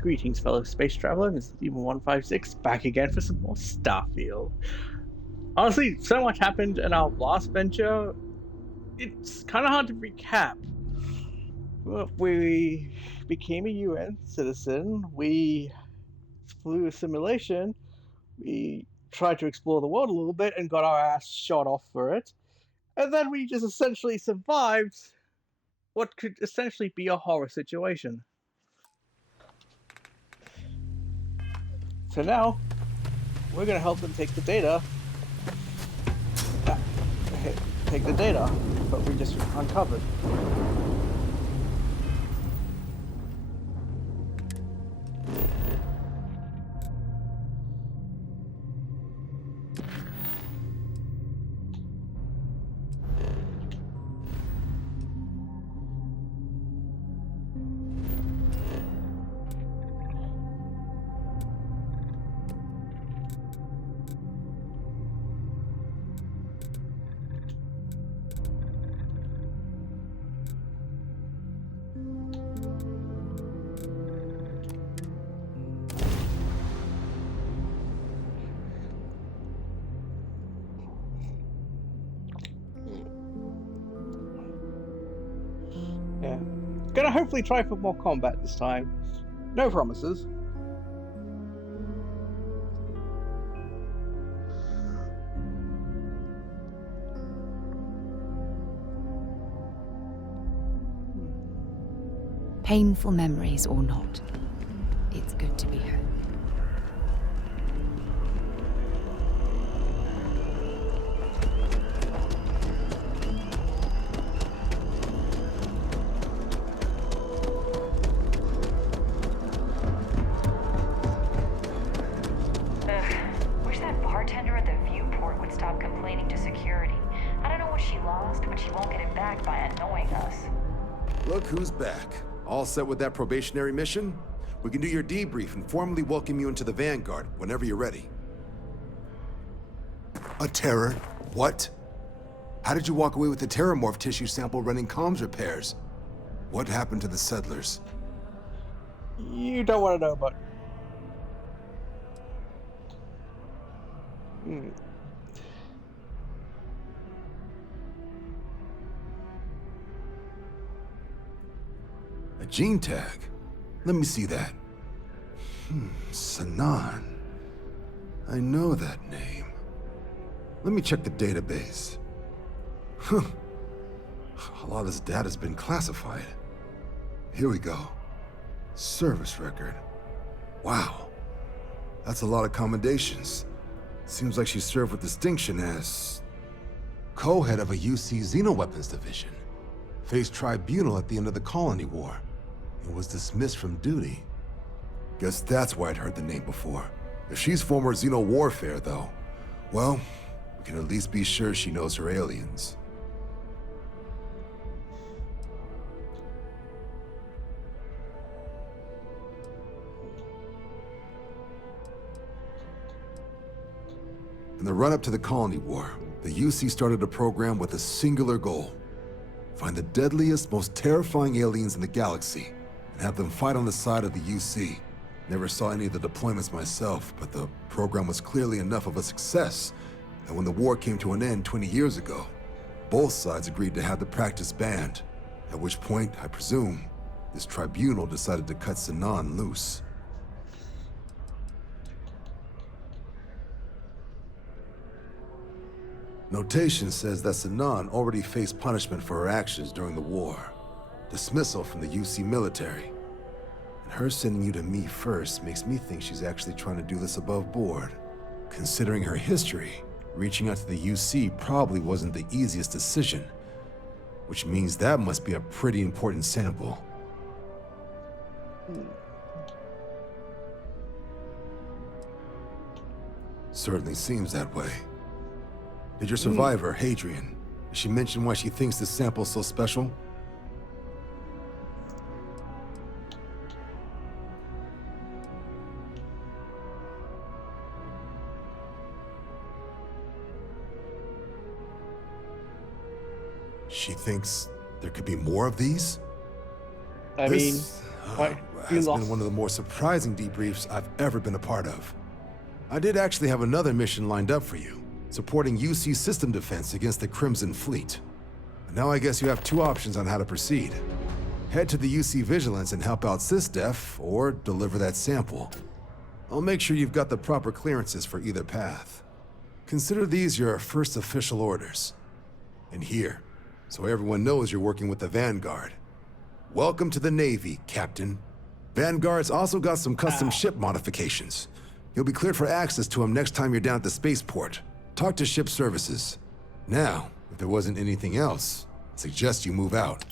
Greetings, fellow space traveler. This is Demon 156 back again for some more Starfield. Honestly, so much happened in our last venture, it's kind of hard to recap. Well, we became a UN citizen, we flew a simulation, we tried to explore the world a little bit and got our ass shot off for it, and then we just essentially survived what could essentially be a horror situation. So now, we're gonna help them take the data. Take the data, but we just uncovered. Yeah. Gonna hopefully try for more combat this time. No promises. Painful memories or not, it's good to be home. Wish that bartender at the viewport would stop complaining to security. I don't know what she lost, but she won't get it back by annoying us. Look who's back. All set with that probationary mission? We can do your debrief and formally welcome you into the Vanguard whenever you're ready. A terror? What? How did you walk away with the terramorph tissue sample running comms repairs? What happened to the settlers? You don't want to know about. A gene tag? Let me see that. Sanan. I know that name. Let me check the database. Huh. A lot of this data's been classified. Here we go. Service record. Wow. That's a lot of commendations. Seems like she served with distinction as co-head of a UC Xenoweapons division. Faced tribunal at the end of the Colony War and was dismissed from duty. Guess that's why I'd heard the name before. If she's former Xeno warfare, though, well, we can at least be sure she knows her aliens. In the run-up to the Colony War, the UC started a program with a singular goal. Find the deadliest, most terrifying aliens in the galaxy, and have them fight on the side of the UC. Never saw any of the deployments myself, but the program was clearly enough of a success that when the war came to an end 20 years ago, both sides agreed to have the practice banned, at which point, I presume, this tribunal decided to cut Sanan loose. Notation says that Sanan already faced punishment for her actions during the war. Dismissal from the UC military. And her sending you to me first makes me think she's actually trying to do this above board. Considering her history, reaching out to the UC probably wasn't the easiest decision. Which means that must be a pretty important sample. Certainly seems that way. Did your survivor, Hadrian, did she mention why she thinks this sample's so special? She thinks there could be more of these? I mean, This What? You Has lost? been one of the more surprising debriefs I've ever been a part of. I did actually have another mission lined up for you, supporting UC system defense against the Crimson Fleet. And now I guess you have two options on how to proceed. Head to the UC Vigilance and help out SysDef, or deliver that sample. I'll make sure you've got the proper clearances for either path. Consider these your first official orders. And here, so everyone knows you're working with the Vanguard. Welcome to the Navy, Captain. Vanguard's also got some custom ship modifications. You'll be cleared for access to them next time you're down at the spaceport. Talk to ship services. Now, if there wasn't anything else, I suggest you move out.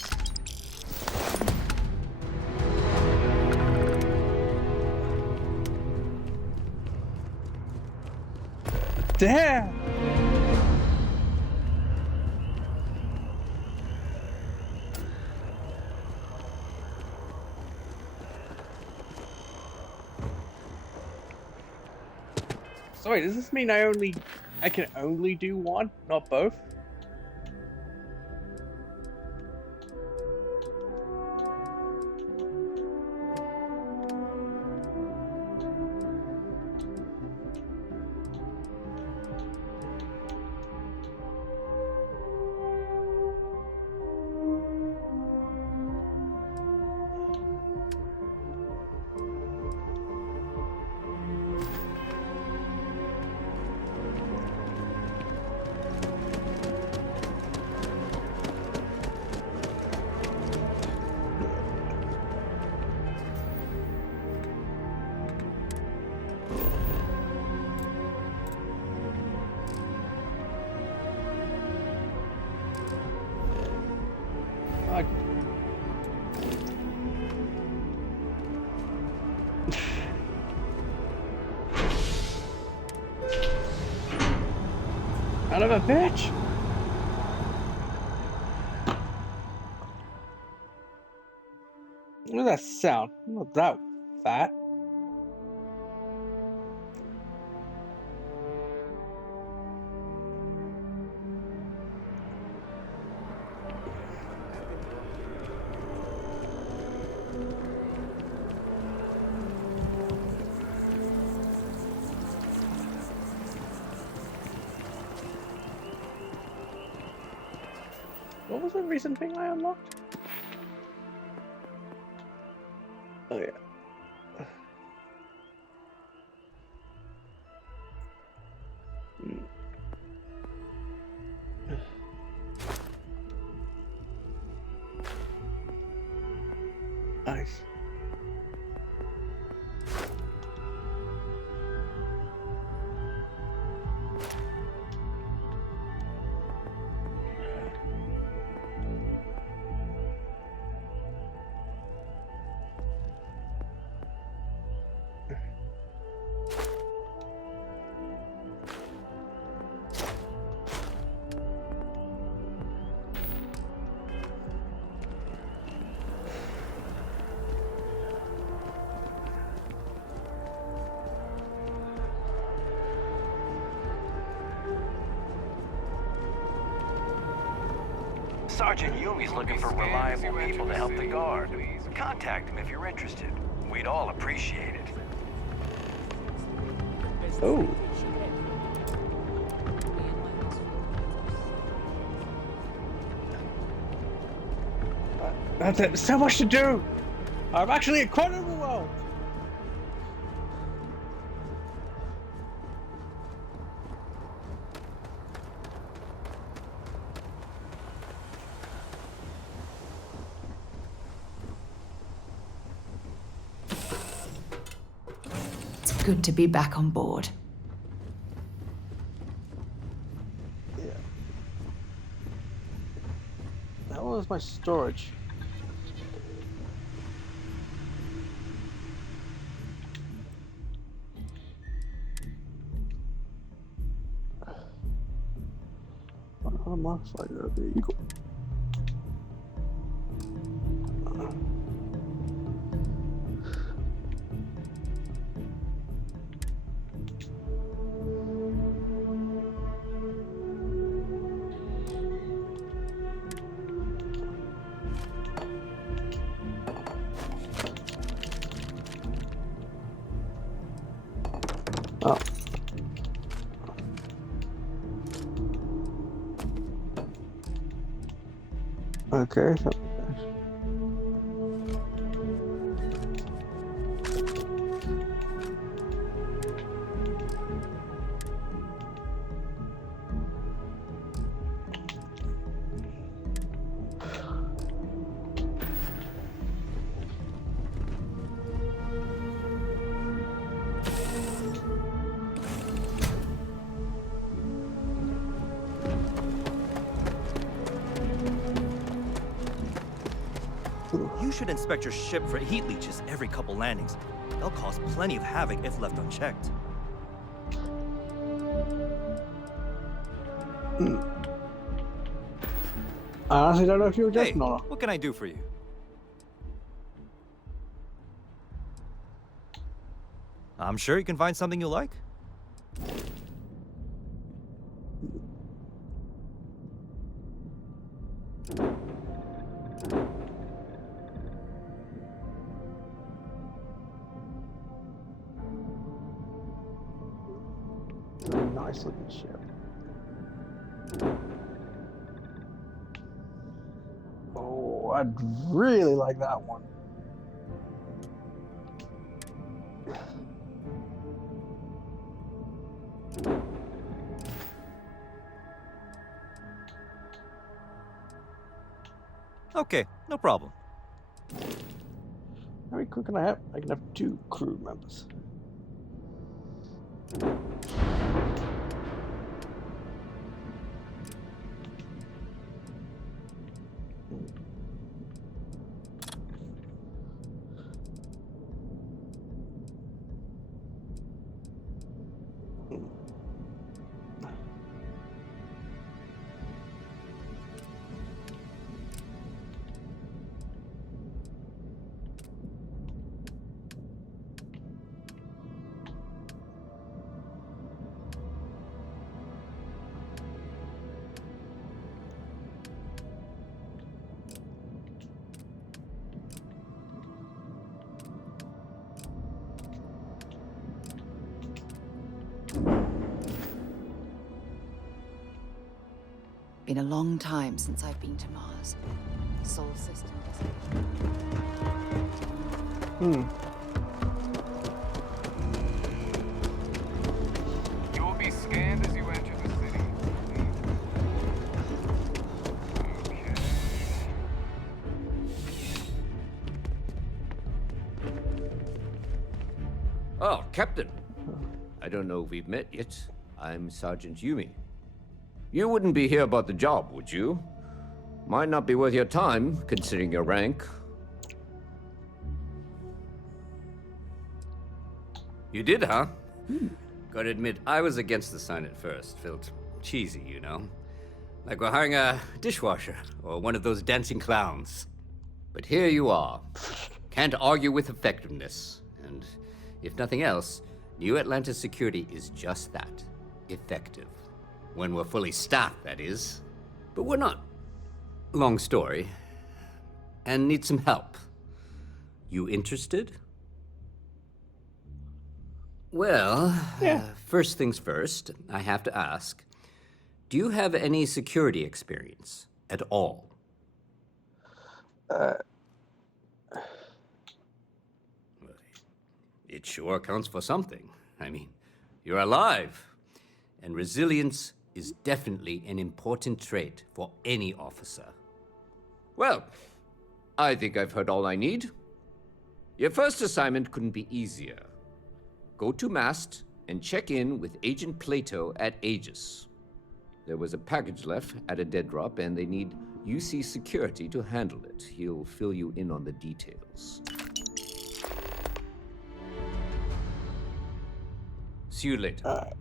Damn! Sorry, does this mean I can only do one, not both? Son of a bitch! What does that sound? Not that fat. What was the recent thing I unlocked? Oh yeah. Nice. Sergeant Yumi's looking for reliable people to help the Guard. Contact him if you're interested. We'd all appreciate it. Oh. That's it. So much to do. I'm actually quite overwhelmed. It's good to be back on board. Yeah. That was my storage. Another modifier vehicle. Oh. Okay. So You should inspect your ship for heat leeches every couple landings. They'll cause plenty of havoc if left unchecked. I honestly don't know if you were Hey, joking or not. what can I do for you? I'm sure you can find something you like. Nice looking ship. Oh, I'd really like that one. Okay, no problem. How many crew can I have? I can have 2 crew members. Been a long time since I've been to Mars. Sol system doesn't. You will be scanned as you enter the city. Okay. Oh, Captain. I don't know if we've met yet. I'm Sergeant Yumi. You wouldn't be here about the job, would you? Might not be worth your time, considering your rank. You did, huh? Gotta admit, I was against the sign at first. Felt cheesy, you know? Like we're hiring a dishwasher or one of those dancing clowns. But here you are. Can't argue with effectiveness. And if nothing else, New Atlantis security is just that. Effective. When we're fully staffed, that is. But we're not. Long story. And need some help. You interested? Well, first things first, I have to ask, do you have any security experience at all? It sure counts for something. I mean, you're alive. And resilience is definitely an important trait for any officer. Well, I think I've heard all I need. Your first assignment couldn't be easier. Go to mast and check in with Agent Plato at Aegis. There was a package left at a dead drop, and they need UC security to handle it. He'll fill you in on the details. See you later.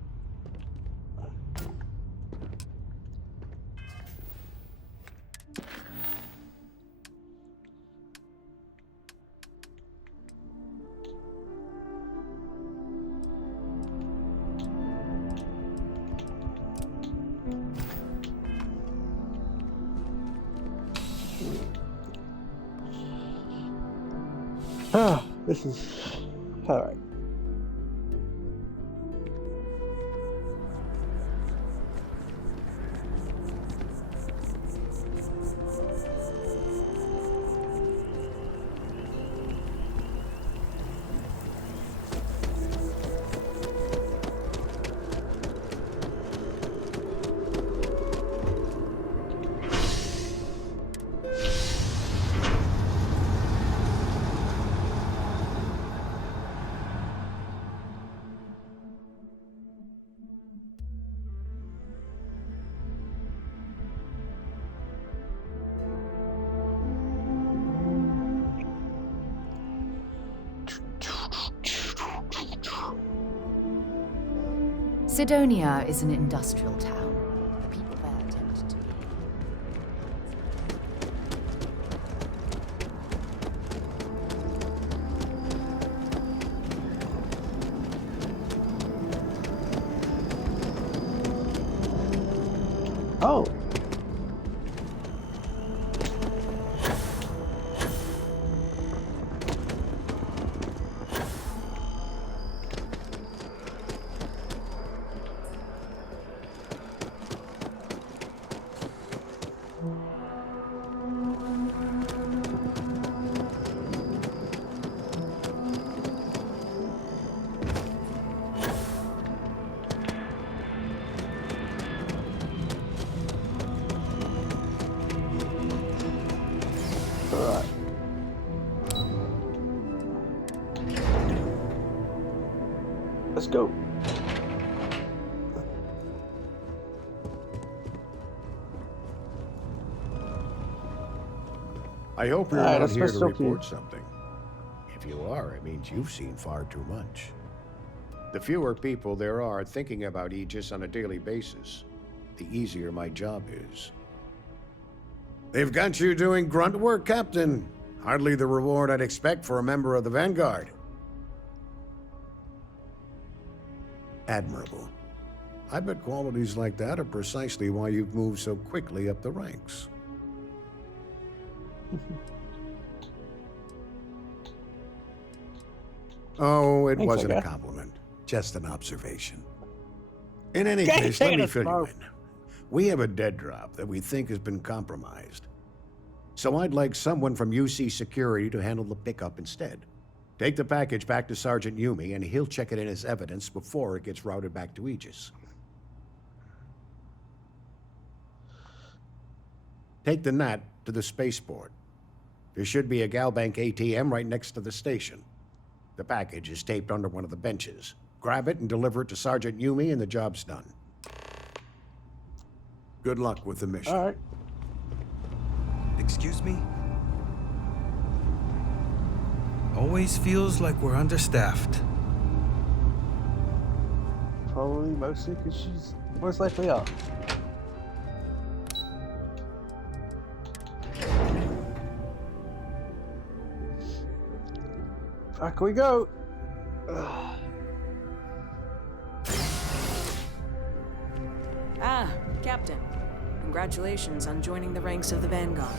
This is alright. Sidonia is an industrial town. The people there tend to be. Oh. Alright. Let's go. I hope you're Alright, not let's here to first talk to you. report something. If you are, it means you've seen far too much. The fewer people there are thinking about Aegis on a daily basis, the easier my job is. They've got you doing grunt work, Captain. Hardly the reward I'd expect for a member of the Vanguard. Admirable. I bet qualities like that are precisely why you've moved so quickly up the ranks. Oh, it Thanks, wasn't I a guess. compliment. Just an observation. In any Get case, let in me it, fill you bro. in. We have a dead drop that we think has been compromised. So I'd like someone from UC Security to handle the pickup instead. Take the package back to Sergeant Yumi, and he'll check it in as evidence before it gets routed back to Aegis. Take the Nat to the spaceport. There should be a Galbank ATM right next to the station. The package is taped under one of the benches. Grab it and deliver it to Sergeant Yumi, and the job's done. Good luck with the mission. Alright. Excuse me? Always feels like we're understaffed. Probably mostly because she's most likely up. Back we go. Ugh. Ah, Captain. Congratulations on joining the ranks of the Vanguard.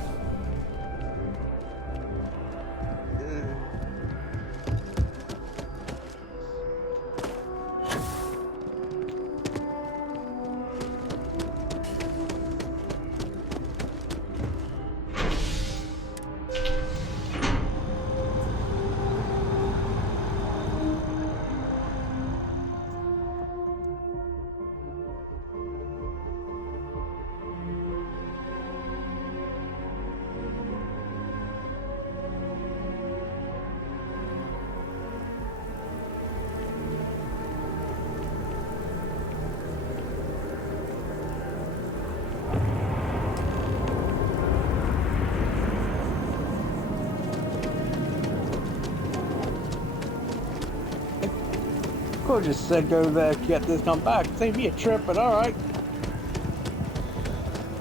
Could have just said go there, get this, come back. Save me a trip, but alright.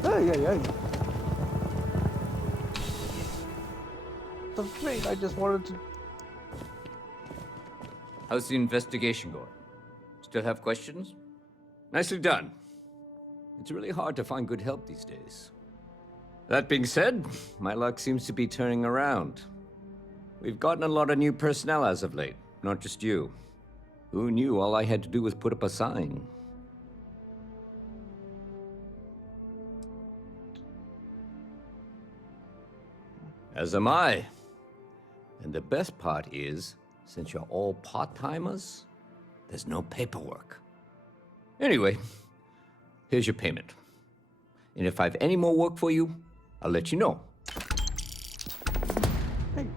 Hey, hey, hey. The thing I just wanted to. How's the investigation going? Still have questions? Nicely done. It's really hard to find good help these days. That being said, my luck seems to be turning around. We've gotten a lot of new personnel as of late, not just you. Who knew all I had to do was put up a sign? As am I. And the best part is, since you're all part-timers, there's no paperwork. Anyway, here's your payment. And if I have any more work for you, I'll let you know. Hey.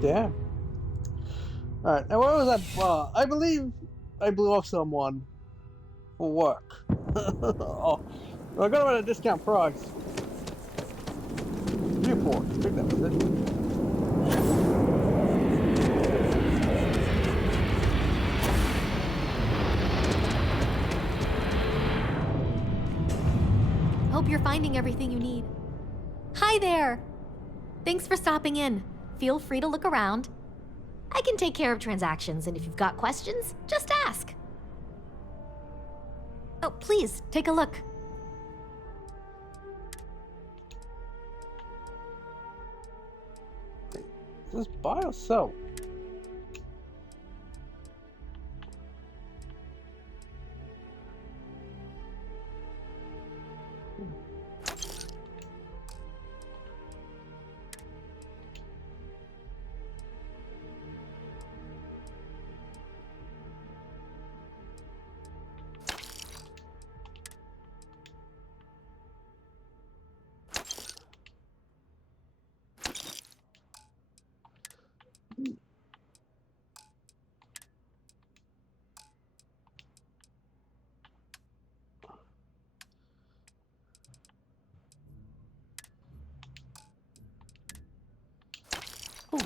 Damn. Alright, now where was that bar? I believe I blew off someone for work. Oh, I got him at a discount price. Viewport, I think that was it. Hope you're finding everything you need. Hi there! Thanks for stopping in. Feel free to look around. I can take care of transactions, and if you've got questions, just ask. Oh, please, take a look. Is this buy or sell? Oh.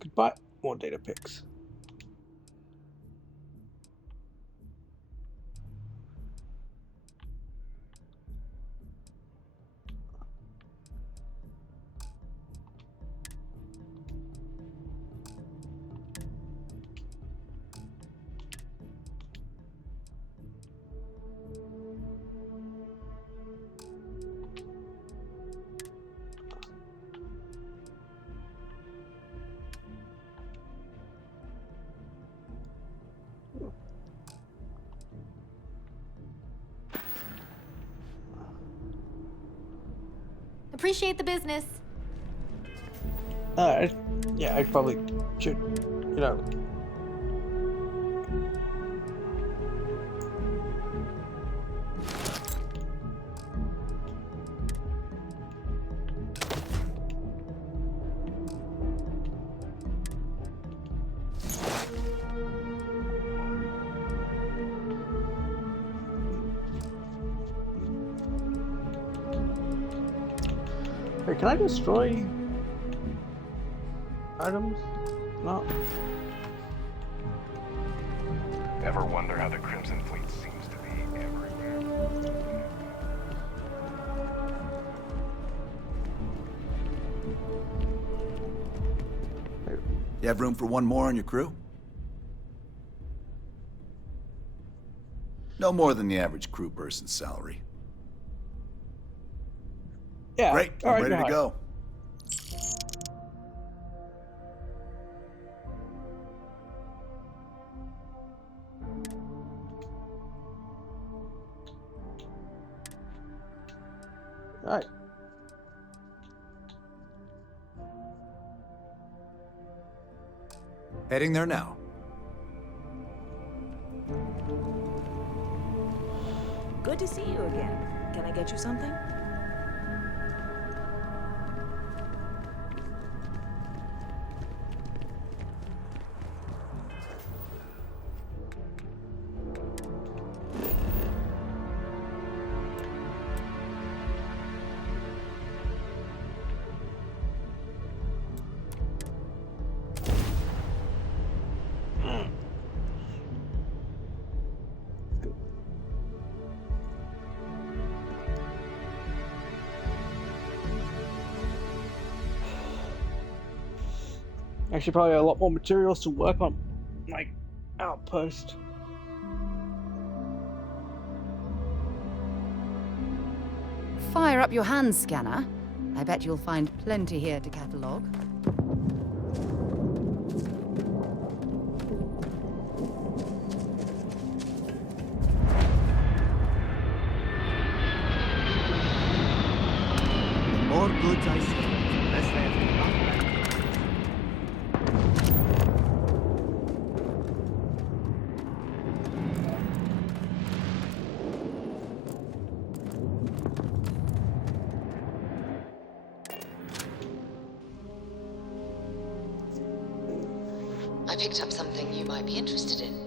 Goodbye. More data picks. Appreciate the business. Yeah, I probably should, Wait, can I destroy items? No. Ever wonder how the Crimson Fleet seems to be everywhere? You have room for one more on your crew? No more than the average crew person's salary. Yeah. Great, I'm ready to go. All right. Heading there now. Good to see you again. Can I get you something? Actually, probably a lot more materials to work on, like outpost. Fire up your hand scanner. I bet you'll find plenty here to catalogue. More goods I see, less they have to buy. I picked up something you might be interested in.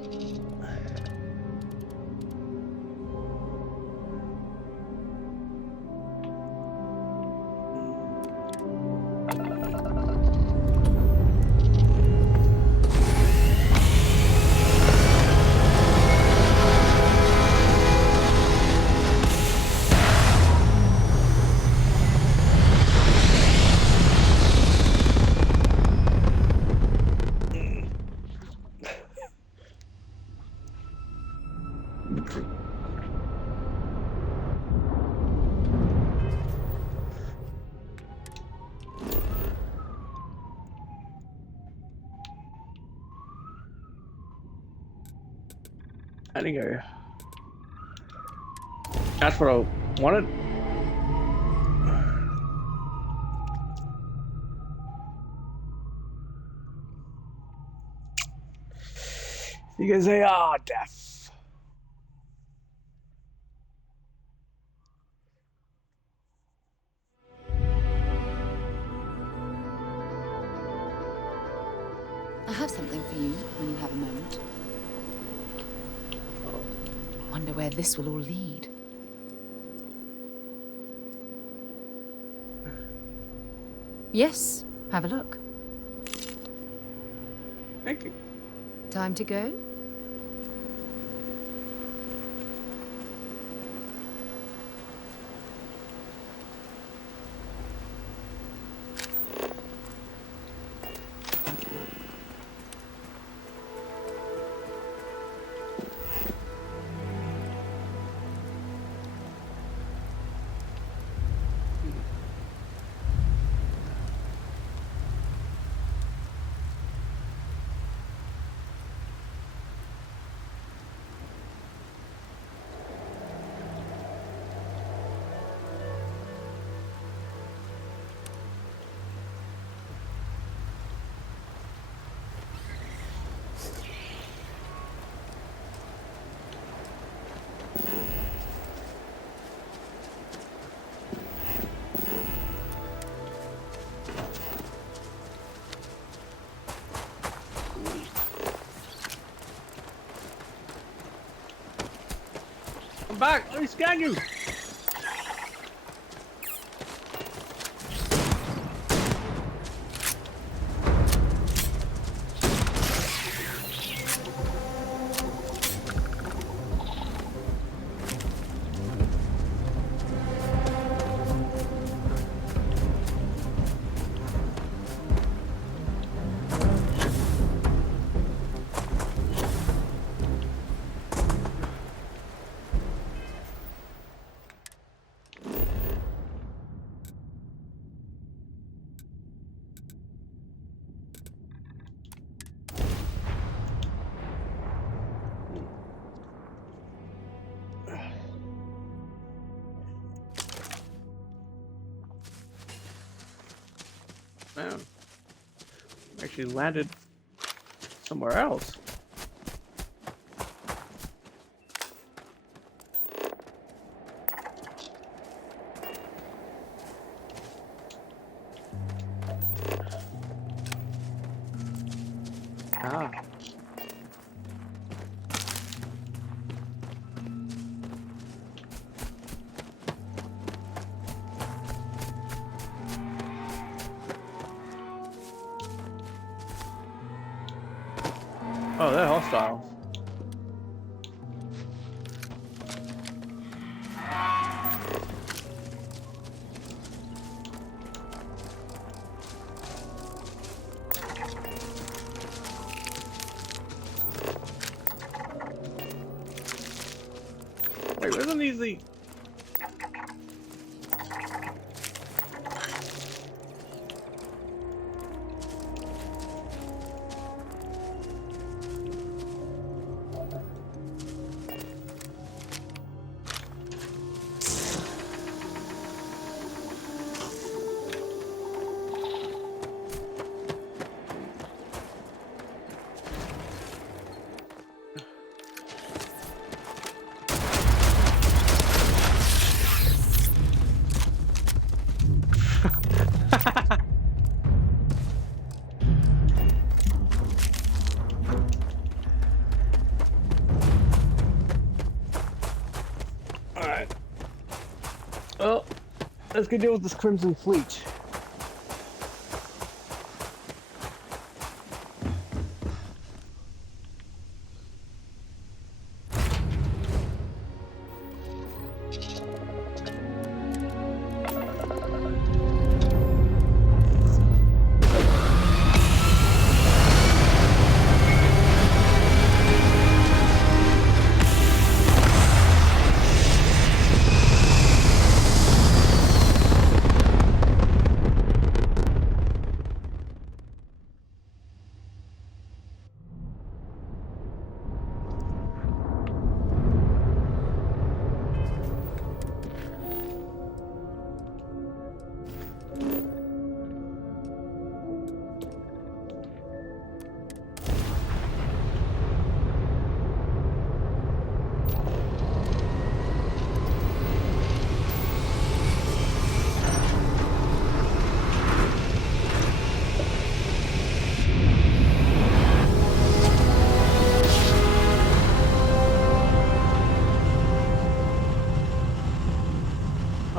Anyway, that's what I wanted. Because they are deaf. I have something for you when you have a moment. Wonder where this will all lead. Yes, have a look. Thank you. Time to go? I'm back. Let me scan you. Man, actually landed somewhere else. Ah. Oh, they're hostile. Wait, wasn't these the... Alright. Well, let's go deal with this Crimson Fleet.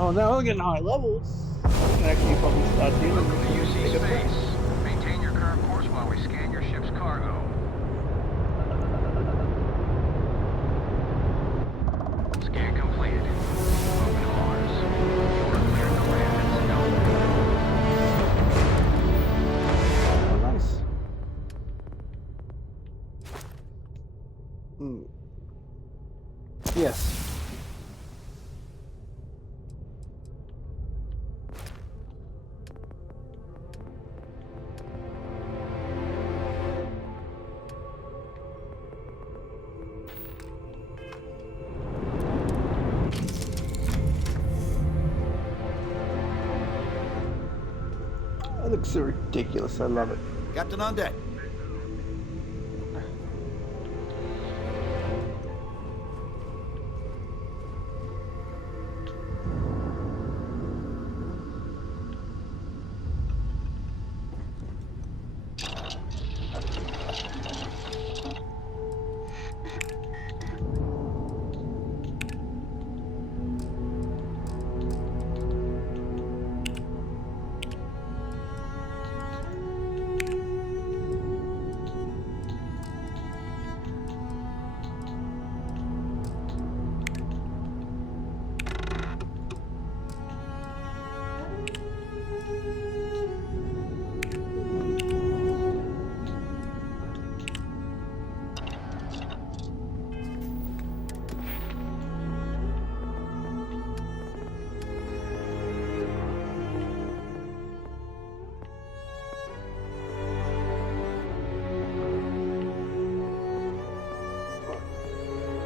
Oh, now we're getting high levels. We can actually probably start dealing with Welcome to some UC bigger threats. Space. Maintain your current course while we scan your ship's cargo. Scan completed. Moving to Mars. You are cleared to land at Starfield. Oh, nice. Hmm. Yes. That looks so ridiculous. I love it. Captain on deck.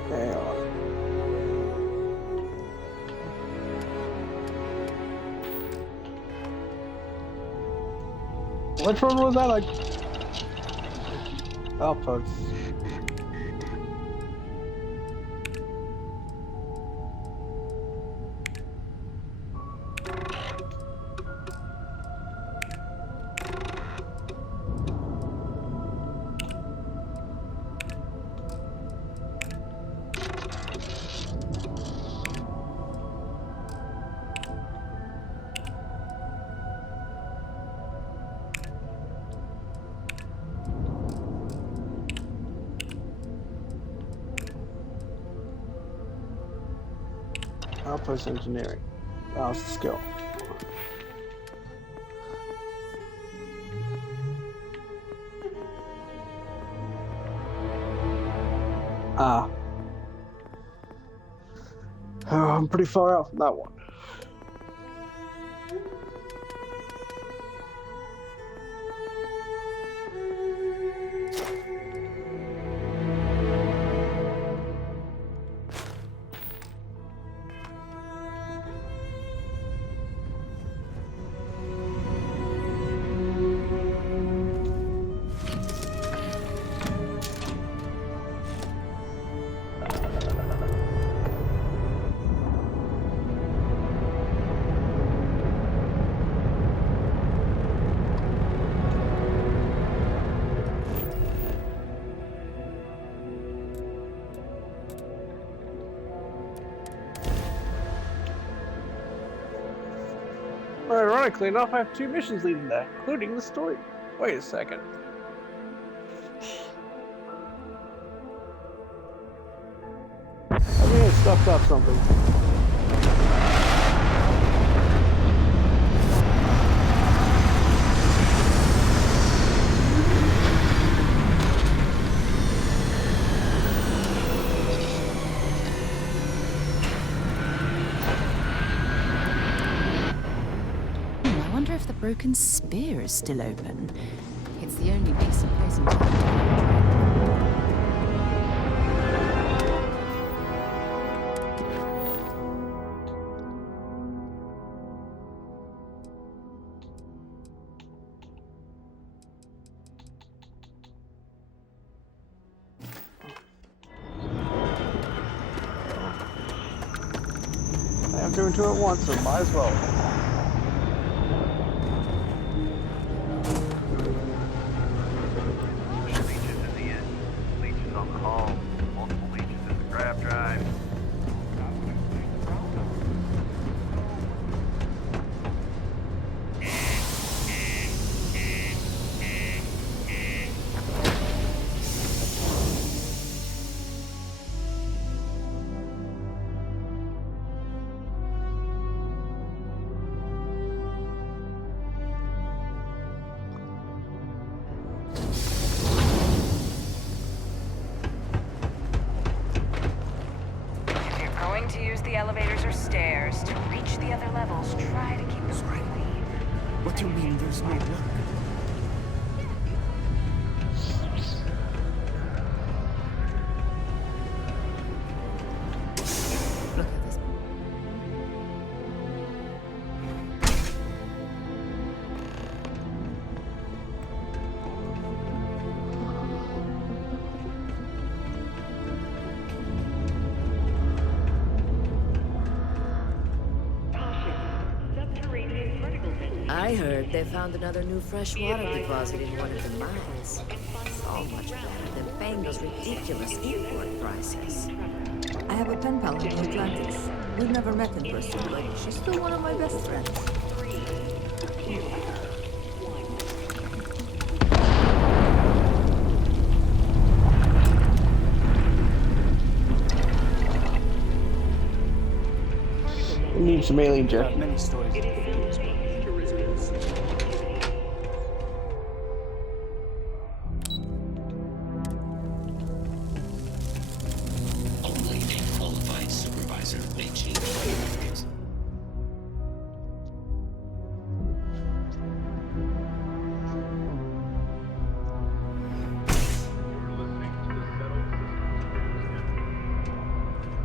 Hang on. Which one was that? Like outpost. Outpost engineering. That's the skill. Ah. Oh, I'm pretty far out from that one. Ironically enough, I have 2 missions leading there, including the story. Wait a second. I may have stuffed up something. I wonder if the broken spear is still open. It's the only decent place in town. I'm doing 2 at once, so might as well. Leeches in the end. Leeches on the hull. Multiple leeches in the grav drive. There's stairs. To reach the other levels, try to keep them quickly. What do you mean there's no luck? Look at this. I heard they found another new freshwater deposit in one of the mines. So much better than paying those ridiculous import prices. I have a pen pal in Atlantis. We've never met in person, but she's still one of my best friends. We need some alien jerky. Many stories. Only a qualified supervisor may change behaviors.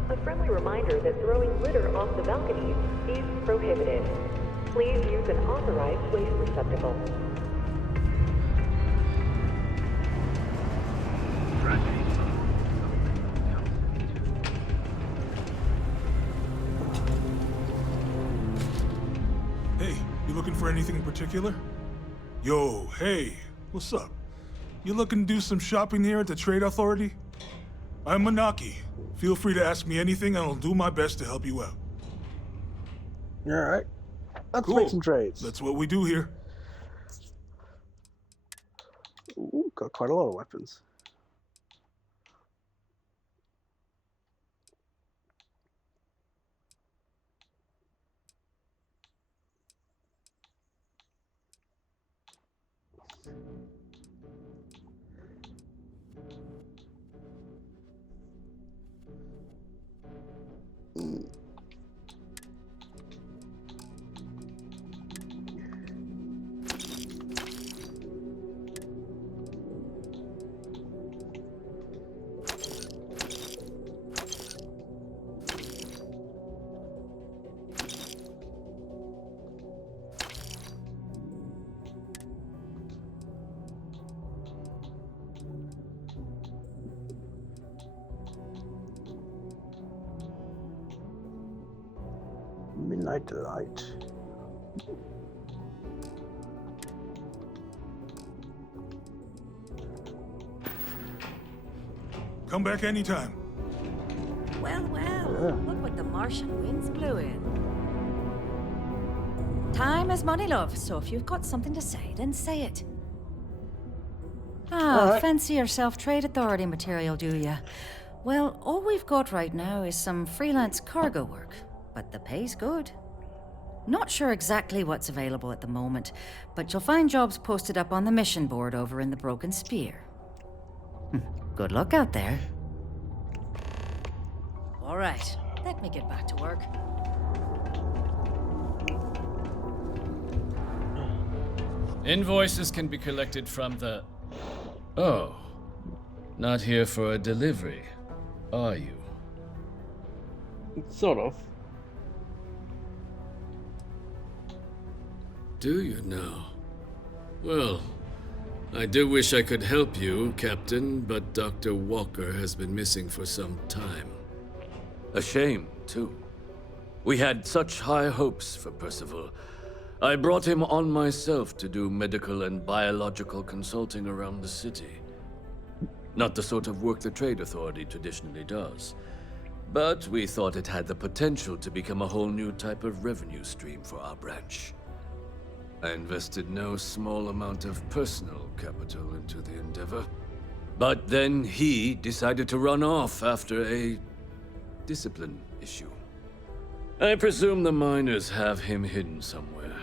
A friendly reminder that throwing litter off the balconies is prohibited. Please use an authorized waste receptacle. Hey, you looking for anything in particular? Yo, hey, what's up? You looking to do some shopping here at the Trade Authority? I'm Manaki. Feel free to ask me anything and I'll do my best to help you out. Alright. Let's Cool. make some trades. That's what we do here. Ooh, got quite a lot of weapons. Midnight Delight. Come back anytime. Well, Yeah. look what the Martian winds blew in. Time is money, love, so if you've got something to say, then say it. Alright. Fancy yourself Trade Authority material, do ya? Well, all we've got right now is some freelance cargo work, but the pay's good. Not sure exactly what's available at the moment, but you'll find jobs posted up on the mission board over in the Broken Spear. Good luck out there. All right, let me get back to work. Invoices can be collected from the... Oh. Not here for a delivery, are you? Sort of. Do you now? Well, I do wish I could help you, Captain, but Dr. Walker has been missing for some time. A shame, too. We had such high hopes for Percival. I brought him on myself to do medical and biological consulting around the city. Not the sort of work the Trade Authority traditionally does. But we thought it had the potential to become a whole new type of revenue stream for our branch. I invested no small amount of personal capital into the endeavor. But then he decided to run off after a discipline issue. I presume the miners have him hidden somewhere.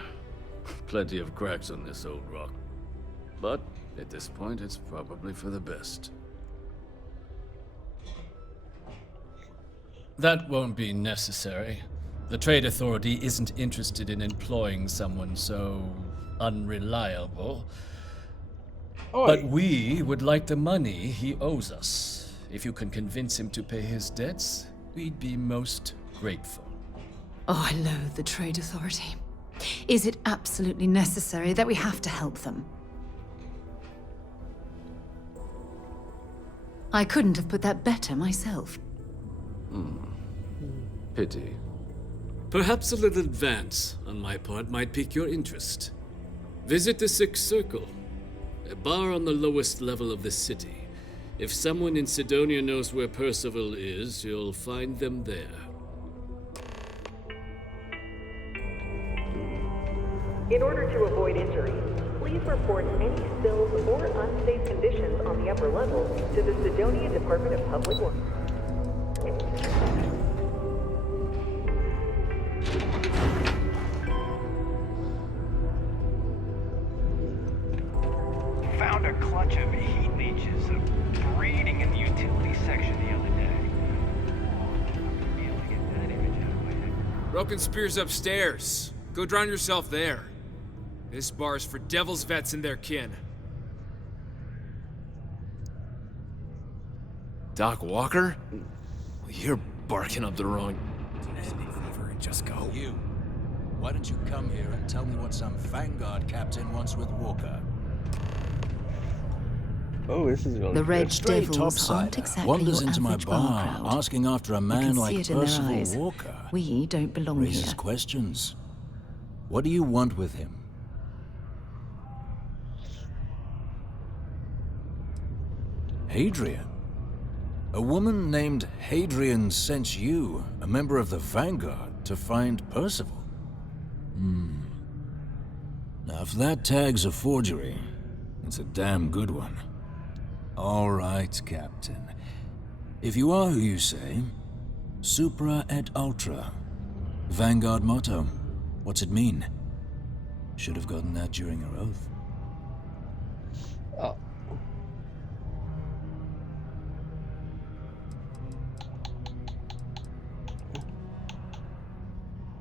Plenty of cracks on this old rock. But at this point, it's probably for the best. That won't be necessary. The Trade Authority isn't interested in employing someone so unreliable. Oi. But we would like the money he owes us. If you can convince him to pay his debts, we'd be most grateful. Oh, I loathe the Trade Authority. Is it absolutely necessary that we have to help them? I couldn't have put that better myself. Pity. Perhaps a little advance on my part might pique your interest. Visit the Sixth Circle, a bar on the lowest level of the city. If someone in Sidonia knows where Percival is, you'll find them there. In order to avoid injury, please report any spills or unsafe conditions on the upper level to the Sidonia Department of Public Works. Found a clutch of heat leeches breeding in the utilities section the other day. Be able to get that image out of my head. Broken Spear's upstairs. Go drown yourself there. This bar's for Devil's vets and their kin. Doc Walker? You're barking up the wrong... Fever and just go. You. Why don't you come here and tell me what some Vanguard captain wants with Walker? Oh, this is really The good. Red Straight Devils aren't topsider exactly wanders your into my average bar bar crowd. asking after a You man can see like it in their Percival eyes. Walker. We don't belong Raises here. questions. What do you want with him? Hadrian? A woman named Hadrian sent you, a member of the Vanguard, to find Percival? Now, if that tag's a forgery, it's a damn good one. All right, Captain. If you are who you say, Supra et Ultra. Vanguard motto. What's it mean? Should have gotten that during your oath. Oh.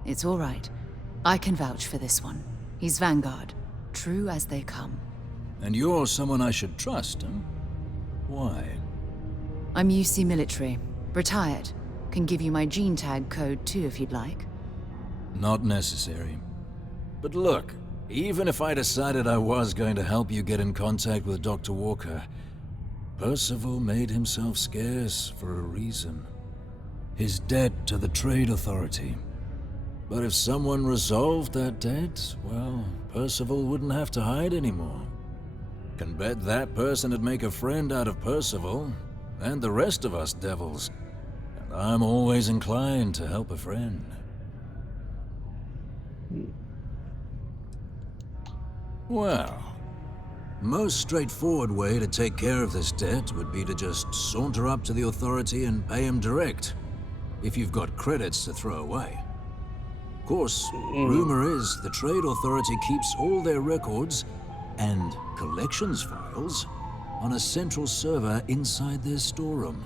It's all right. I can vouch for this one. He's Vanguard. True as they come. And you're someone I should trust, huh? Why? I'm UC military. Retired. Can give you my gene tag code too if you'd like. Not necessary. But look, even if I decided I was going to help you get in contact with Dr. Walker, Percival made himself scarce for a reason. His debt to the Trade Authority. But if someone resolved that debt, well, Percival wouldn't have to hide anymore. Can bet that person would make a friend out of Percival, and the rest of us devils. And I'm always inclined to help a friend. Well, most straightforward way to take care of this debt would be to just saunter up to the authority and pay him direct, if you've got credits to throw away. Of course, rumor is the Trade Authority keeps all their records and collections files on a central server inside their storeroom.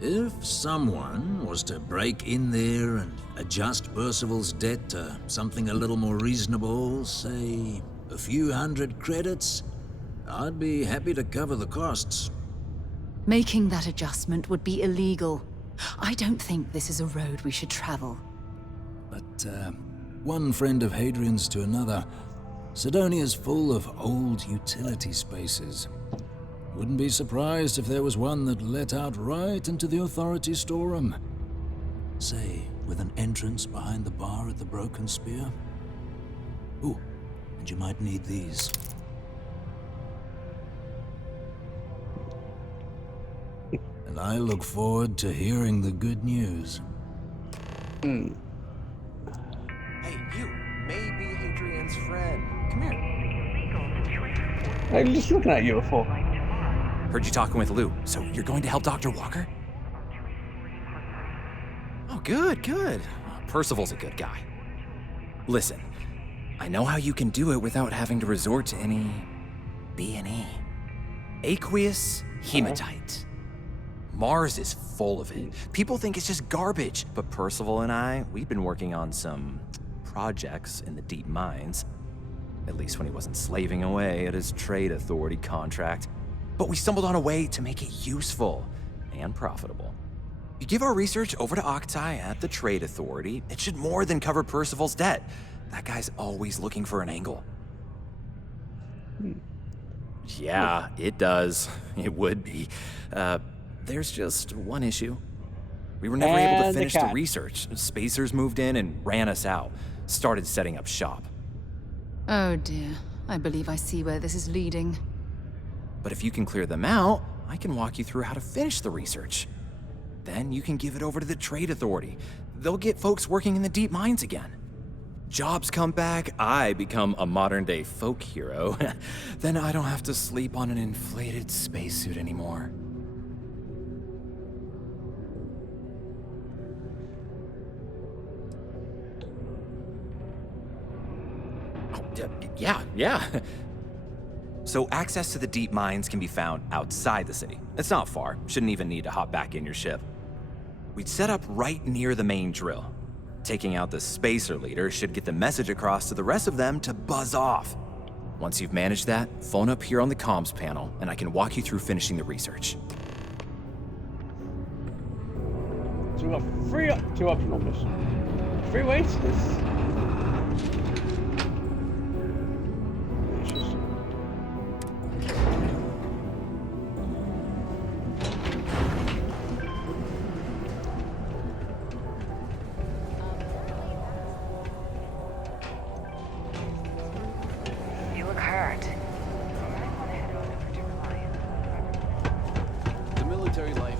If someone was to break in there and adjust Percival's debt to something a little more reasonable, say a few hundred credits, I'd be happy to cover the costs. Making that adjustment would be illegal. I don't think this is a road we should travel. But, one friend of Hadrian's to another, Sidonia's full of old utility spaces. Wouldn't be surprised if there was one that let out right into the authority storeroom. Say, with an entrance behind the bar at the Broken Spear. Ooh, and you might need these. And I look forward to hearing the good news. Hey, you may be Hadrian's friend. Come here. I'm just looking at you before. Heard you talking with Lou, so you're going to help Dr. Walker? Oh, good, good. Percival's a good guy. Listen, I know how you can do it without having to resort to any B&E. Aqueous hematite. Mars is full of it. People think it's just garbage. But Percival and I, we've been working on some projects in the deep mines. At least when he wasn't slaving away at his trade authority contract. But we stumbled on a way to make it useful and profitable. You give our research over to Octai at the trade authority, it should more than cover Percival's debt. That guy's always looking for an angle. Yeah, it does. It would be. There's just one issue. We were never able to finish the research. Spacers moved in and ran us out. Started setting up shop. Oh dear. I believe I see where this is leading. But if you can clear them out, I can walk you through how to finish the research. Then you can give it over to the trade authority. They'll get folks working in the deep mines again. Jobs come back, I become a modern-day folk hero. Then I don't have to sleep on an inflated spacesuit anymore. Yeah. So access to the deep mines can be found outside the city. It's not far. Shouldn't even need to hop back in your ship. We'd set up right near the main drill. Taking out the spacer leader should get the message across to the rest of them to buzz off. Once you've managed that, phone up here on the comms panel, and I can walk you through finishing the research. So we got two optional missions. 3 ways to this. You look hurt. The military life.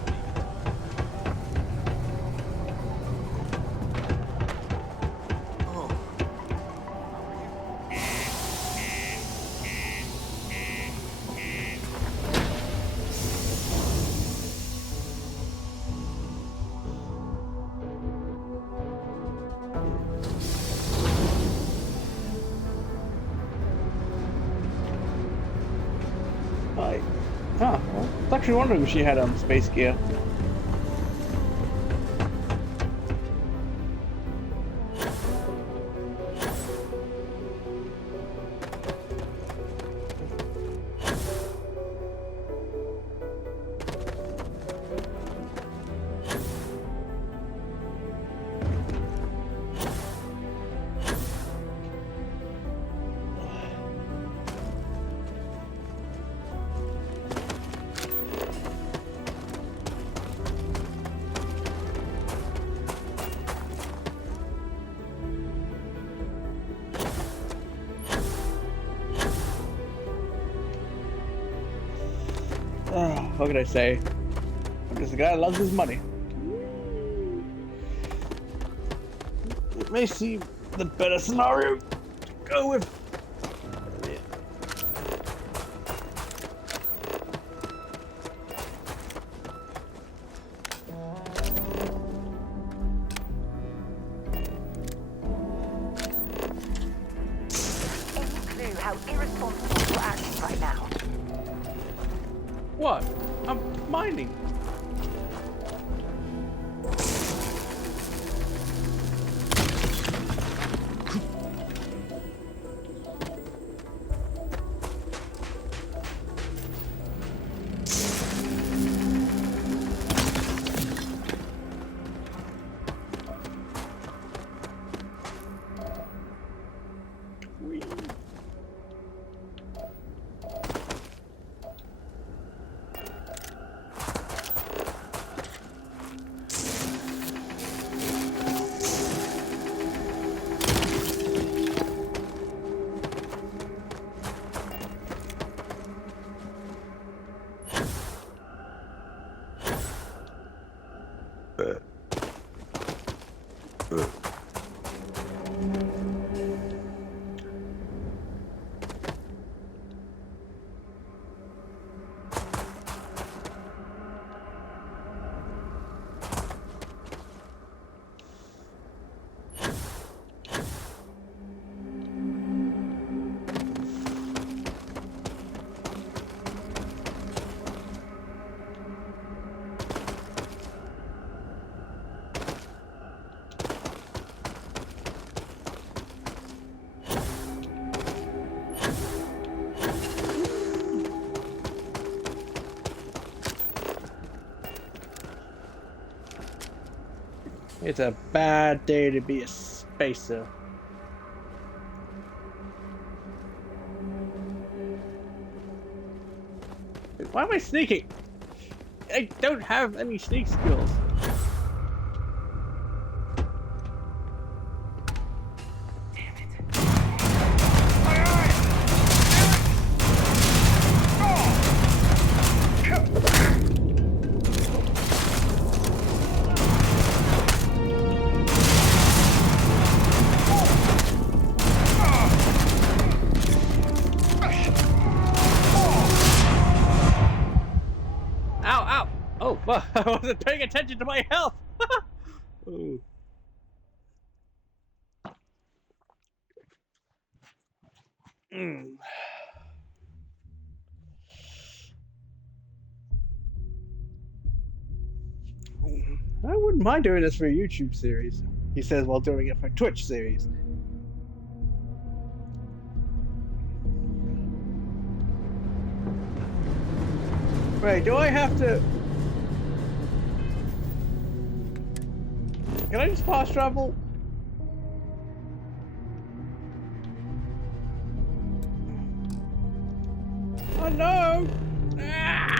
Well, I was actually wondering if she had space gear. What can I say? I'm just a guy that loves his money. It may seem the better scenario to go with. Any clue how irresponsible you're acting right now? What? I'm mining. It's a bad day to be a spacer. Why am I sneaking? I don't have any sneak skills. Oh, well, I wasn't paying attention to my health. Ooh. I wouldn't mind doing this for a YouTube series, he says while doing it for Twitch series. Wait, do I have to... Can I just fast travel? Oh no! Ah!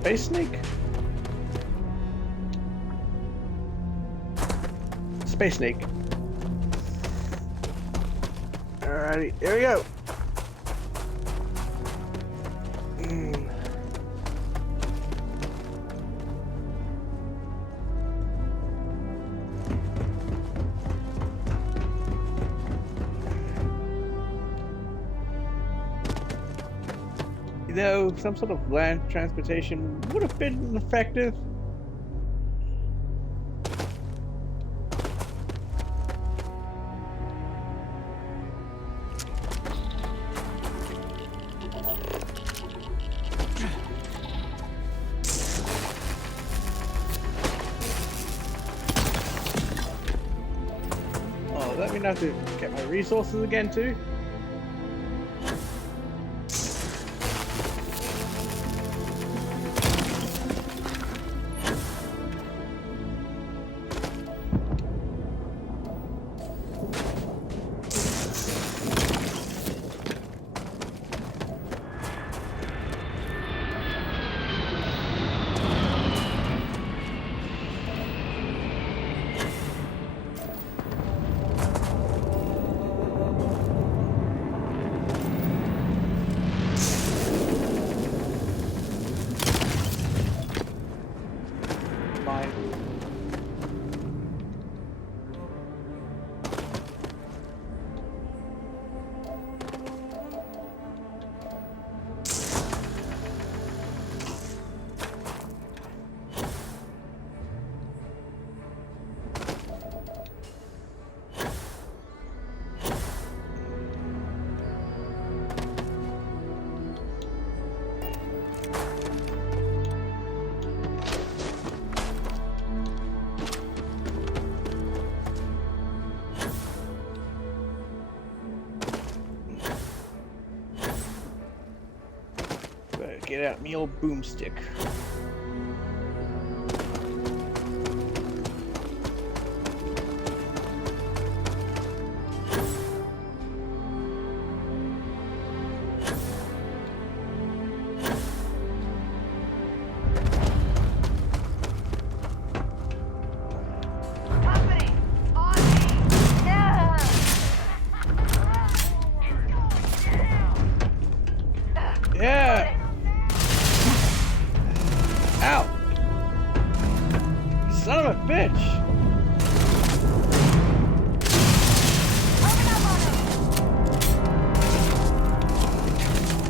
Space Snake? Space Snake. Alrighty, here we go. You know, some sort of land transportation would have been effective. Oh, that mean I have to get my resources again too? Get out me old boomstick. Yeah! Ow! Son of a bitch!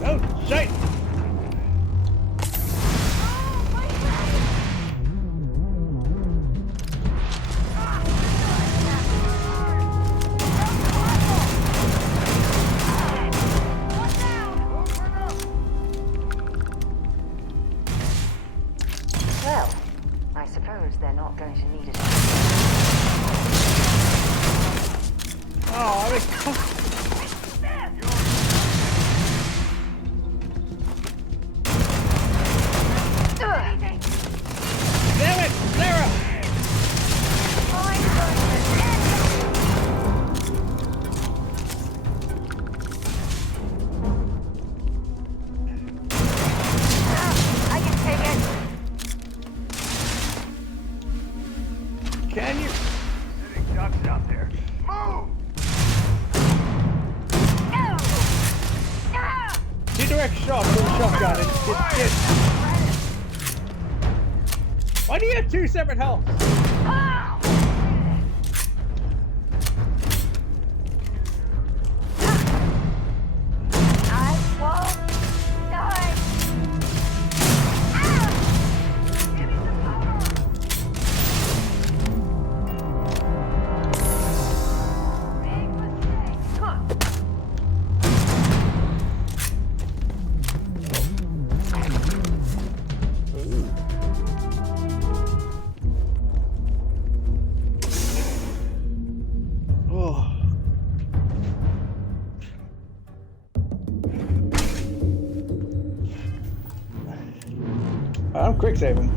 Oh, shit! not going to need it. Oh, I mean, damn it, Sarah! I can take it. Can you? Sitting ducks out there. Move! Direct shot with a shotgun and get. Why do you have two separate healths? I won't die. Give me some power. Big mistake. Huh. Oh. I'm quick saving.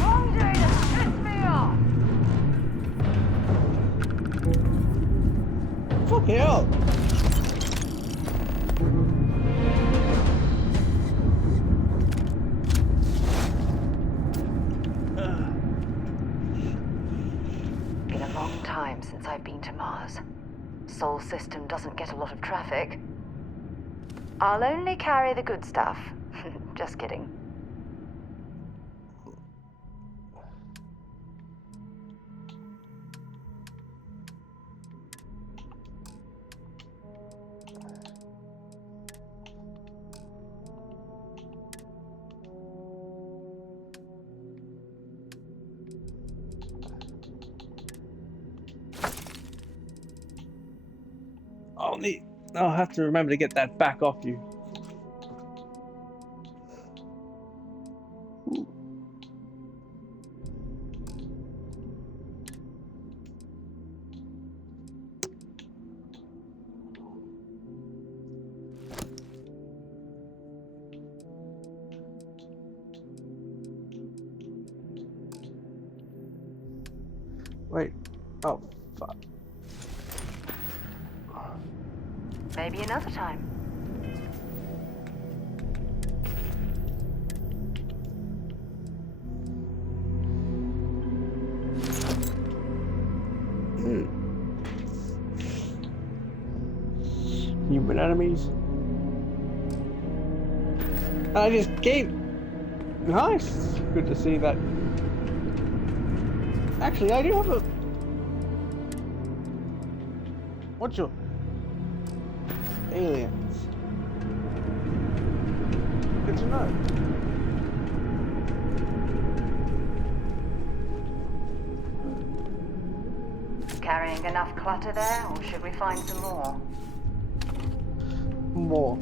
Wrong day to piss me off. Fucking hell. Been a long time since I've been to Mars. Sol system doesn't get a lot of traffic. I'll only carry the good stuff. Just kidding. I'll have to remember to get that back off you. Wait. Oh, fuck. Maybe another time. Human enemies. I just gave. Nice. Good to see that. Actually, I do have a. What's your aliens? Good to know. Carrying enough clutter there, or should we find some more? More.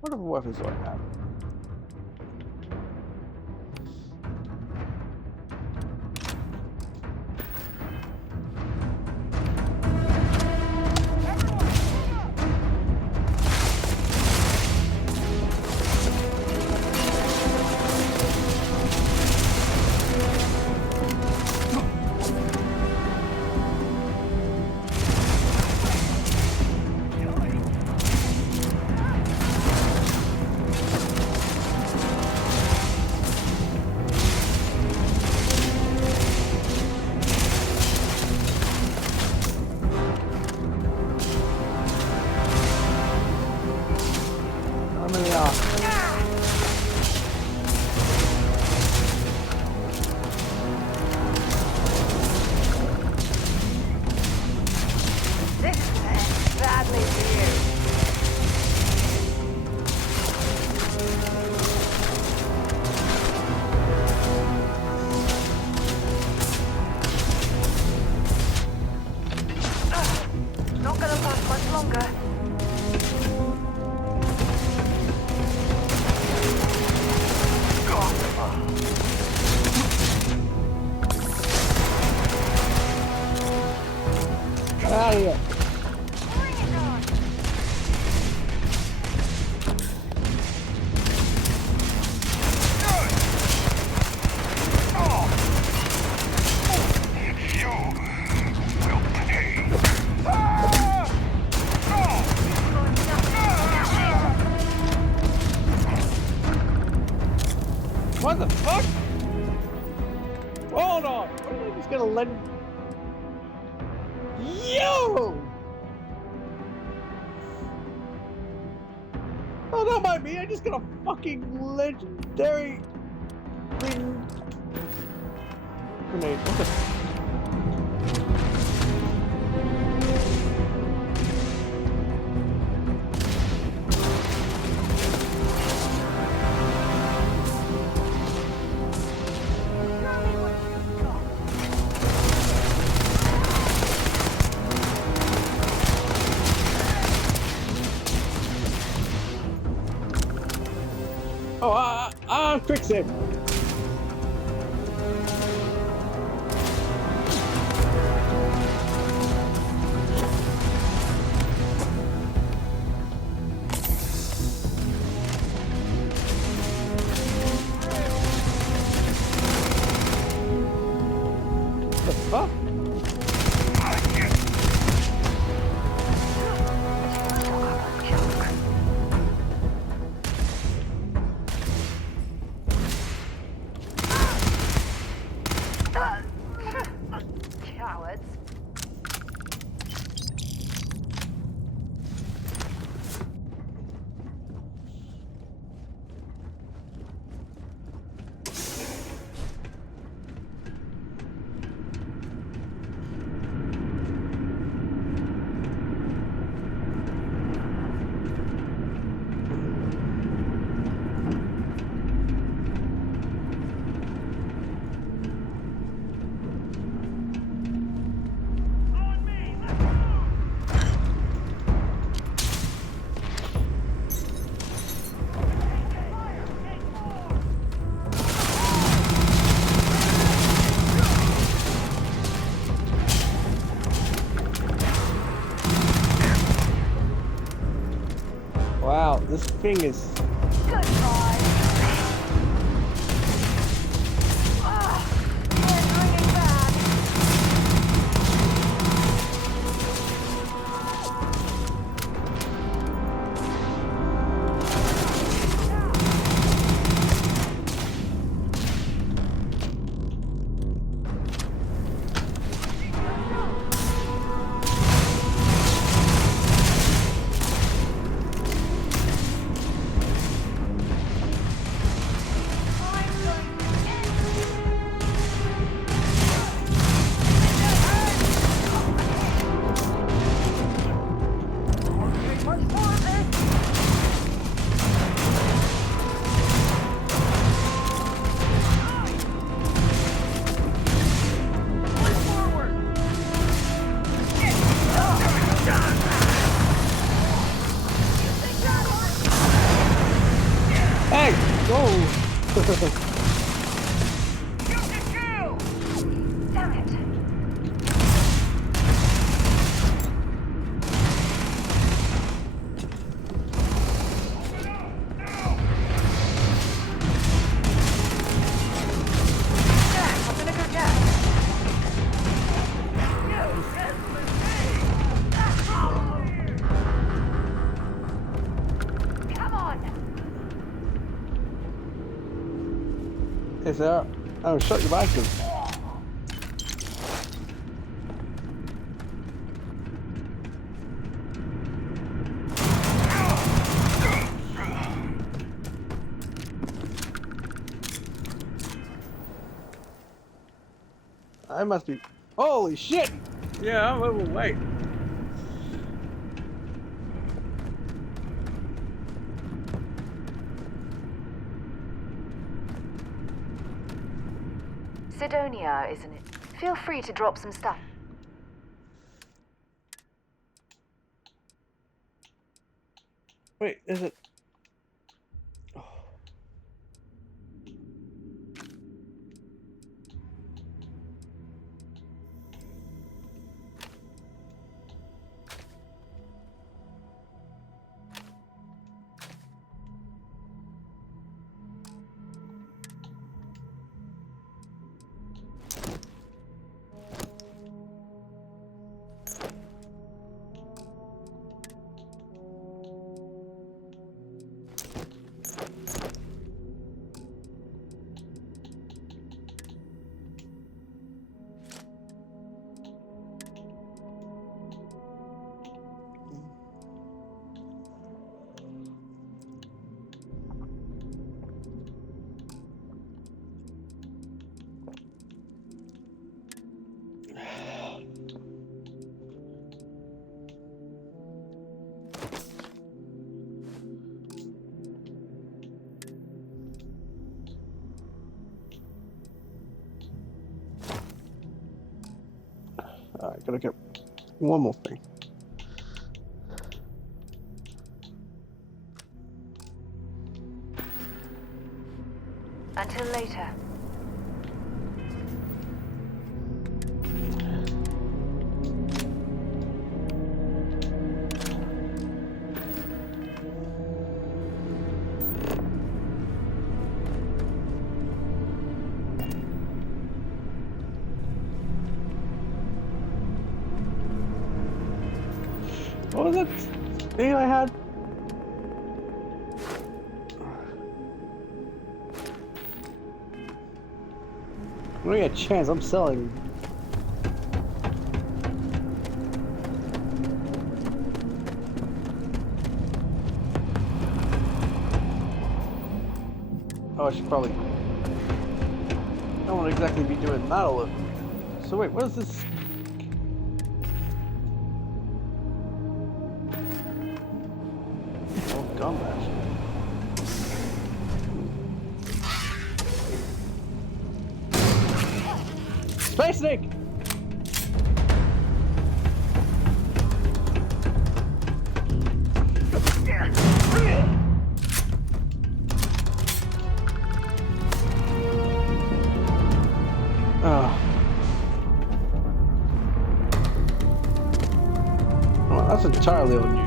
What other weapons do I have? out of here. What the fuck? Hold on. What am I just gonna let him? Yo! Oh, don't mind me. I just got a fucking legendary green grenade. What the? Oh, quick save. The fuck? Cowards. Wow, this thing is. Hey! Whoa! Is there? Oh, shut your mic. I must be. Holy shit! Yeah, I'm overweight. Sidonia, isn't it? Feel free to drop some stuff. Wait, is it? Alright, gotta get one more thing. Until later. What was that thing I had? When I get a chance, I'm selling. Oh, I should probably. I don't want to exactly be doing that all over. So wait, what is this? Oh, gun bash. Space Snake! Oh. Well, that's entirely on you.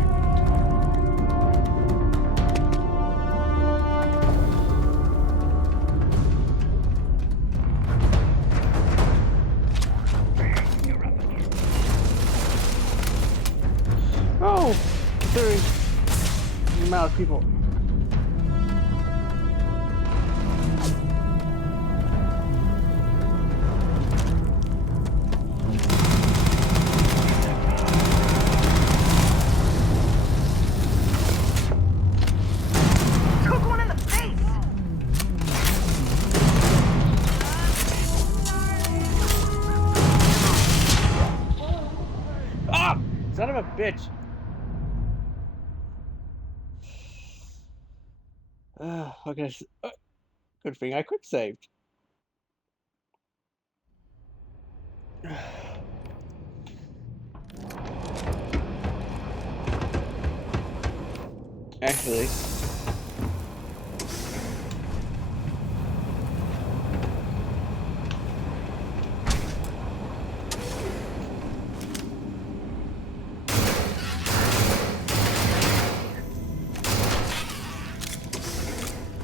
Oh, considering the amount of people. Cook one in the face! Ah! Son of a bitch! Okay, good thing I quick saved. Actually.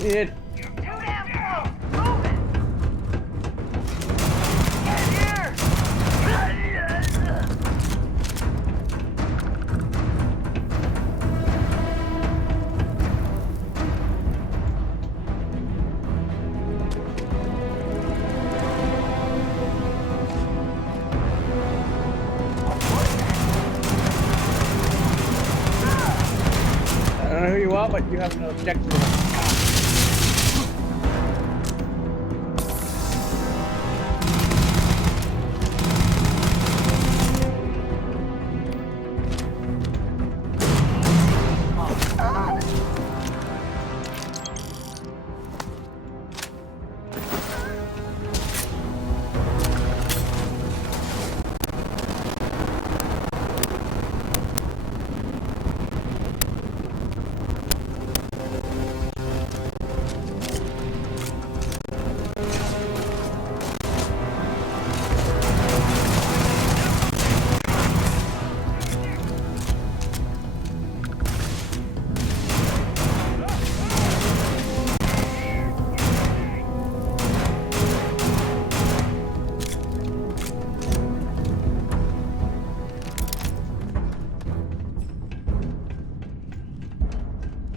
It. I don't know who you are, but you have an objective.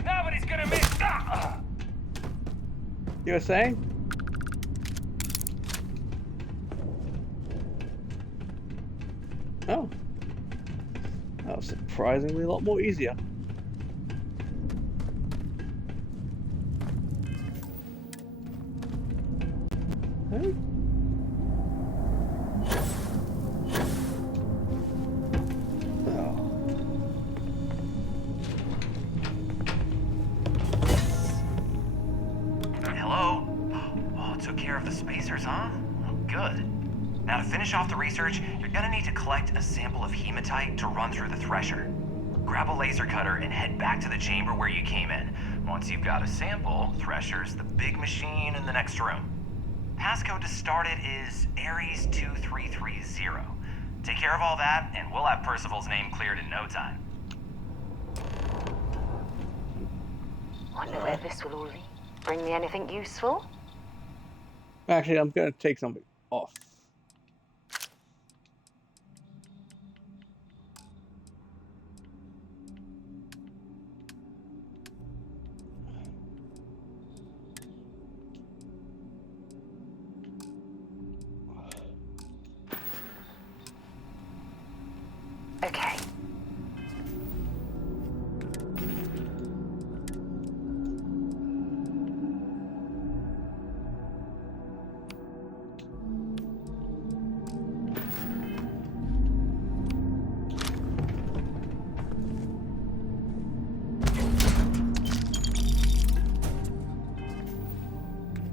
Nobody's gonna miss. You were saying? Oh. That was surprisingly a lot more easier. Hey? Hello? Oh, took care of the spacers, huh? Oh, good. Now, to finish off the research, you're gonna need to collect a sample of hematite to run through the thresher. Grab a laser cutter and head back to the chamber where you came in. Once you've got a sample, Thresher's the big machine in the next room. Passcode to start it is Ares 2330. Take care of all that, and we'll have Percival's name cleared in no time. Wonder where this will all lead. Bring me anything useful? Actually, I'm gonna take something off. Okay.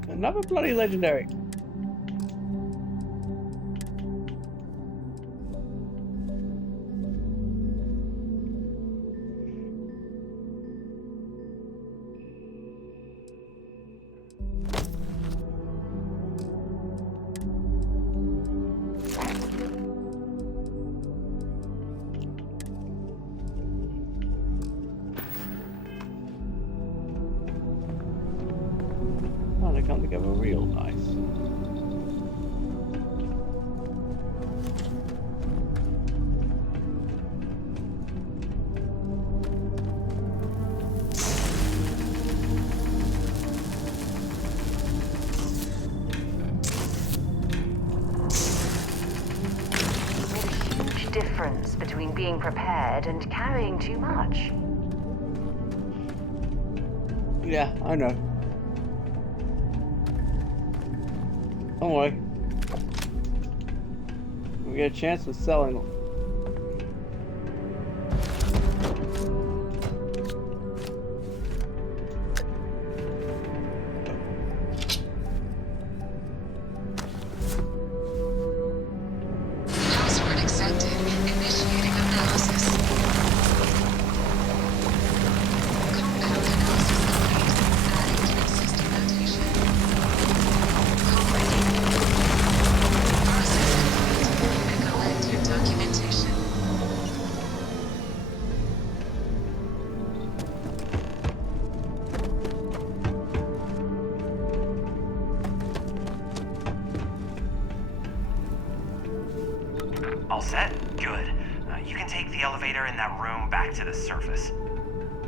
Another bloody legendary. Oh, they come together real nice. Huge difference between being prepared and carrying too much. Yeah, I know. Don't worry. We get a chance of selling them. Password accepted. Initiating analysis. Compound analysis complete. Adding to existing notation. Completing. Process complete. Collect your documentation. All set? Good. You can take the elevator in that room back to the surface.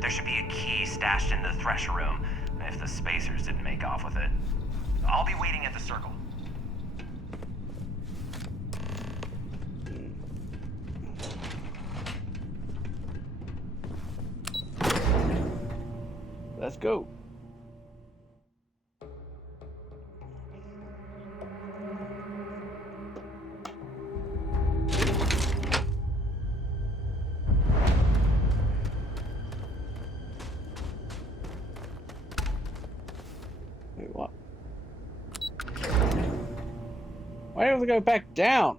There should be a key stashed in the Thresher room, if the spacers didn't make off with it. I'll be waiting at the circle. Let's go. Wait, what? Why don't we go back down?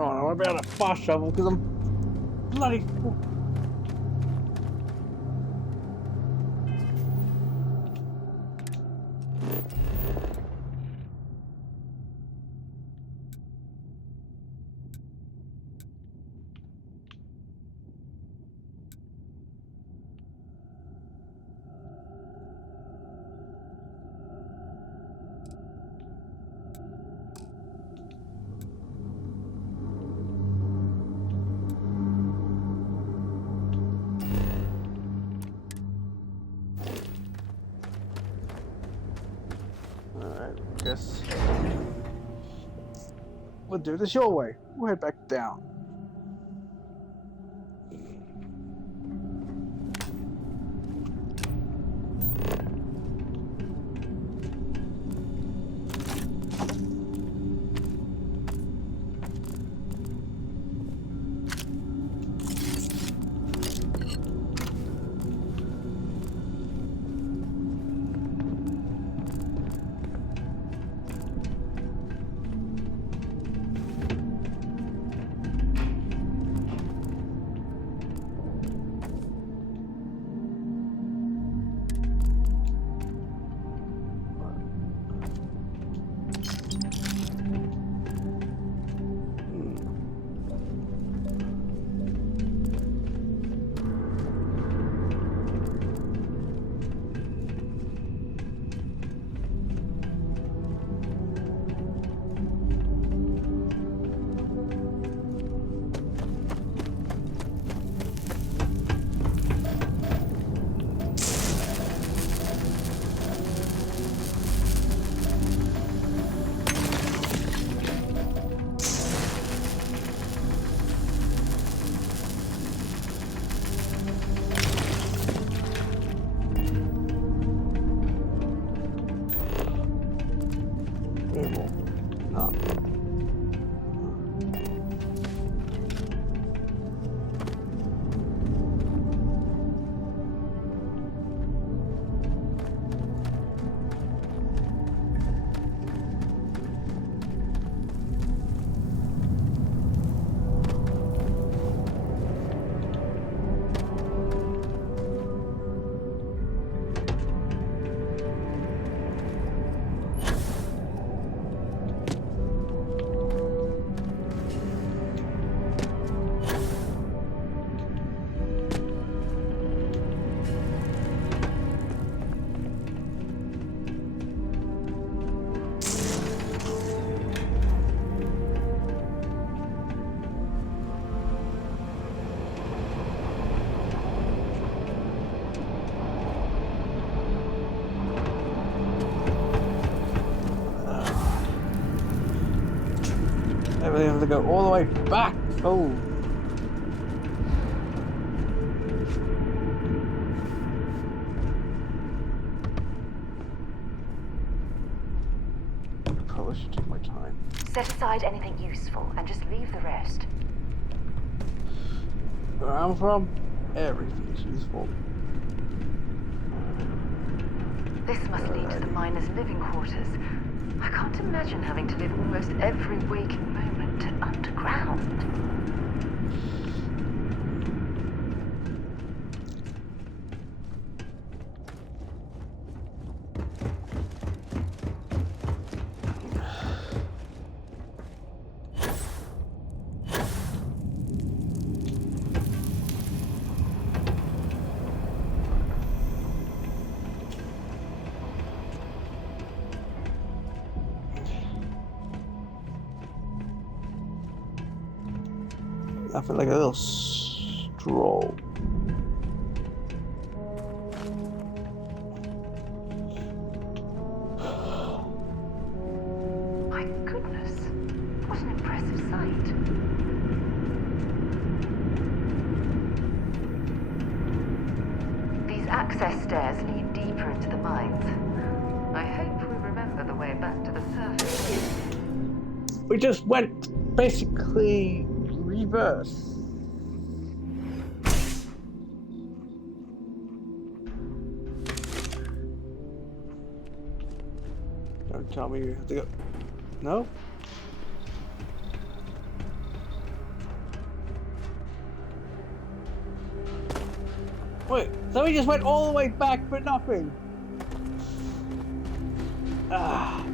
Oh, I want to be able to fast travel because I'm bloody. We'll do this your way. We'll head back down. They have to go all the way back. Oh. Probably should take my time. Set aside anything useful and just leave the rest. Where I'm from, everything's useful. This must lead to the miners' living quarters. I can't imagine having to live almost every waking moment underground. I feel like a little stroll. My goodness, what an impressive sight. These access stairs lead deeper into the mines. I hope we remember the way back to the surface. We just went basically reverse. Don't tell me you have to go. No? Wait, so we just went all the way back for nothing? Ah.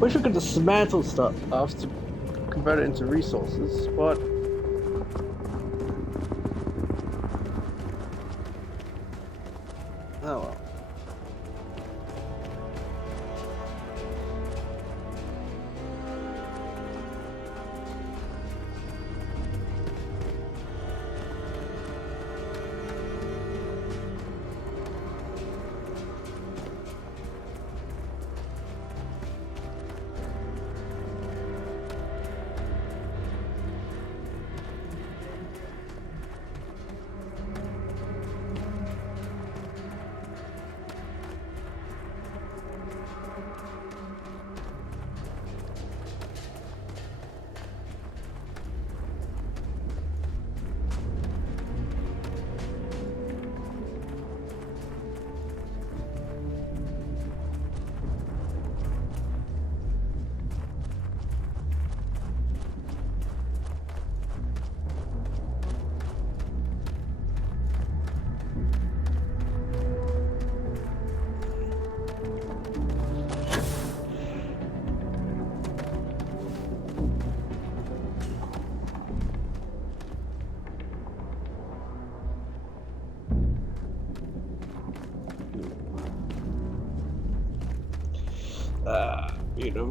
Wish we could dismantle stuff to convert it into resources, but oh well.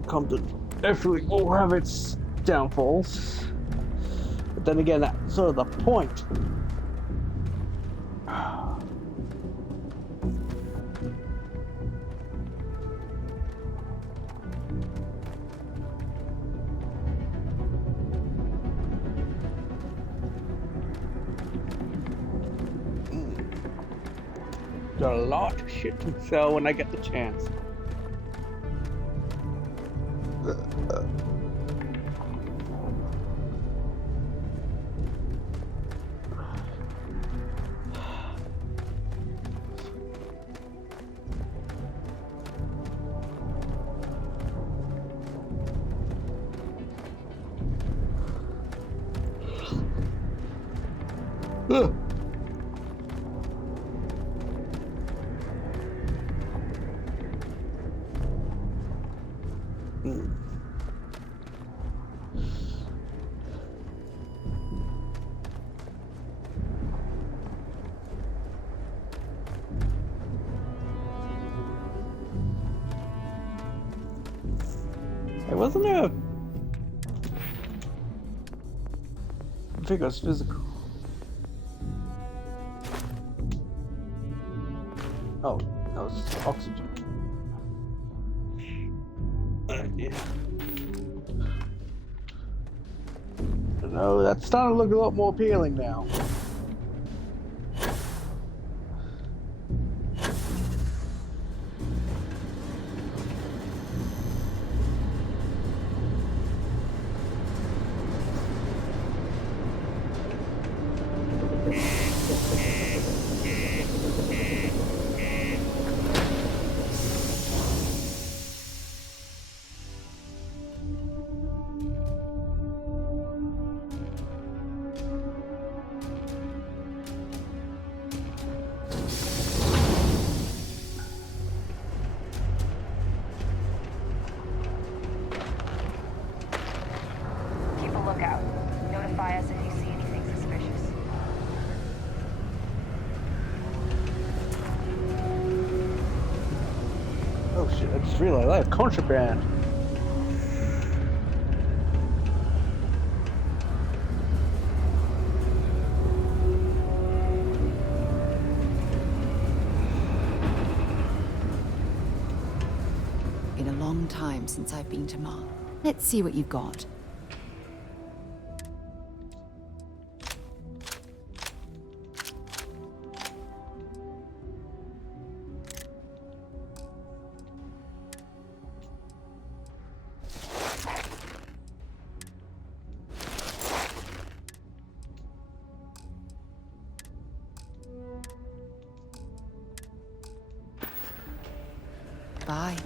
Compton definitely will have its downfalls, but then again, that's sort of the point. Got a lot of shit to sell when I get the chance. It wasn't a I think it was physical. Oh, that was oxygen. Yeah. No, that's starting to look a lot more appealing now. I just realized I have contraband. Been a long time since I've been to Mars. Let's see what you've got. Bye.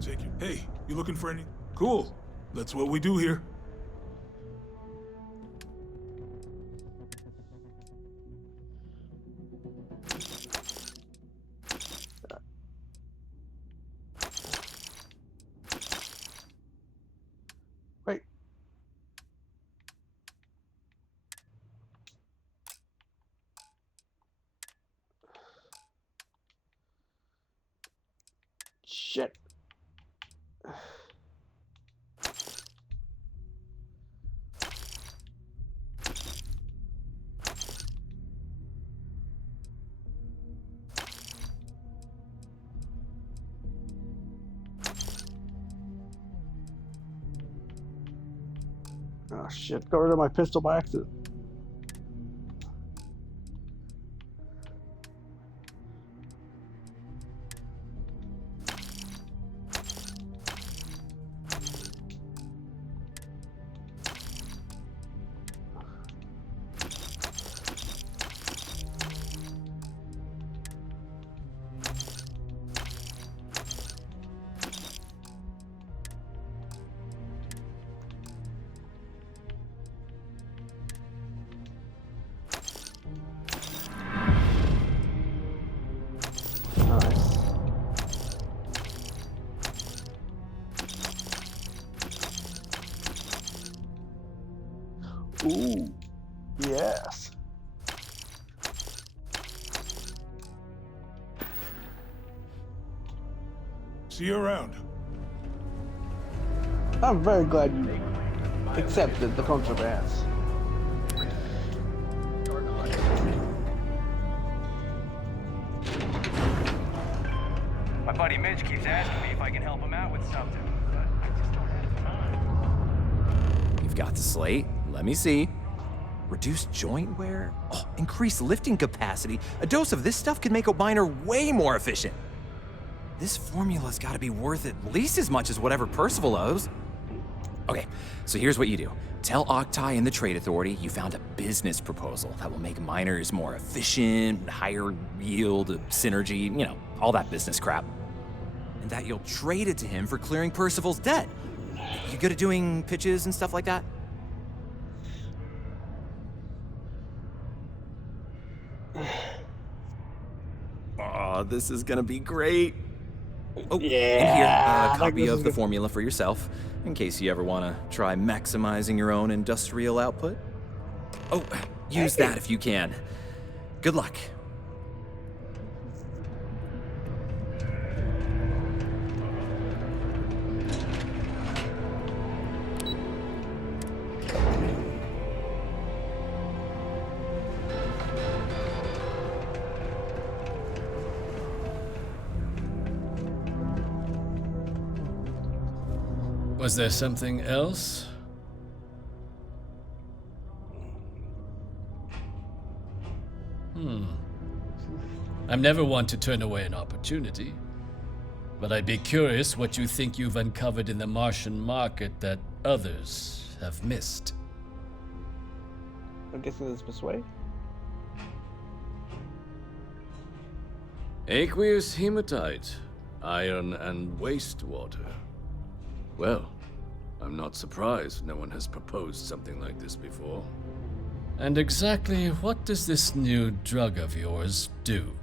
Take it. Hey, you looking for any? Cool. That's what we do here. Wait. Shit. Oh shit, got rid of my pistol by accident. Ooh, yes. See you around. I'm very glad you accepted the contraband. My buddy Mitch keeps asking me if I can help him out with something, but I just don't have time. You've got the slate. Let me see. Reduced joint wear? Oh, increased lifting capacity. A dose of this stuff could make a miner way more efficient. This formula's gotta be worth at least as much as whatever Percival owes. Okay, so here's what you do. Tell Octai and the Trade Authority you found a business proposal that will make miners more efficient, higher yield, synergy, you know, all that business crap. And that you'll trade it to him for clearing Percival's debt. You good at doing pitches and stuff like that? Oh, this is gonna be great. Oh, and here, a copy of the formula for yourself, in case you ever want to try maximizing your own industrial output. Oh, use that if you can. Good luck. Was there something else? I'm never one to turn away an opportunity, but I'd be curious what you think you've uncovered in the Martian market that others have missed. I'm guessing this Persuade? Aqueous hematite, iron and wastewater. Well, I'm not surprised no one has proposed something like this before. And exactly what does this new drug of yours do?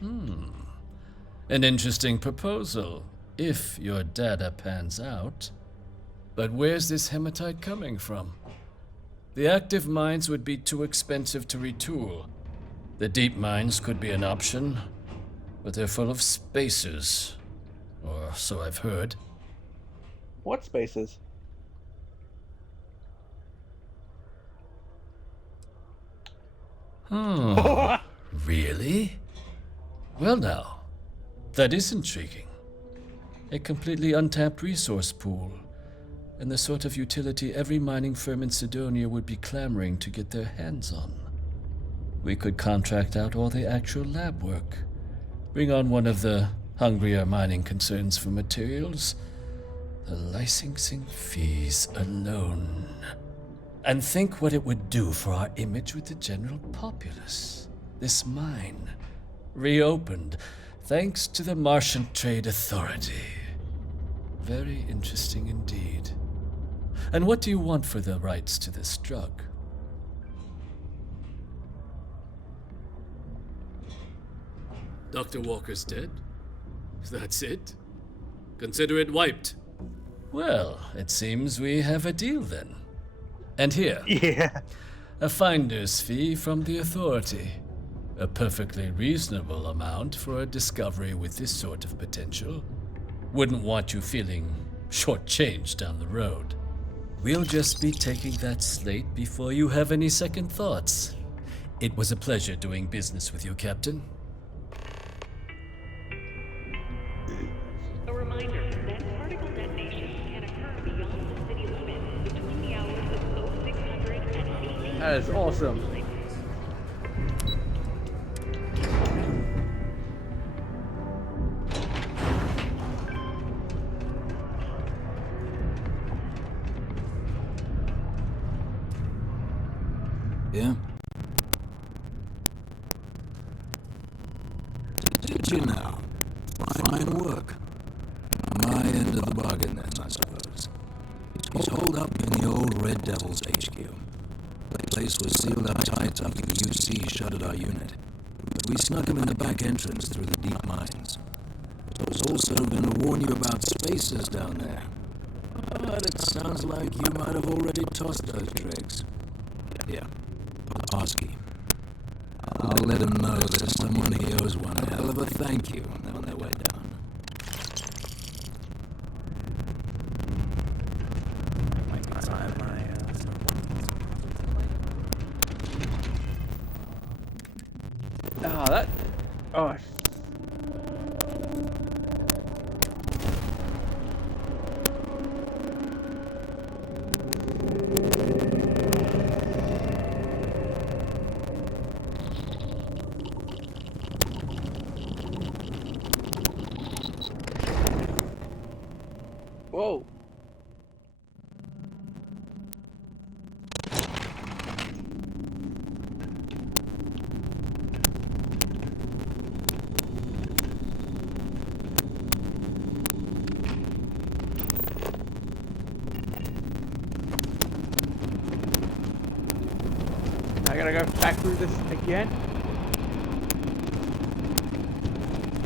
An interesting proposal, if your data pans out. But where's this hematite coming from? The active mines would be too expensive to retool. The deep mines could be an option, but they're full of spacers. Or so I've heard. What spacers? Oh, really? Well now, that is intriguing. A completely untapped resource pool, and the sort of utility every mining firm in Sidonia would be clamoring to get their hands on. We could contract out all the actual lab work, bring on one of the hungrier mining concerns for materials, the licensing fees alone. And think what it would do for our image with the general populace. This mine, reopened, thanks to the Martian Trade Authority. Very interesting indeed. And what do you want for the rights to this drug? Dr. Walker's dead? That's it? Consider it wiped. Well, it seems we have a deal then. And here. Yeah. A finder's fee from the authority. A perfectly reasonable amount for a discovery with this sort of potential. Wouldn't want you feeling shortchanged down the road. We'll just be taking that slate before you have any second thoughts. It was a pleasure doing business with you, Captain. A reminder that particle detonations can occur beyond the city limits between the hours of 0600 and 8. That is awesome. Yeah? Did you now? Fine work. My end of the bargain then, I suppose. He's holed up in the old Red Devil's HQ. The place was sealed up tight after the UC shuttered our unit. But we snuck him in the back entrance through the deep mines. I was also going to warn you about spacers down there. But it sounds like you might have already tossed those tricks. Yeah. Parsky. I'll let him know there's someone he owes one hell of a thank you on their way down. Oh, that. Oh. Whoa. I gotta go back through this again.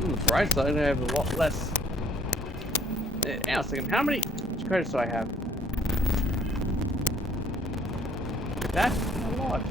On the bright side, I have a lot less. Hang on a second, how many credits do I have? That's a lot.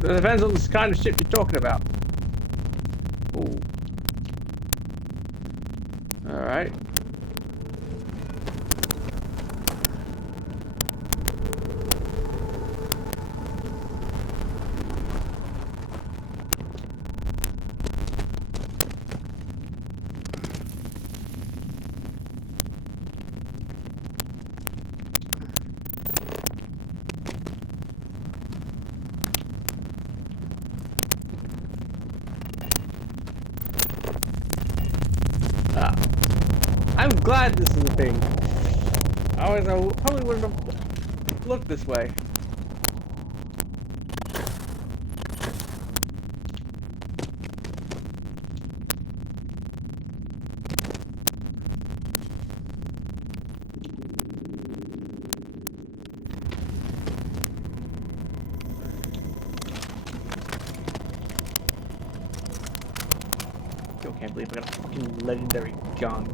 It depends on the kind of ship you're talking about. Ooh. Alright. I'm glad this is a thing. Otherwise, I probably wouldn't have looked this way. Still can't believe I got a fucking legendary gun.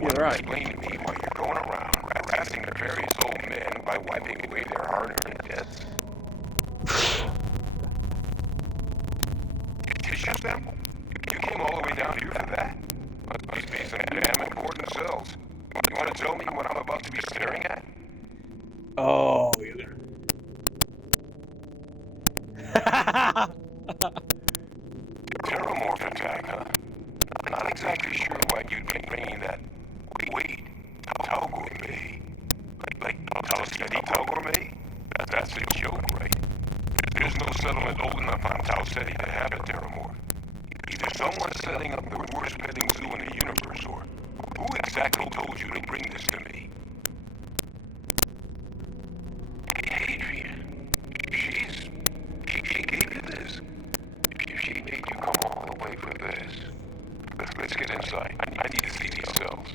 You're right. Explain to me why you're going around harassing the various old men by wiping away their hard-earned debts. Tissue sample? You came all the way down here for that? Must be some damn important cells. You want to tell me what I'm about to be staring at? Oh, you're gonna. Terramorph attack, huh? I'm not exactly sure why you'd be bringing that. Wait, Tau Gourmet? Like Tau City Tau Gourmet? That's a joke, right? There's no settlement old enough on Tau City to have a Terramorph. Either someone's setting up the worst petting zoo in the universe, or who exactly told you to bring this to me? Adrian. She gave you this. She made you come all the way for this. Let's get inside. I need to see these cells.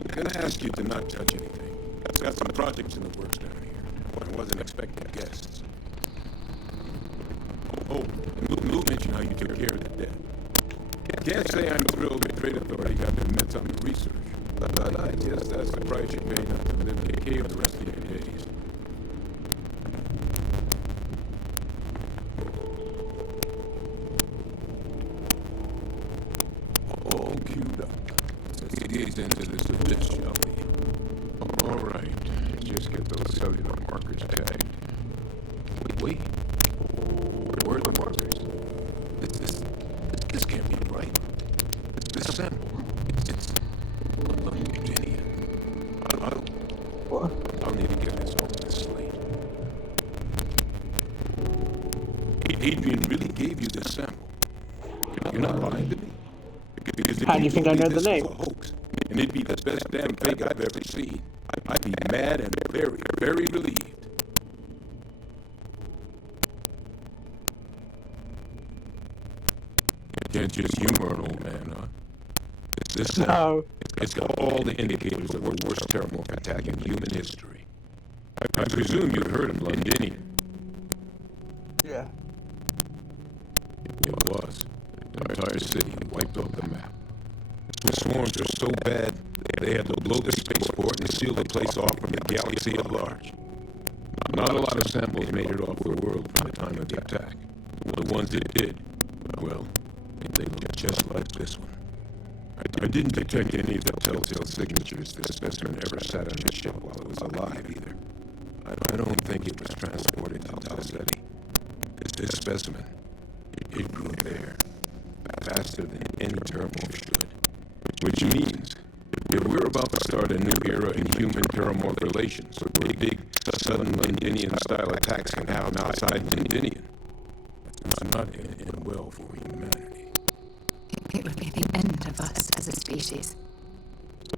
I'm gonna ask you to not touch anything. I've got some projects in the works down here. I wasn't expecting guests. Oh, and Lou mentioned how you took care of the dead. Can't say I'm thrilled the Trade Authority got their mitts on the research, but I guess that's the price you pay not to live in a cave the rest of your days. All queued up. Let's gaze into this abyss, shall we? All right. Just get those cellular markers tagged. Wait. Where are the markers? This can't be right. This sample. It's Londonian. I'll need to get this off the slate. Adrian really gave you this sample. You're not lying to me. Because How do you think I know the name? A hoax, and it'd be the best damn fake I've ever seen. I'd be mad and very, very relieved. Can't just humor an old man, huh? This No. It's got all the indicators of the worst Terramorph attack in human history. I presume you've heard of Londonian. Yeah. It was. The entire city wiped off the map. The swarms are so bad, they had to blow the spaceport and seal the place off from the galaxy at large. Not a lot of samples made it off the world from the time of the attack. The ones that did, well, they look just like this one. I didn't detect any of the telltale signatures this specimen ever sat on the ship while it was alive, either. I don't think it was transported to Tau Ceti. This specimen, it grew there, faster than any Terramorph should. Which means that we're about to start a new era in human-Terramorph relations, where big, sudden Londonian-style attacks can happen outside Londonian. That's not going to end well for humanity. It would be the end of us as a species.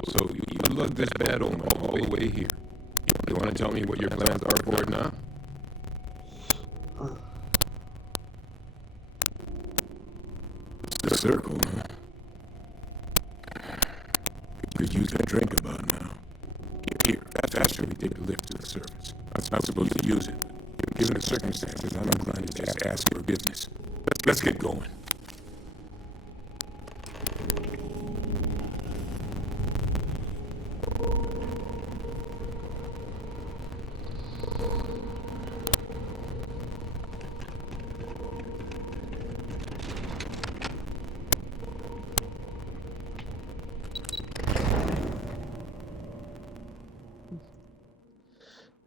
So you lugged this bad omen all the way here. You want to tell me what your plans are for it now? The circle, huh? Could use a drink about now. Here, after we take the lift to the surface. I'm not supposed to use it, but given the circumstances, I'm inclined to just ask for forgiveness. Let's get going.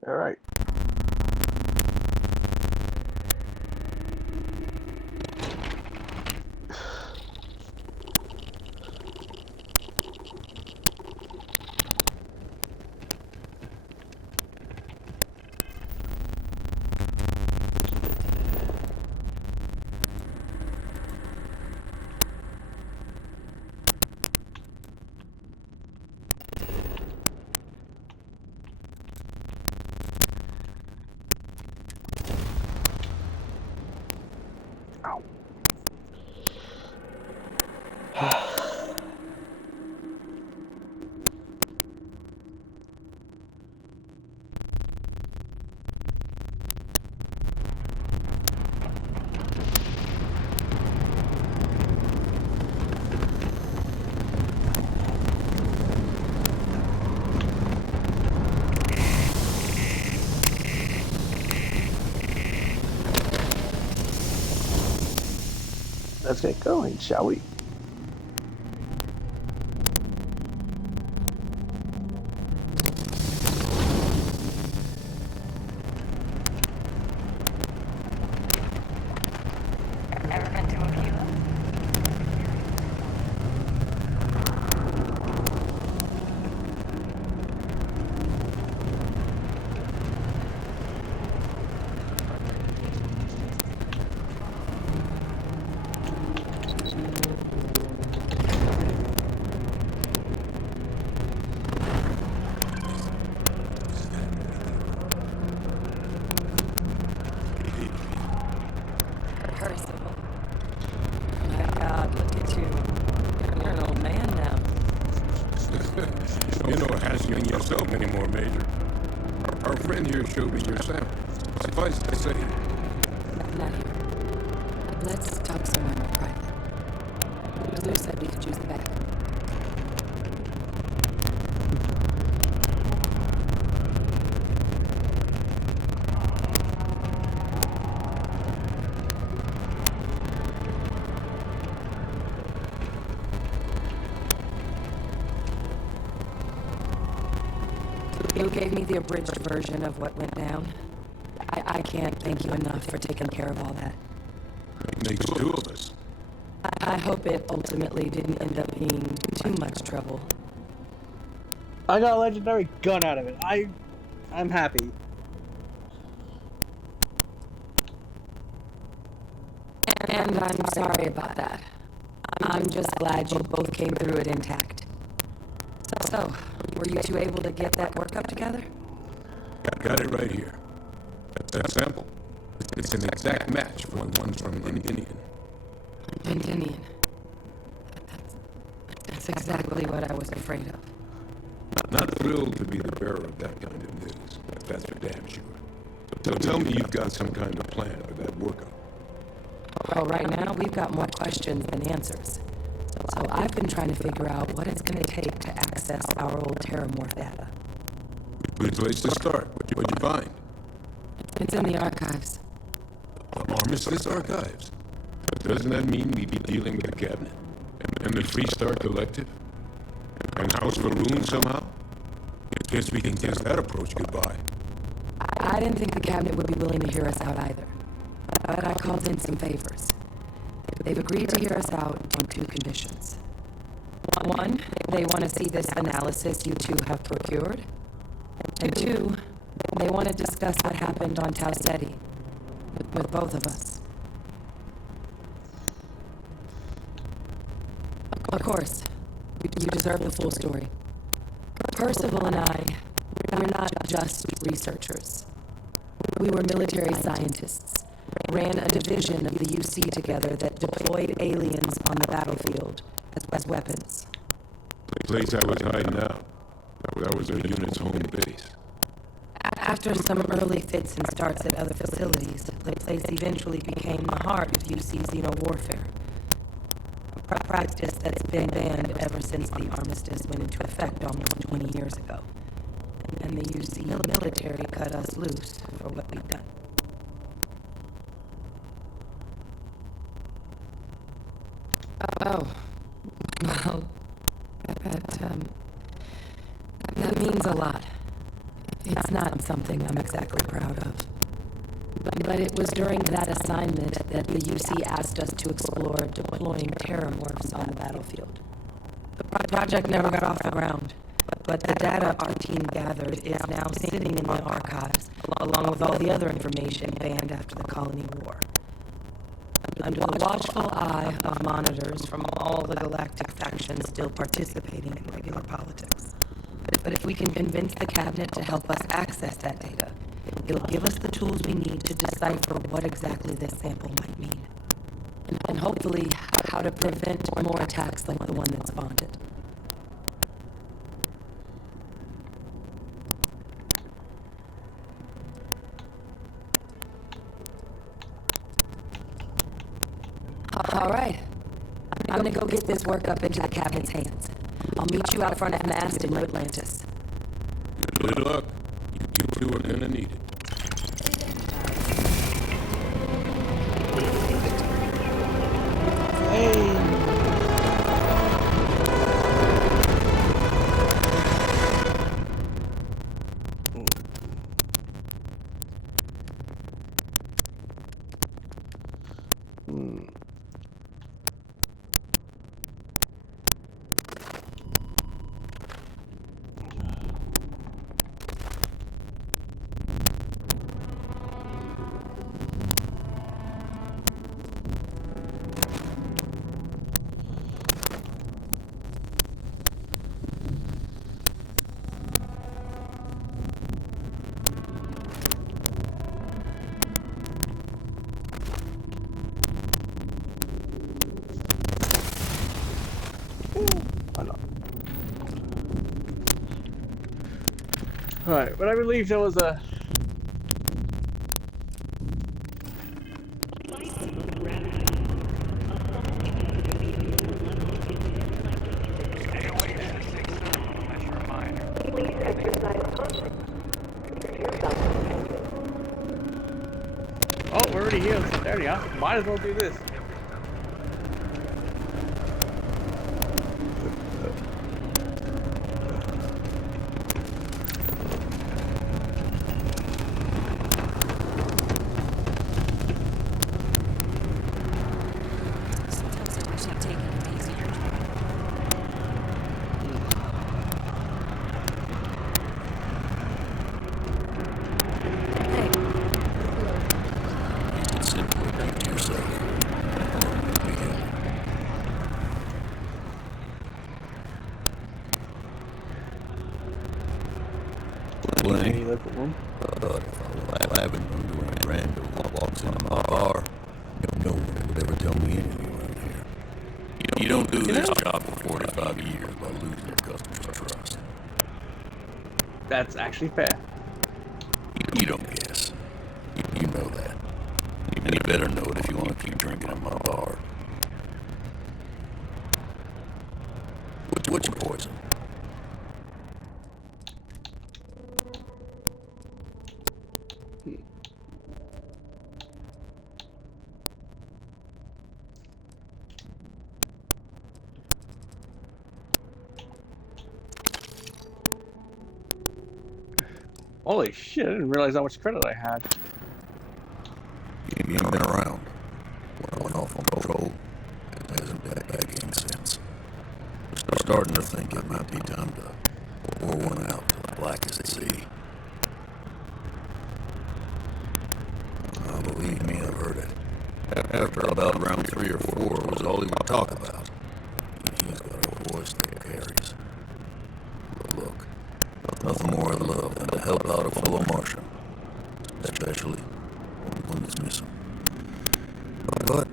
All right. Let's get going, shall we? Ever been to Aquila? Percival. My God, look at you. You're an old man now. You don't have to yourself anymore, Major. Our friend here showed me your sample. Suffice to say, Not here. Let's talk somewhere more private. Lou said we could use the back. You gave me the abridged version of what went down. I can't thank you enough for taking care of all that. it makes two of us. I hope it ultimately didn't end up being too much trouble. I got a legendary gun out of it. I'm happy. And I'm sorry about that. I'm just glad you both came through it intact. So, were you two able to get that workup together? Got it right here. That sample. It's an exact match for one from Indian. Indian. That's exactly what I was afraid of. Not thrilled to be the bearer of that kind of news. That's for damn sure. So tell me you've got some kind of plan for that workup. Well, right now, we've got more questions than answers. So I've been trying to figure out what it's going to take to access our old Terramorph data. Good place to start. What'd you find? It's in the archives. Armistice archives. But doesn't that mean we'd be dealing with the cabinet? And the Freestar Collective? And House Varoon somehow? Guess we can kiss that approach goodbye. I didn't think the cabinet would be willing to hear us out either. But I called in some favors. They've agreed to hear us out on two conditions. One, they want to see this analysis you two have procured. And two, they want to discuss what happened on Tau Ceti with both of us. Of course, you deserve the full story. Percival and I, we're not just researchers. We were military scientists, ran a division of the UC together that deployed aliens on the battlefield as weapons. The place I was hiding out. That was our unit's home base. After some early fits and starts at other facilities, the place eventually became the heart of UC xenowarfare. A practice that's been banned ever since the armistice went into effect almost 20 years ago. And the UC military cut us loose for what we'd done. Oh, well, that means a lot. It's not something I'm exactly proud of. But it was during that assignment that the UC asked us to explore deploying terramorphs on the battlefield. The project never got off the ground, but the data our team gathered is now sitting in the archives, along with all the other information banned after the colony war. Under the watchful eye of monitors from all the galactic factions still participating in regular politics. But if we can convince the cabinet to help us access that data, it'll give us the tools we need to decipher what exactly this sample might mean. And hopefully, how to prevent more attacks like the one that spawned it. All right. I'm gonna go get this work up into the cabinet's hands. I'll meet you out front of Mast in New Atlantis. Good luck. You two are gonna need it. Alright, but I believe there was a... Oh, we're already here. There we are. Might as well do this. Any local room? If I haven't been doing any random walks into my bar, no one would ever tell me anything around here. You don't do this job for 45 years by losing your customers' trust. That's actually fair. You don't guess. You know that. And you better know it if you want to keep drinking at my bar. What's your poison? Holy shit, I didn't realize how much credit I had. You ain't been around. When I went off on patrol, it hasn't been back in since. I'm starting to think it might be time to pour one out to the blackest sea. Oh, believe me, I've heard it. After about round 3 or 4 was all he would talk about. He's got a voice that carries. But look, nothing more I love than to help out a fellow Martian. Especially one that's missing. But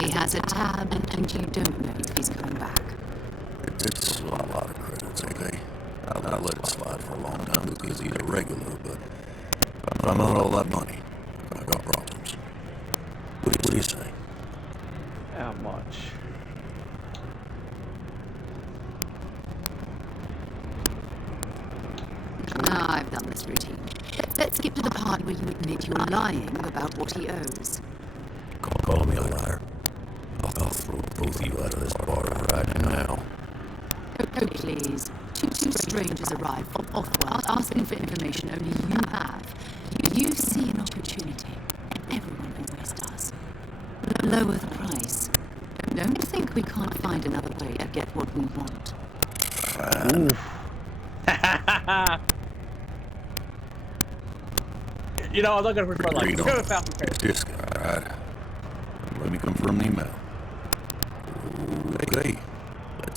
he has a tab, and you don't know if he's coming back. It's a lot of credits, okay? I'll let it slide for a long time because he's a regular, but I'm not all that money. I got problems. What do you say? How much? I've done this routine. Let's skip to the part where you admit you're lying about what he owes. Call me a liar. I'll throw both of you out of this bar right now. Oh, please. Too strangers arrive from off-world asking for information only you have. You see an opportunity. Everyone always does. Lower the price. Don't think we can't find another way to get what we want. You know, I'm not gonna prefer like Agreed go on with Falcon Pair. this guy, right? Let me confirm the email. Okay,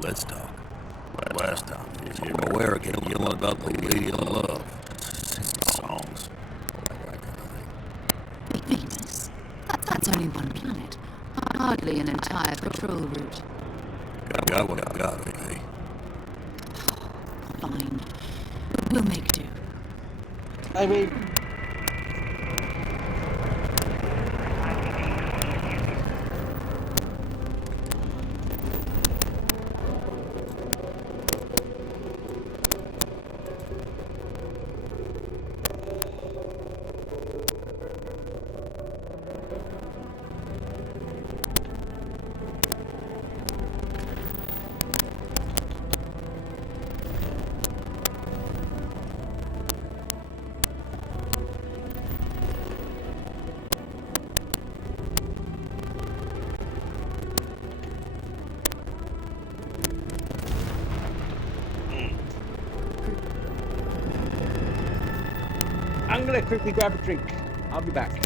let's talk. Last time, you were aware of getting yelling about the lady of love. Sing some songs. Venus? That's only one planet. Hardly an entire patrol route. Got what I got, okay? Fine. We'll make do. I mean, I'm gonna quickly grab a drink. I'll be back.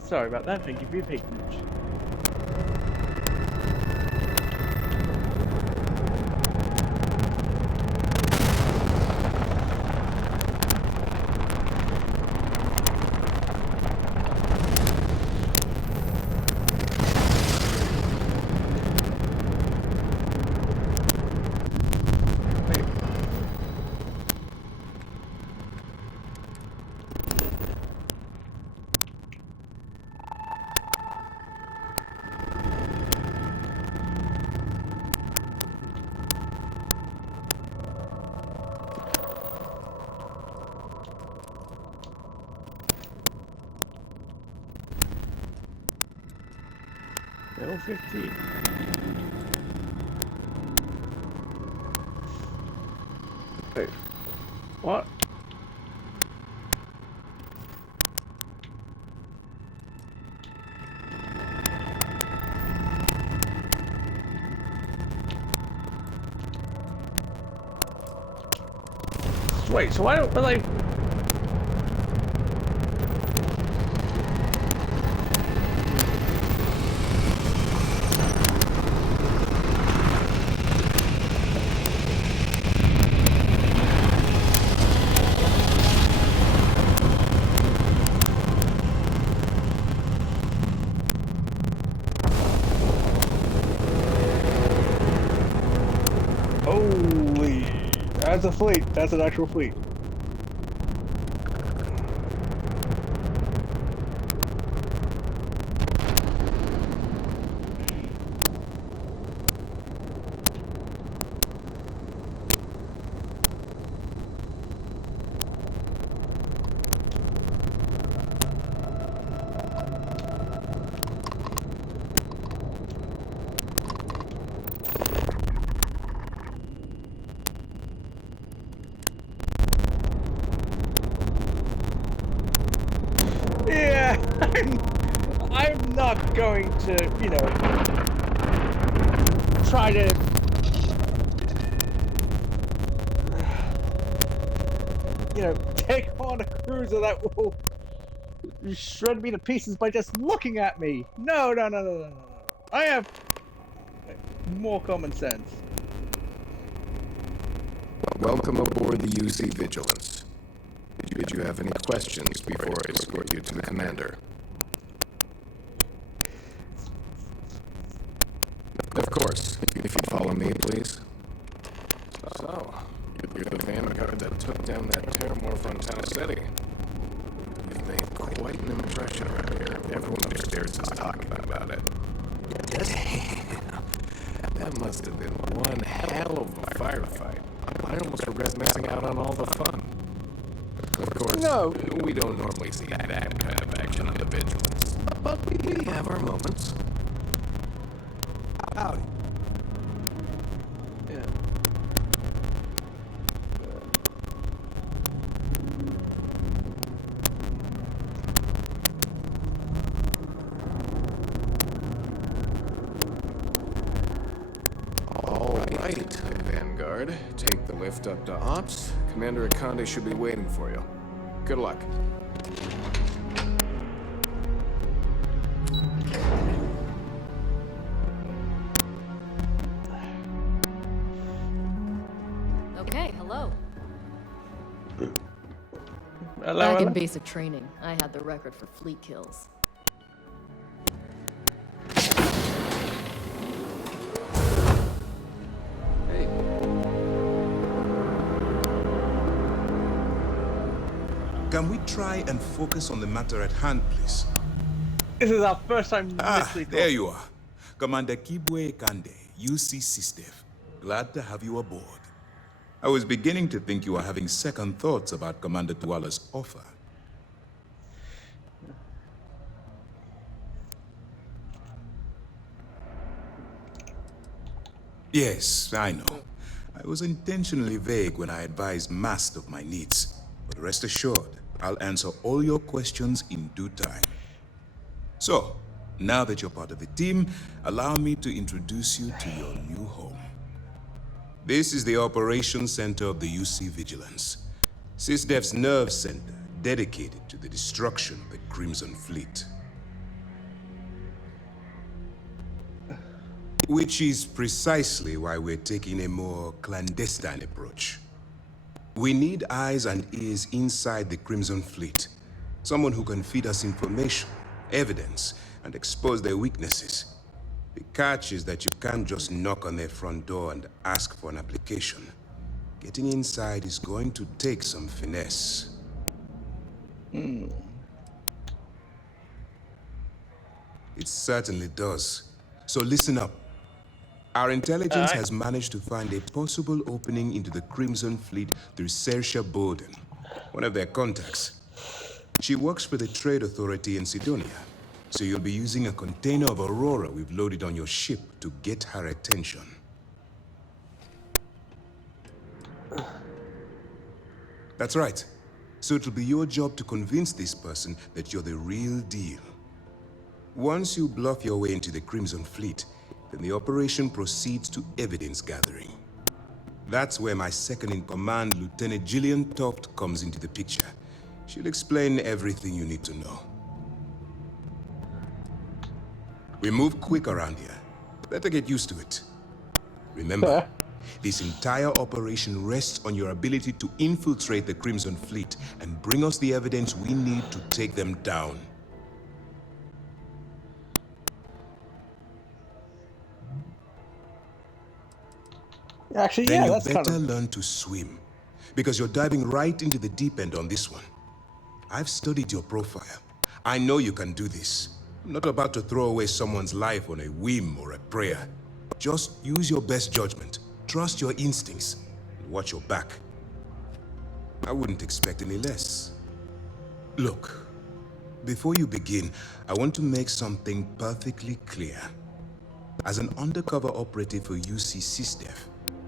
Sorry about that. Thank you for your patronage. Level 15. Wait. What? Wait, so why don't like holy, that's a fleet. That's an actual fleet. Yeah, I'm not going to, you know, try to take on a cruiser that will shred me to pieces by just looking at me. No, no, no, no, no, no, no. I have more common sense. Welcome aboard the UC Vigilance. Did you have any questions before I escort you to the commander? Of course. If you'd follow me, please. So, you're the vanguard that took down that Terramorph on Tanacetti. You've made quite an impression around here. Everyone upstairs is talking about it. That must have been one hell of a firefight. I almost regret missing out on all the fun. Of course, we don't normally see that kind of action on the Vigilance. But we have our moments. Howdy. Yeah. All right, Vanguard. Take the lift up to Ops. Commander Akande should be waiting for you. Good luck. Okay, hello. Hello. Back in basic training, I had the record for fleet kills. Can we try and focus on the matter at hand, please? This is our first time literally there you are. Commander Kibwe Kande, UC SysDev. Glad to have you aboard. I was beginning to think you were having second thoughts about Commander Tuala's offer. Yes, I know. I was intentionally vague when I advised Mast of my needs. But rest assured, I'll answer all your questions in due time. So, now that you're part of the team, allow me to introduce you to your new home. This is the Operations Center of the UC Vigilance, SysDev's nerve center dedicated to the destruction of the Crimson Fleet. Which is precisely why we're taking a more clandestine approach. We need eyes and ears inside the Crimson Fleet. Someone who can feed us information, evidence, and expose their weaknesses. The catch is that you can't just knock on their front door and ask for an application. Getting inside is going to take some finesse. It certainly does. So listen up. Our intelligence has managed to find a possible opening into the Crimson Fleet through Saoirse Bowden, one of their contacts. She works for the Trade Authority in Sidonia, so you'll be using a container of Aurora we've loaded on your ship to get her attention. That's right. So it'll be your job to convince this person that you're the real deal. Once you bluff your way into the Crimson Fleet, then the operation proceeds to evidence gathering. That's where my second-in-command, Lieutenant Gillian Toft, comes into the picture. She'll explain everything you need to know. We move quick around here. Better get used to it. Remember, this entire operation rests on your ability to infiltrate the Crimson Fleet and bring us the evidence we need to take them down. Actually, then yeah, you that's better kind of... learn to swim, because you're diving right into the deep end on this one. I've studied your profile. I know you can do this. I'm not about to throw away someone's life on a whim or a prayer. Just use your best judgment, trust your instincts, and watch your back. I wouldn't expect any less. Look, before you begin, I want to make something perfectly clear. As an undercover operative for UC SysDev,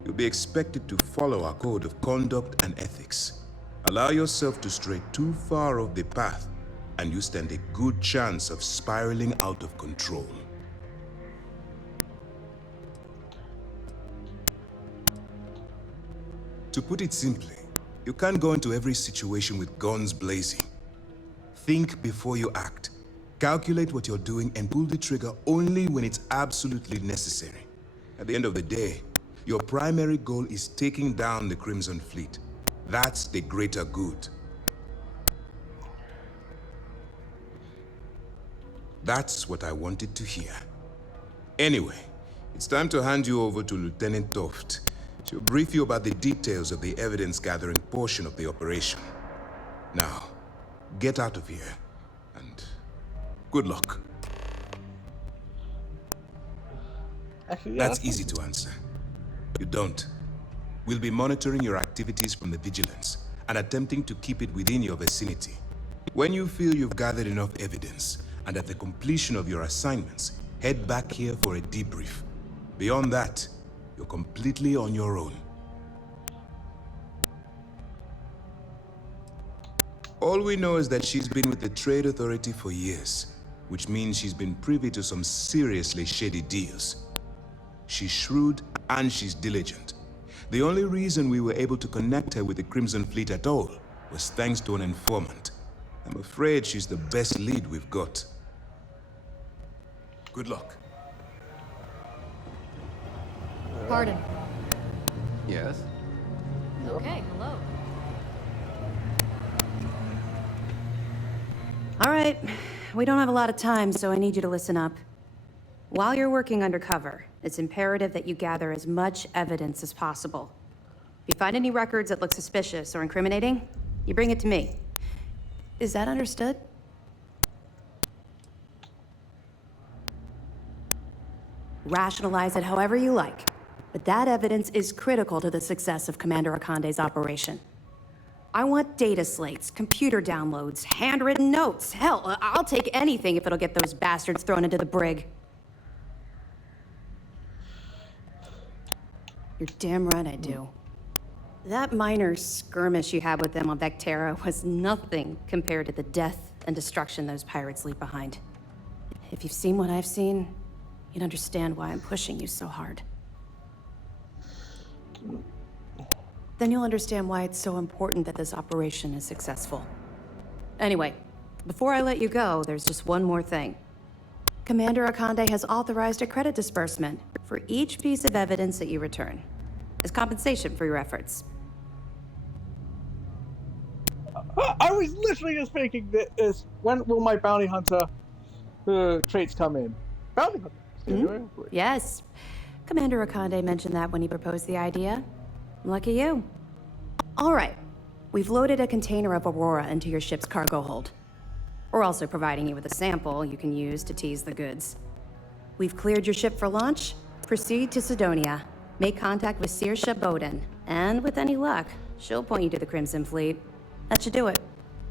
you'll be expected to follow our code of conduct and ethics. Allow yourself to stray too far off the path, and you stand a good chance of spiraling out of control. To put it simply, you can't go into every situation with guns blazing. Think before you act. Calculate what you're doing and pull the trigger only when it's absolutely necessary. At the end of the day, Your primary goal is taking down the Crimson Fleet. That's the greater good. That's what I wanted to hear. Anyway, it's time to hand you over to Lieutenant Toft. She'll brief you about the details of the evidence-gathering portion of the operation. Now, get out of here, and good luck. Actually, yeah, That's easy to answer. You don't. We'll be monitoring your activities from the Vigilance and attempting to keep it within your vicinity. When you feel you've gathered enough evidence, and at the completion of your assignments, head back here for a debrief. Beyond that, you're completely on your own. All we know is that she's been with the Trade Authority for years, which means she's been privy to some seriously shady deals. She's shrewd and she's diligent. The only reason we were able to connect her with the Crimson Fleet at all was thanks to an informant. I'm afraid she's the best lead we've got. Good luck. Pardon. Yes? Okay, hello. All right, we don't have a lot of time, so I need you to listen up. While you're working undercover, it's imperative that you gather as much evidence as possible. If you find any records that look suspicious or incriminating, you bring it to me. Is that understood? Rationalize it however you like, but that evidence is critical to the success of Commander Akande's operation. I want data slates, computer downloads, handwritten notes. Hell, I'll take anything if it'll get those bastards thrown into the brig. You're damn right I do. That minor skirmish you had with them on Vectera was nothing compared to the death and destruction those pirates leave behind. If you've seen what I've seen, you'd understand why I'm pushing you so hard. Then you'll understand why it's so important that this operation is successful. Anyway, before I let you go, there's just one more thing. Commander Akande has authorized a credit disbursement for each piece of evidence that you return, as compensation for your efforts. I was literally just thinking this. When will my bounty hunter traits come in? Bounty hunter. Yes. Commander Akande mentioned that when he proposed the idea. Lucky you. All right. We've loaded a container of Aurora into your ship's cargo hold. We're also providing you with a sample you can use to tease the goods. We've cleared your ship for launch. Proceed to Sidonia. Make contact with Saoirse Bowden. And with any luck, she'll point you to the Crimson Fleet. That should do it.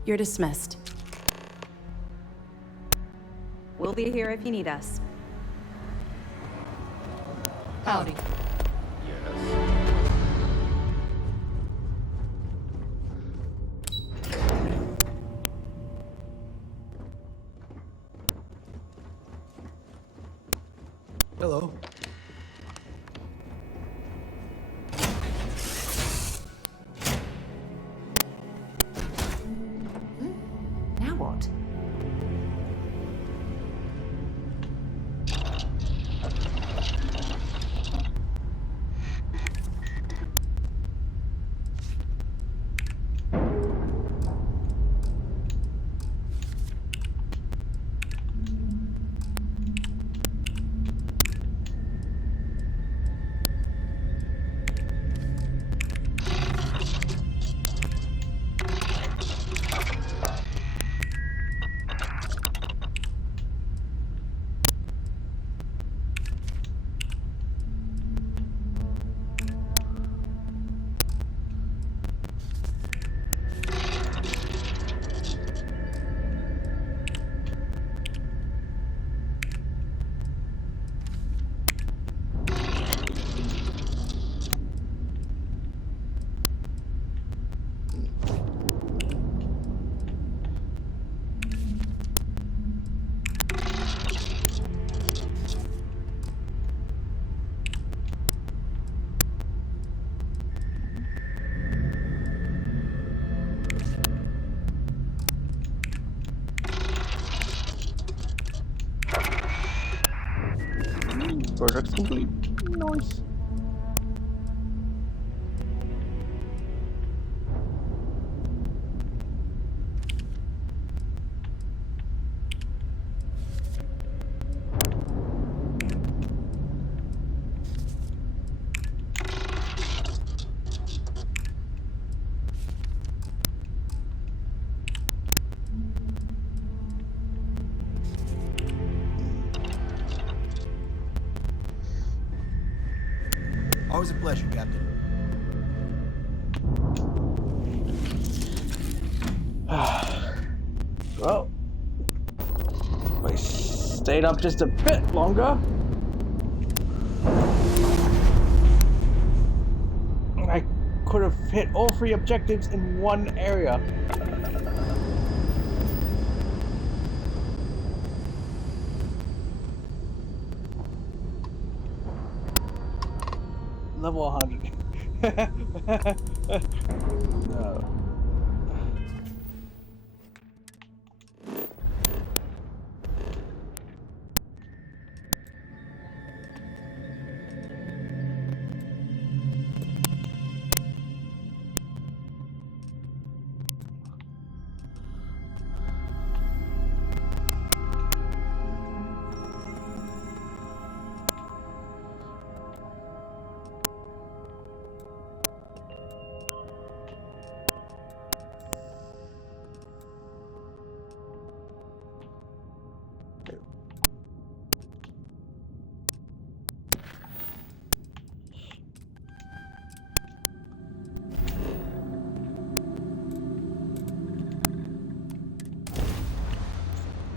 You're dismissed. We'll be here if you need us. Howdy. Hello. Now what? Project complete. Nice. Always a pleasure, Captain. Well, I stayed up just a bit longer. I could have hit all 3 objectives in one area. Level 100. No.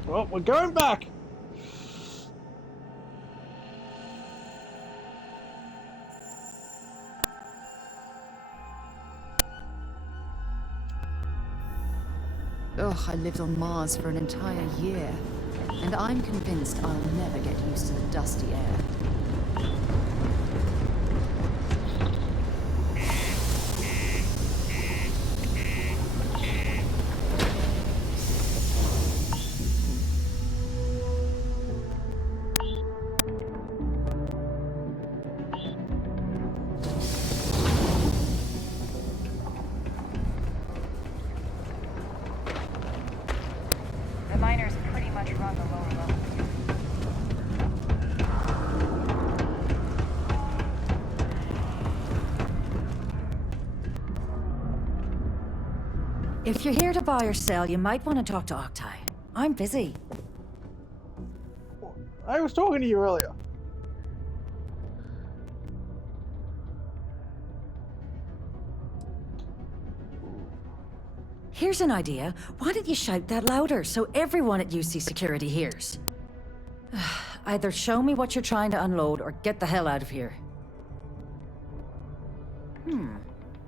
Well, we're going back. Ugh, I lived on Mars for an entire year, and I'm convinced I'll never get used to the dusty air. The miners pretty much run the lower levels. If you're here to buy or sell, you might want to talk to Octai. I'm busy. I was talking to you earlier. Here's an idea. Why don't you shout that louder so everyone at UC Security hears? Either show me what you're trying to unload or get the hell out of here.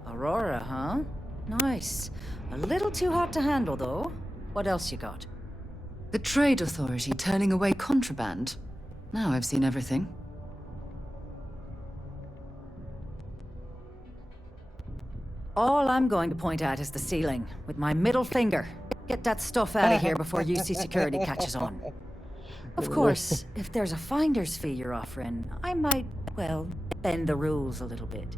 Aurora, huh? Nice. A little too hot to handle, though. What else you got? The Trade Authority turning away contraband. Now I've seen everything. All I'm going to point at is the ceiling, with my middle finger. Get that stuff out of here before UC Security catches on. Of course, if there's a finder's fee you're offering, I might, well, bend the rules a little bit.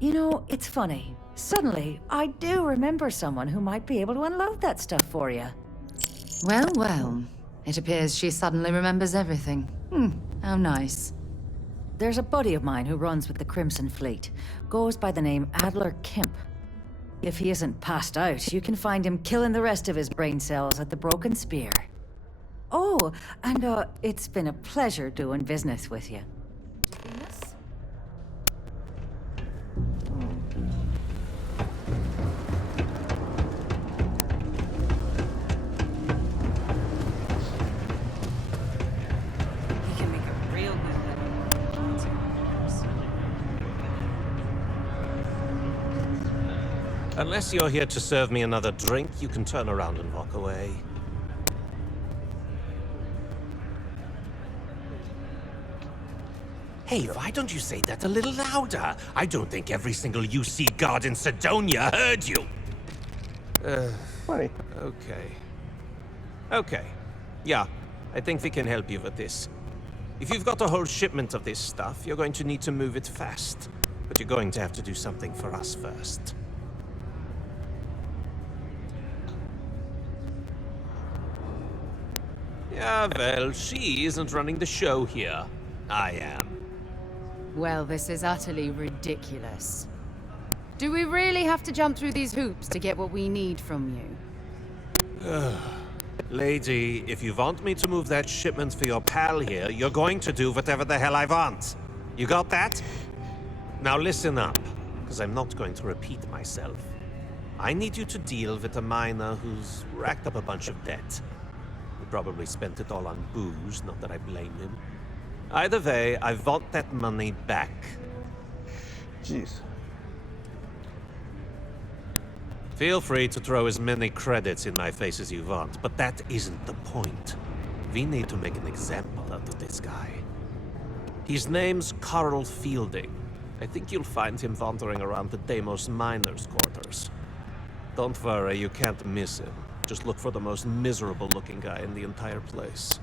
You know, it's funny. Suddenly, I do remember someone who might be able to unload that stuff for you. Well, well. It appears she suddenly remembers everything. How nice. There's a buddy of mine who runs with the Crimson Fleet. Goes by the name Adler Kemp. If he isn't passed out, you can find him killing the rest of his brain cells at the Broken Spear. Oh, and it's been a pleasure doing business with you. Unless you're here to serve me another drink, you can turn around and walk away. Hey, why don't you say that a little louder? I don't think every single UC guard in Sidonia heard you. Funny. Okay. Yeah, I think we can help you with this. If you've got a whole shipment of this stuff, you're going to need to move it fast. But you're going to have to do something for us first. Yeah, well, she isn't running the show here. I am. Well, this is utterly ridiculous. Do we really have to jump through these hoops to get what we need from you? Lady, if you want me to move that shipment for your pal here, you're going to do whatever the hell I want. You got that? Now listen up, because I'm not going to repeat myself. I need you to deal with a miner who's racked up a bunch of debt. He probably spent it all on booze, not that I blame him. Either way, I want that money back. Jeez. Feel free to throw as many credits in my face as you want, but that isn't the point. We need to make an example out of this guy. His name's Carl Fielding. I think you'll find him wandering around the Deimos miners' quarters. Don't worry, you can't miss him. Just look for the most miserable-looking guy in the entire place.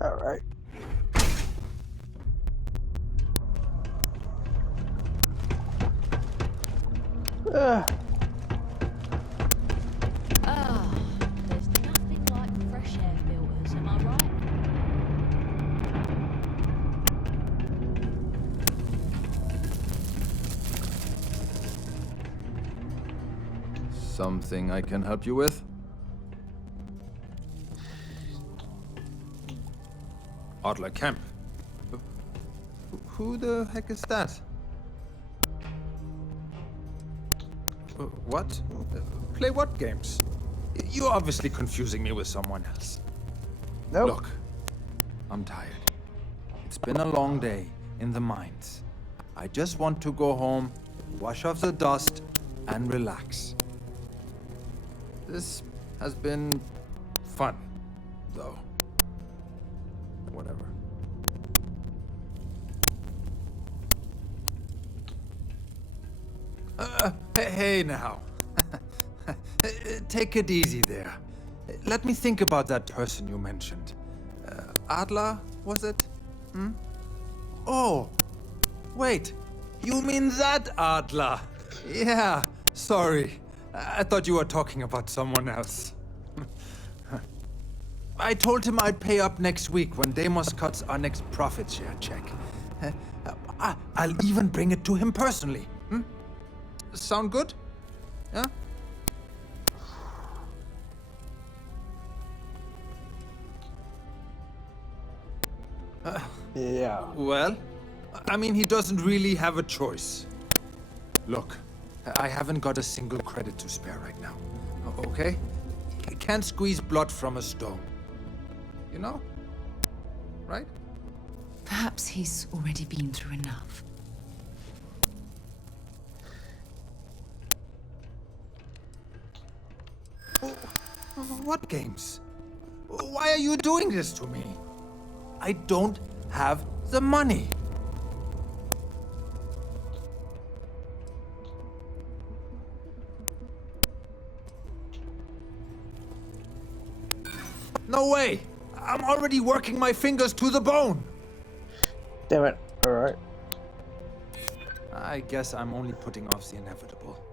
All right. There's nothing like fresh air filters, am I right? Something I can help you with? Adler Kemp. Who the heck is that? What? Play what games? You're obviously confusing me with someone else. Nope. Look, I'm tired. It's been a long day in the mines. I just want to go home, wash off the dust, and relax. This has been fun, though. Whatever. Hey now. Take it easy there. Let me think about that person you mentioned. Adler, was it? Hmm? Oh, wait. You mean that Adler? Yeah, sorry. I thought you were talking about someone else. I told him I'd pay up next week when Deimos cuts our next profit share check. I'll even bring it to him personally. Hmm? Sound good? Yeah? Yeah. Well, I mean, he doesn't really have a choice. Look, I haven't got a single credit to spare right now. Okay? You can't squeeze blood from a stone. You know? Right? Perhaps he's already been through enough. What games? Why are you doing this to me? I don't have the money. No way! I'm already working my fingers to the bone! Damn it. All right. I guess I'm only putting off the inevitable.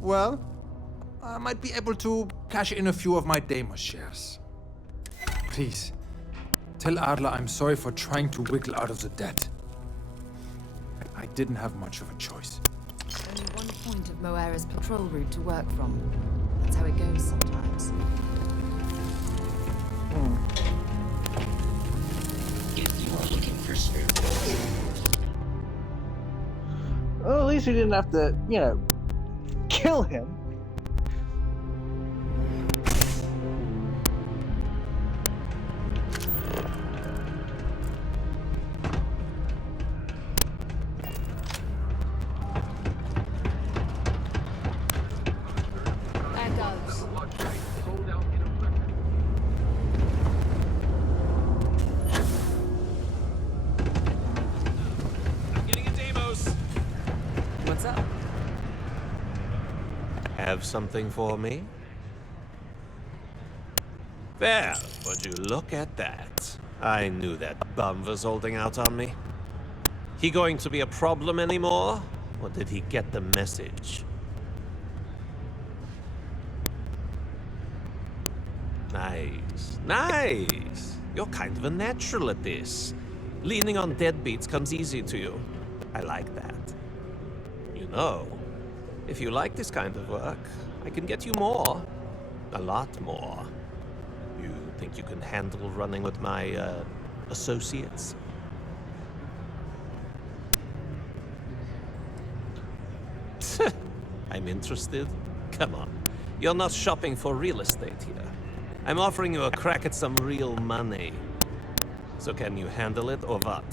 Well, I might be able to cash in a few of my Deimos shares. Please, tell Adler I'm sorry for trying to wiggle out of the debt. I didn't have much of a choice. Only one point of Moira's patrol route to work from. That's how it goes sometimes. If you are looking for spare Well, at least we didn't have to, kill him. There goes. Getting a Deimos. What's up? Have something for me? Well, would you look at that? I knew that bum was holding out on me. He going to be a problem anymore? Or did he get the message? Nice. Nice. You're kind of a natural at this. Leaning on deadbeats comes easy to you. I like that. You know, if you like this kind of work, I can get you more. A lot more. You think you can handle running with my, associates? I'm interested? Come on. You're not shopping for real estate here. I'm offering you a crack at some real money. So can you handle it or what?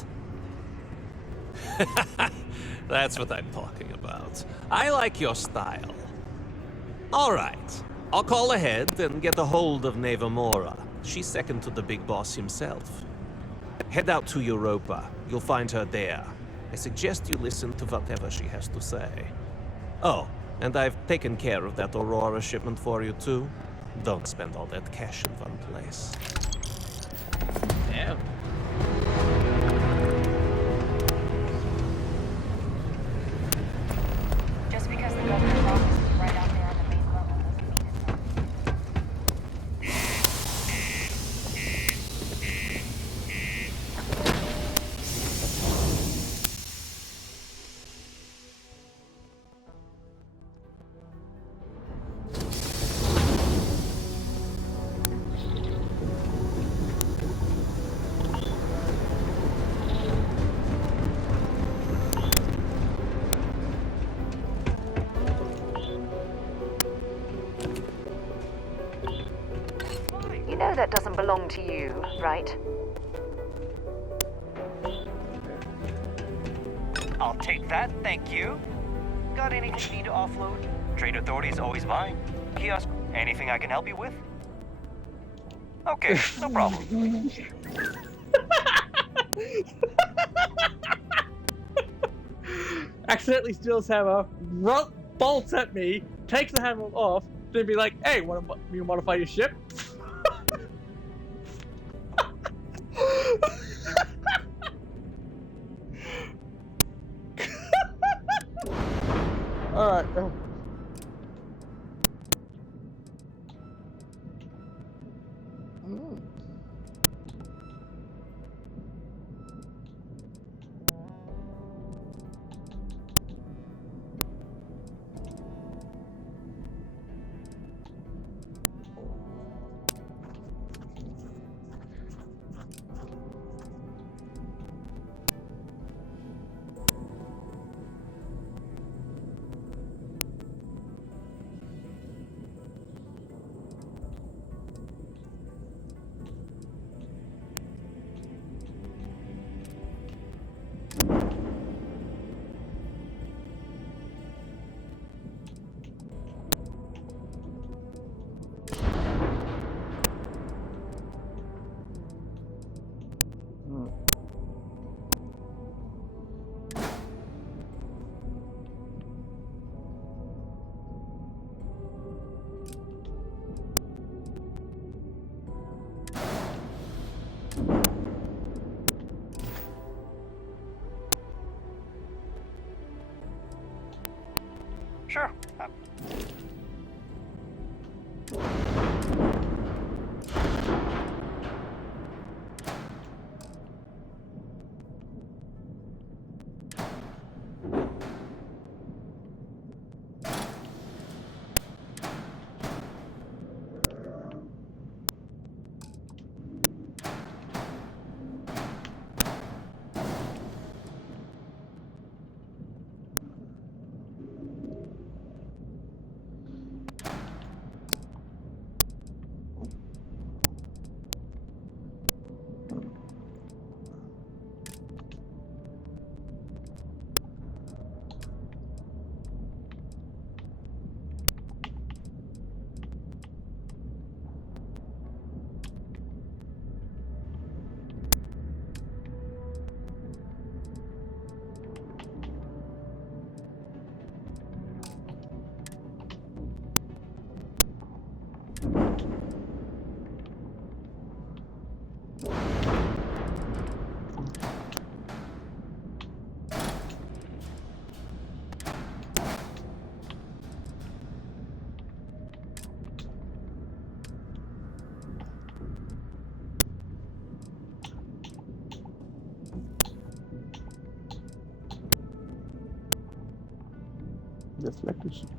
That's what I'm talking about. I like your style. All right. I'll call ahead and get a hold of Nevamora. She's second to the big boss himself. Head out to Europa. You'll find her there. I suggest you listen to whatever she has to say. Oh, and I've taken care of that Aurora shipment for you too. Don't spend all that cash in one place. Damn. Just because the governor's office is right out there on the main level doesn't mean it's not. You know that doesn't belong to you, right? I'll take that, thank you. Got anything you need to offload? Trade Authority's always mine. Kiosk, anything I can help you with? Okay, no problem. Accidentally steals hammer, bolts at me, takes the hammer off, then be like, "Hey, want to modify your ship?" All right. Deflector shield.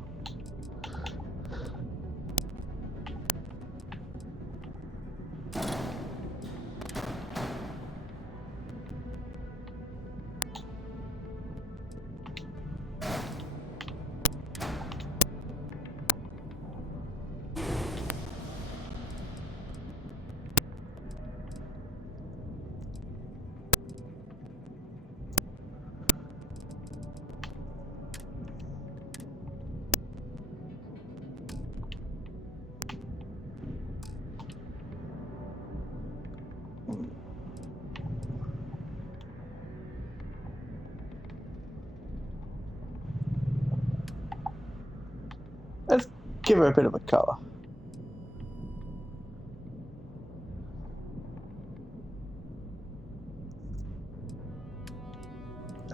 Let's give her a bit of a color.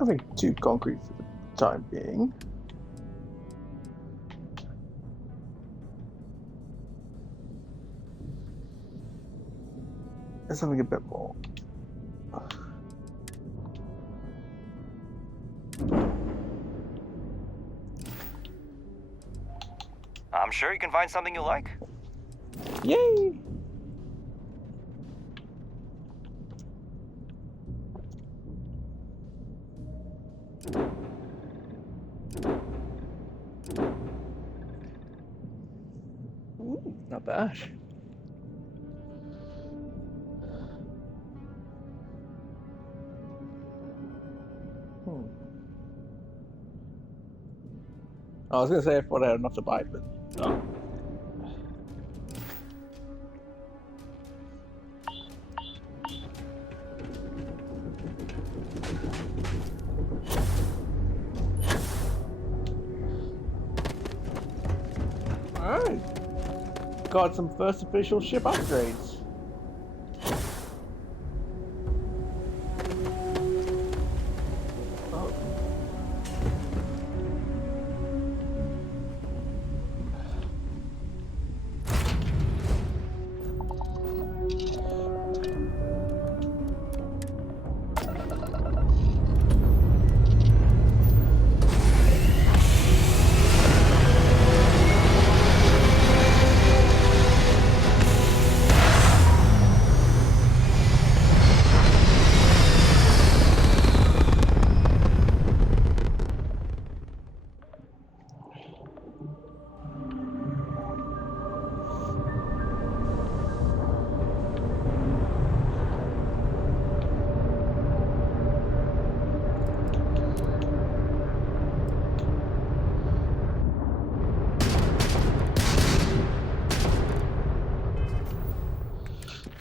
Nothing too concrete for the time being. There's something a bit more. I'm sure you can find something you like. Yay! Ooh, not bad. I was gonna say I thought I had enough to buy, but no. Alright. Got some first official ship upgrades.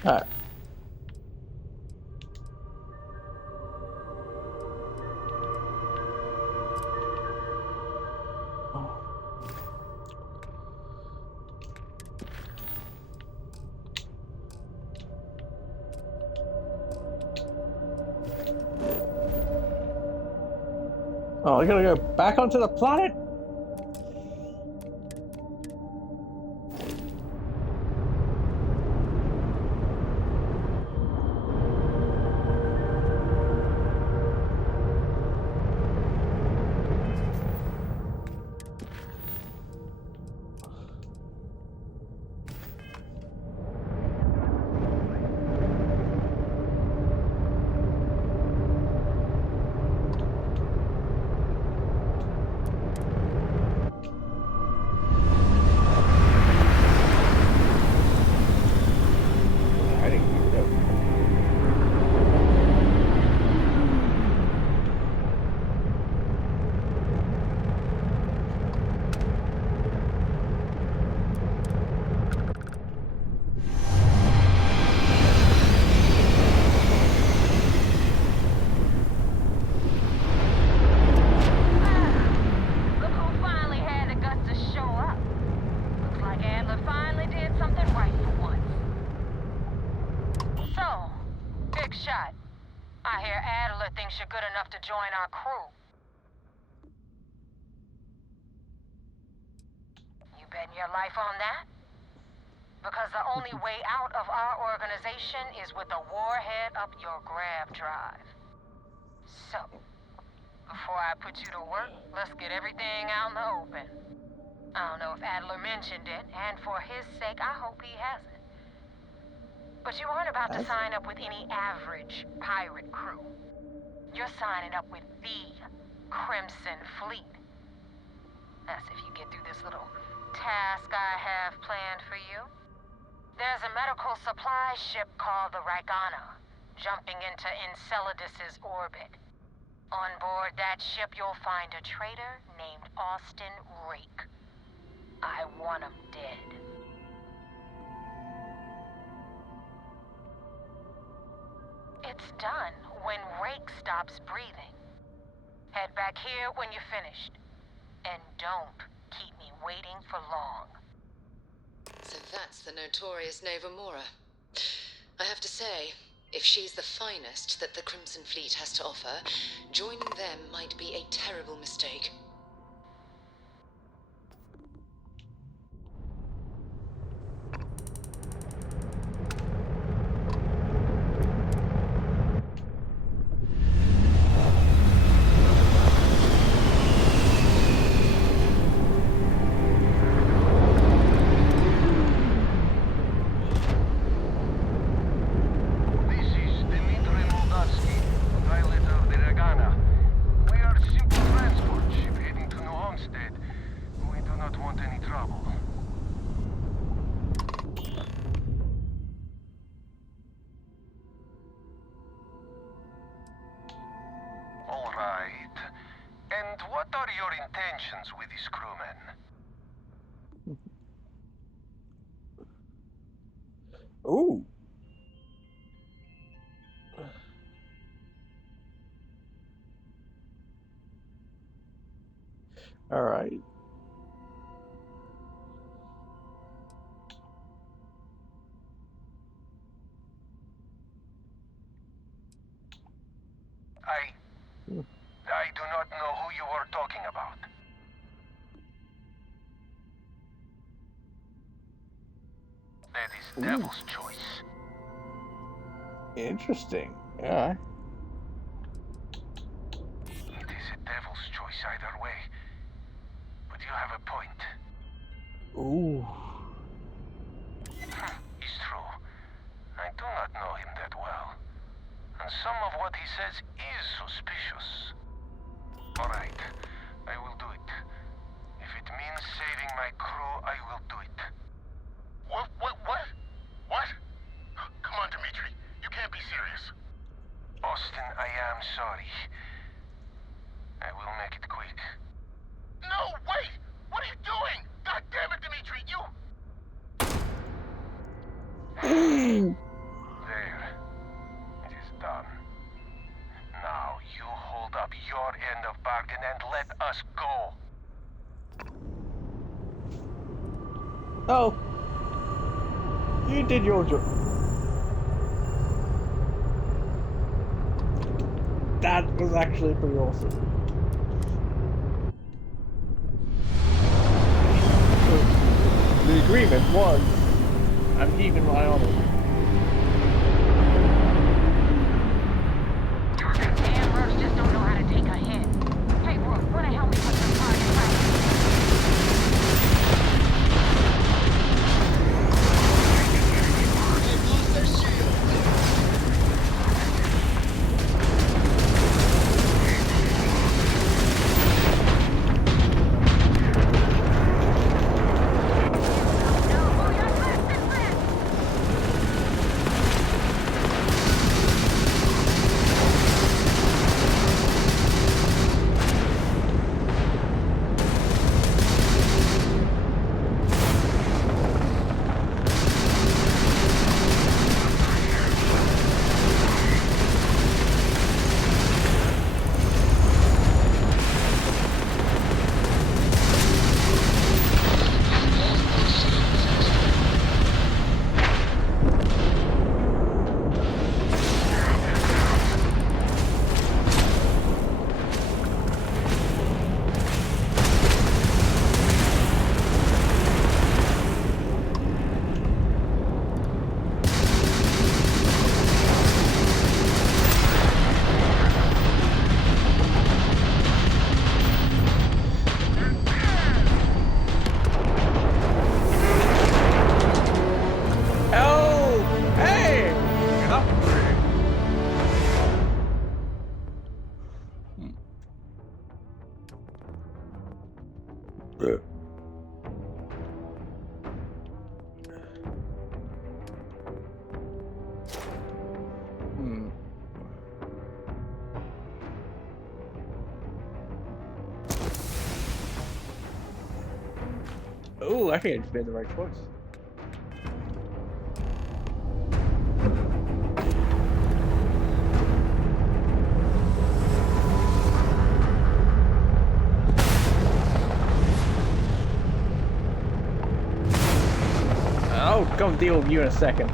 Alright. Oh, I gotta go back onto the planet? You're good enough to join our crew. You betting your life on that? Because the only way out of our organization is with a warhead up your grab drive. So, Before I put you to work, let's get everything out in the open. I don't know if Adler mentioned it, and for his sake, I hope he hasn't. But you aren't about to sign up with any average pirate crew. You're signing up with the Crimson Fleet. That's if you get through this little task I have planned for you. There's a medical supply ship called the Rygana, jumping into Enceladus's orbit. On board that ship, you'll find a traitor named Austin Rake. I want him dead. It's done when Rake stops breathing. Head back here when you're finished. And don't keep me waiting for long. So that's the notorious Nova Mora. I have to say, if she's the finest that the Crimson Fleet has to offer, joining them might be a terrible mistake. With these crewmen. Ooh. All right. I do not know who you are talking about. That is Devil's choice. Interesting. Yeah. It is a Devil's choice either way. But you have a point. Ooh. It's true. I do not know him that well. And some of what he says is suspicious. Alright, I will do it. If it means saving my crew, I will do it. What? Come on, Dimitri. You can't be serious. Austin, I am sorry. I will make it quick. No, wait! What are you doing? God damn it, Dimitri, you... There. It is done. Now you hold up your end of bargain and let us go. Oh. You did your job. That was actually pretty awesome. So, the agreement was, I'm keeping my honor. Damn mercs just don't know how to take a hit. Hey, Brooke, wanna help me with some target practice? They've lost their shield. I think I just made the right choice. I'll come deal with you in a second.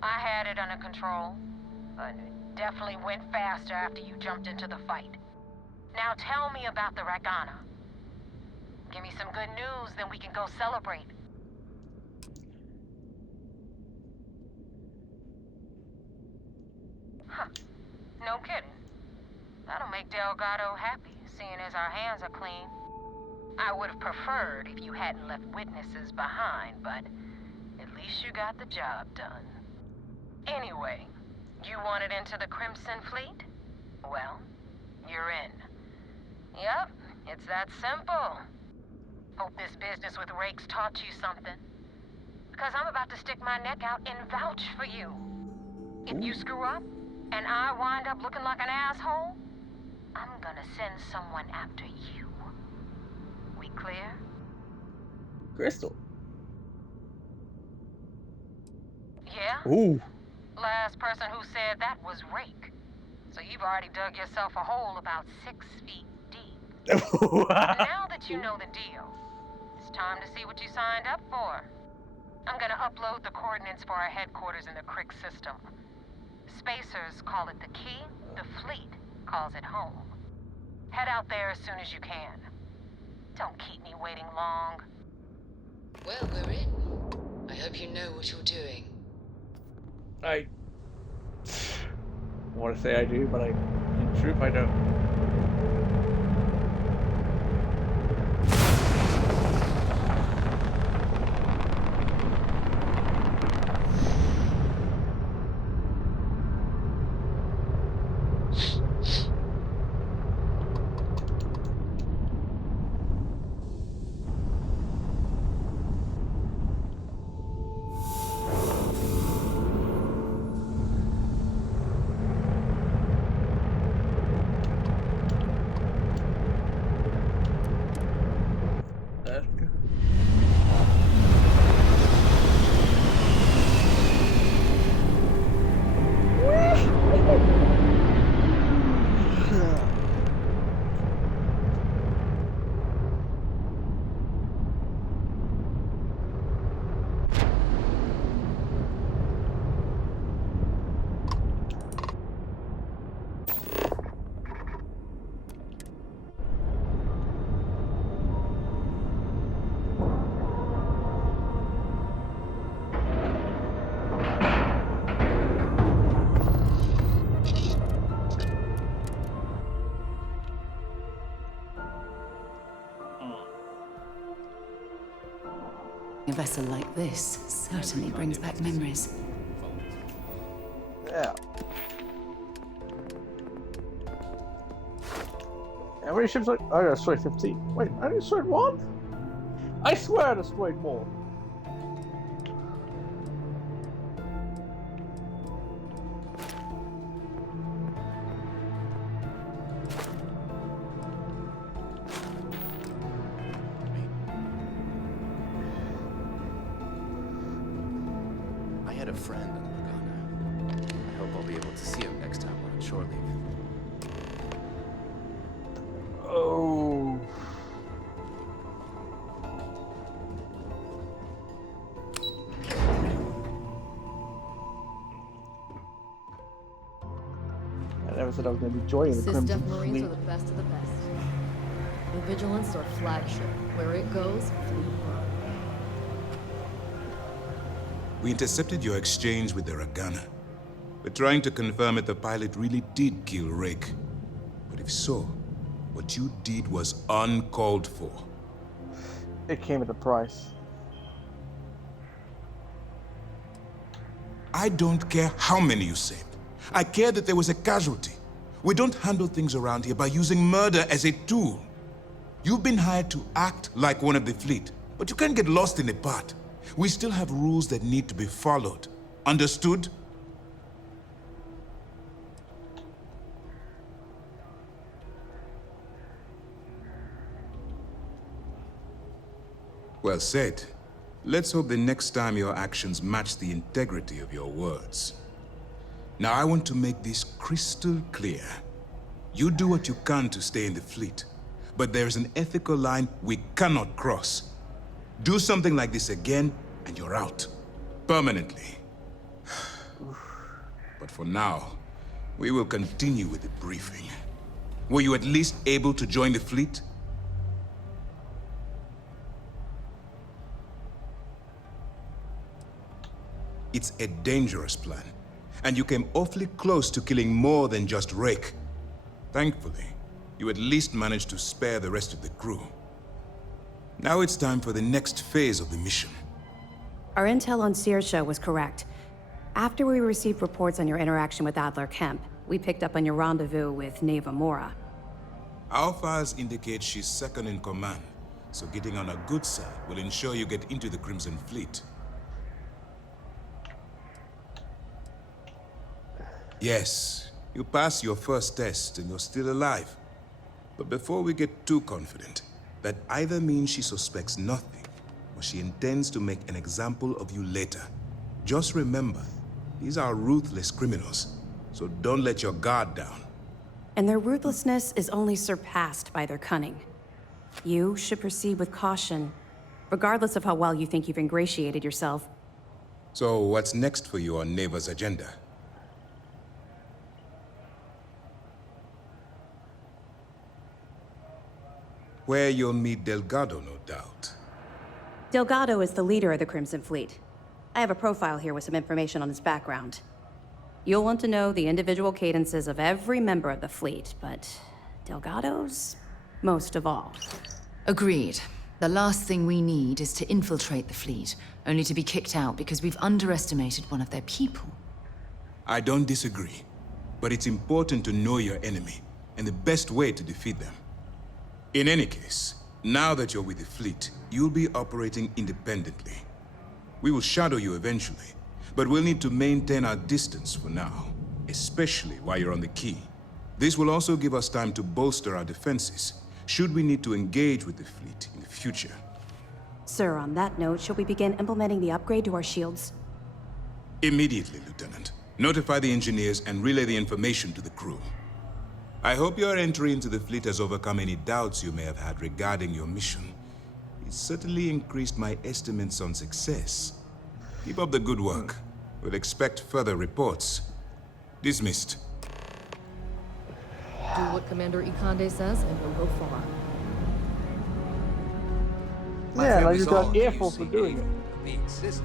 I had it under control, but it definitely went faster after you jumped into the fight. Now tell me about the Ragana. Give me some good news, then we can go celebrate. Huh. No kidding. That'll make Delgado happy, seeing as our hands are clean. I would have preferred if you hadn't left witnesses behind, but at least you got the job done. Anyway, you wanted into the Crimson Fleet? Well, you're in. Yep, it's that simple. Hope this business with Rakes taught you something. Because I'm about to stick my neck out and vouch for you. If you screw up, and I wind up looking like an asshole, I'm gonna send someone after you. We clear? Crystal. Yeah? Ooh. Last person who said that was Rake. So you've already dug yourself a hole about 6 feet deep. Now that you know the deal, it's time to see what you signed up for. I'm gonna upload the coordinates for our headquarters in the Crick system. Spacers call it the key, the fleet calls it home. Head out there as soon as you can. Don't keep me waiting long. Well, we're in. I hope you know what you're doing. I want to say I do, but in truth, I don't. A vessel like this certainly brings back memories. Yeah. How many ships? I destroyed 15. Wait, I destroyed one? I swear I destroyed more. A friend in Lagana. I hope I'll be able to see him next time we're on shore leave. Oh. I never said I was going to be joining the Sys-Def Crimson Marines Fleet. are the best of the best. The Vigilance are flagship. Where it goes, fleet run. We intercepted your exchange with the Ragana. We're trying to confirm if the pilot really did kill Rick. But if so, what you did was uncalled for. It came at a price. I don't care how many you saved. I care that there was a casualty. We don't handle things around here by using murder as a tool. You've been hired to act like one of the fleet, but you can't get lost in the part. We still have rules that need to be followed. Understood? Well said. Let's hope the next time your actions match the integrity of your words. Now I want to make this crystal clear. You do what you can to stay in the fleet, but there's an ethical line we cannot cross. Do something like this again, and you're out. Permanently. But for now, we will continue with the briefing. Were you at least able to join the fleet? It's a dangerous plan, and you came awfully close to killing more than just Rake. Thankfully, you at least managed to spare the rest of the crew. Now it's time for the next phase of the mission. Our intel on Saoirse was correct. After we received reports on your interaction with Adler Kemp, we picked up on your rendezvous with Neva Mora. Our files indicate she's second in command, so getting on a good side will ensure you get into the Crimson Fleet. Yes, you passed your first test and you're still alive. But before we get too confident, that either means she suspects nothing, or she intends to make an example of you later. Just remember, these are ruthless criminals, so don't let your guard down. And their ruthlessness is only surpassed by their cunning. You should proceed with caution, regardless of how well you think you've ingratiated yourself. So what's next for you on Neva's agenda? Where you'll meet Delgado, no doubt. Delgado is the leader of the Crimson Fleet. I have a profile here with some information on his background. You'll want to know the individual cadences of every member of the fleet, but Delgado's most of all. Agreed. The last thing we need is to infiltrate the fleet, only to be kicked out because we've underestimated one of their people. I don't disagree, but it's important to know your enemy, and the best way to defeat them. In any case, now that you're with the fleet, you'll be operating independently. We will shadow you eventually, but we'll need to maintain our distance for now, especially while you're on the key. This will also give us time to bolster our defenses, should we need to engage with the fleet in the future. Sir, on that note, shall we begin implementing the upgrade to our shields? Immediately, Lieutenant. Notify the engineers and relay the information to the crew. I hope your entry into the fleet has overcome any doubts you may have had regarding your mission. It certainly increased my estimates on success. Keep up the good work. We'll expect further reports. Dismissed. Do what Commander Ikande says, and you'll go far. Yeah, like you got Air Force for doing it. Being sisters.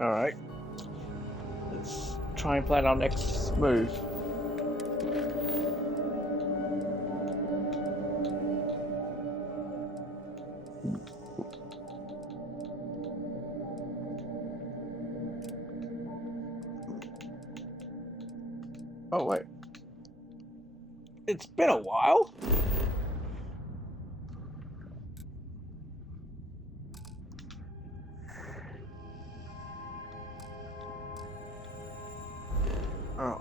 Alright. Let's try and plan our next move. Oh, wait. It's been a while. Oh.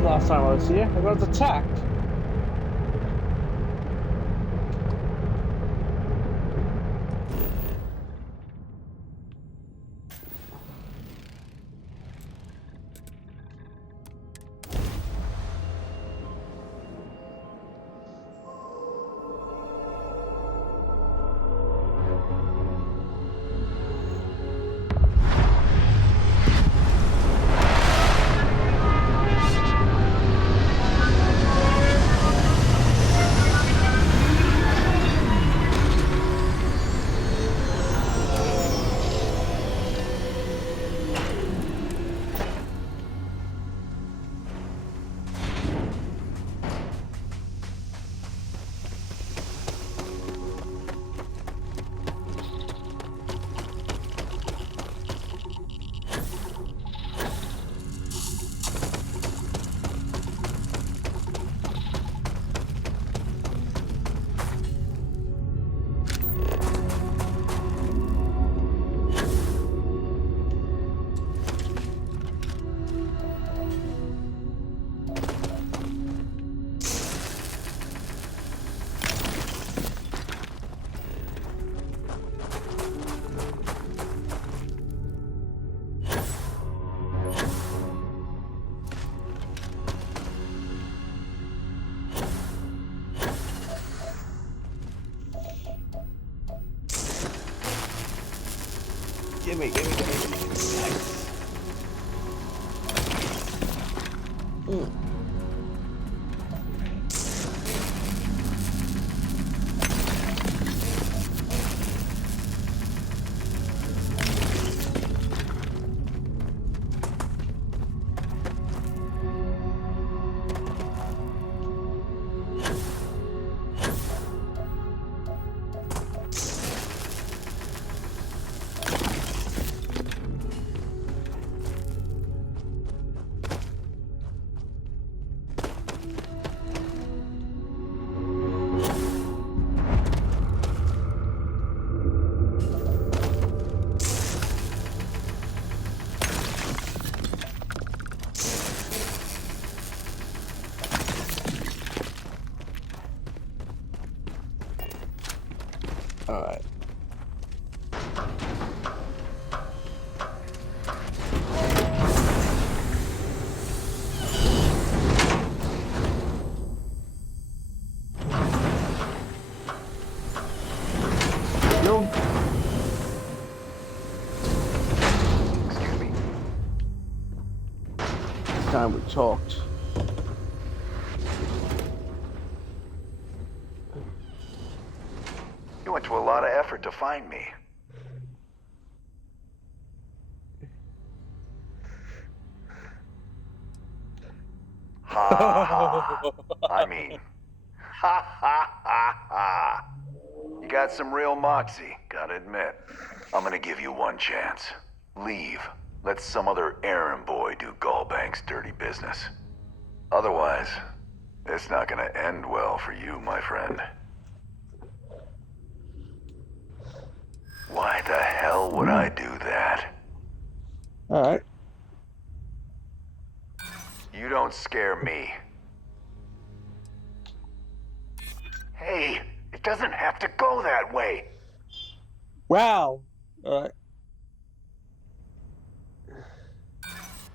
missing last time I was here. I got attacked. Gimme. Nice. All right. No. Excuse me. Time we talked. You went to a lot of effort to find me. Ha ha. I mean, ha ha ha ha. You got some real moxie, gotta admit. I'm gonna give you one chance. Leave. Let some other errand boy do Gallbank's dirty business. Otherwise, it's not gonna end well for you, my friend. Why the hell would I do that? All right. You don't scare me. Hey, it doesn't have to go that way. Wow. All right.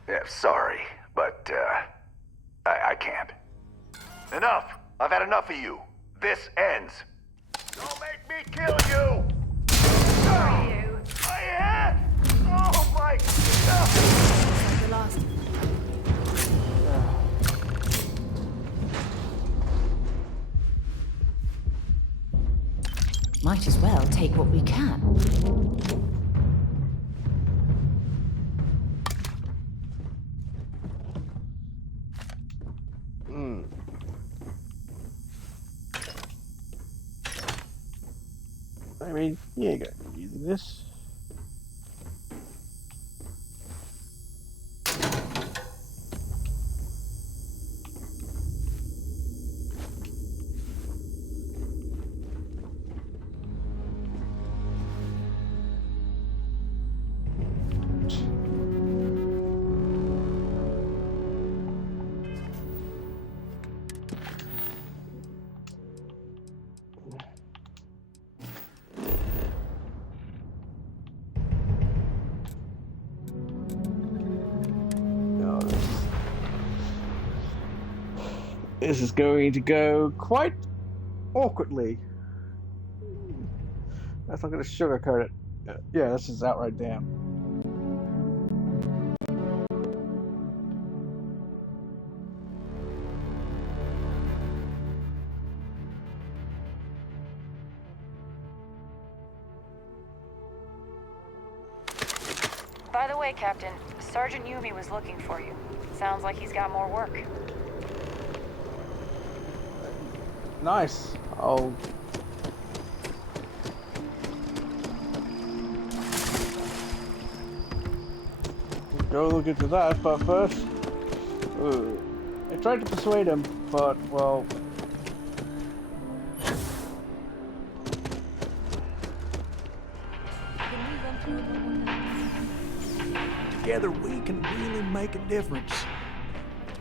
Yeah, sorry, but, I can't. Enough! I've had enough of you. This ends. Don't make me kill you! Oh, my head! Oh, my God! You're lost. Might as well take what we can. I mean, you ain't gonna be using this. This is going to go quite awkwardly. That's not going to sugarcoat it. Yeah, this is outright damn. By the way, Captain, Sergeant Yumi was looking for you. Sounds like he's got more work. Nice. I'll go look into that, but first, I tried to persuade him, but, well... Together we can really make a difference.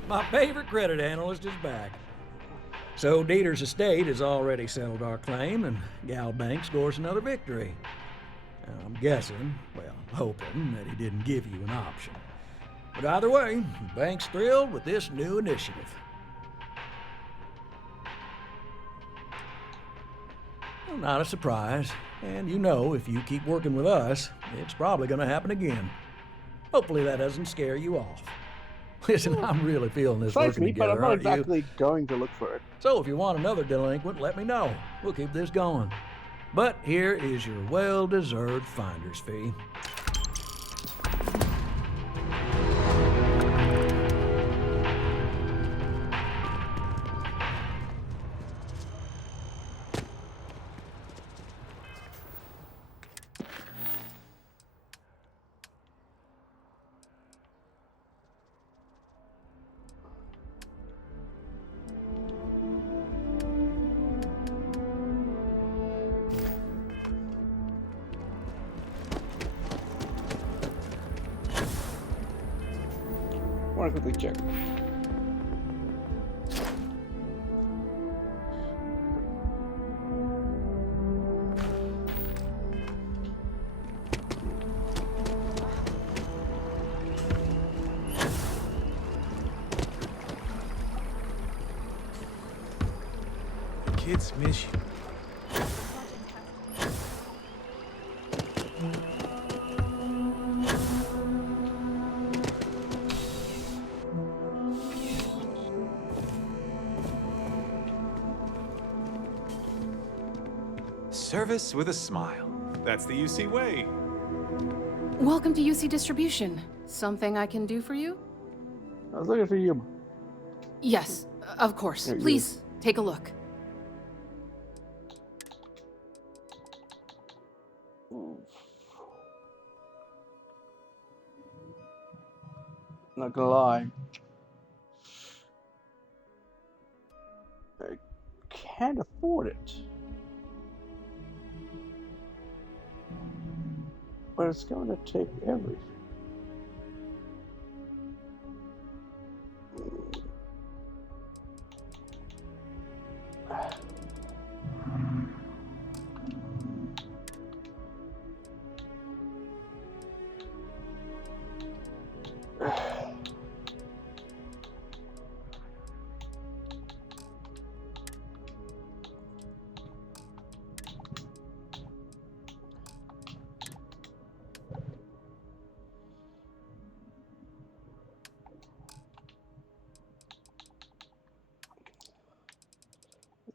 My favorite credit analyst is back. So Dieter's estate has already settled our claim, and Gal Bank scores another victory. Now, I'm guessing, well, hoping, that he didn't give you an option. But either way, the bank's thrilled with this new initiative. Well, not a surprise, and you know if you keep working with us, it's probably going to happen again. Hopefully that doesn't scare you off. Listen, I'm really feeling this working together, but I'm not aren't you? exactly going to look for it. So if you want another delinquent, let me know. We'll keep this going. But here is your well-deserved finder's fee. I want to quickly check. Kids miss you. Service with a smile. That's the UC way. Welcome to UC Distribution. Something I can do for you? I was looking for you. Yes, of course. There you Please, take a look. Not gonna lie. I can't afford it. But it's going to take everything.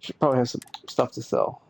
Should probably have some stuff to sell.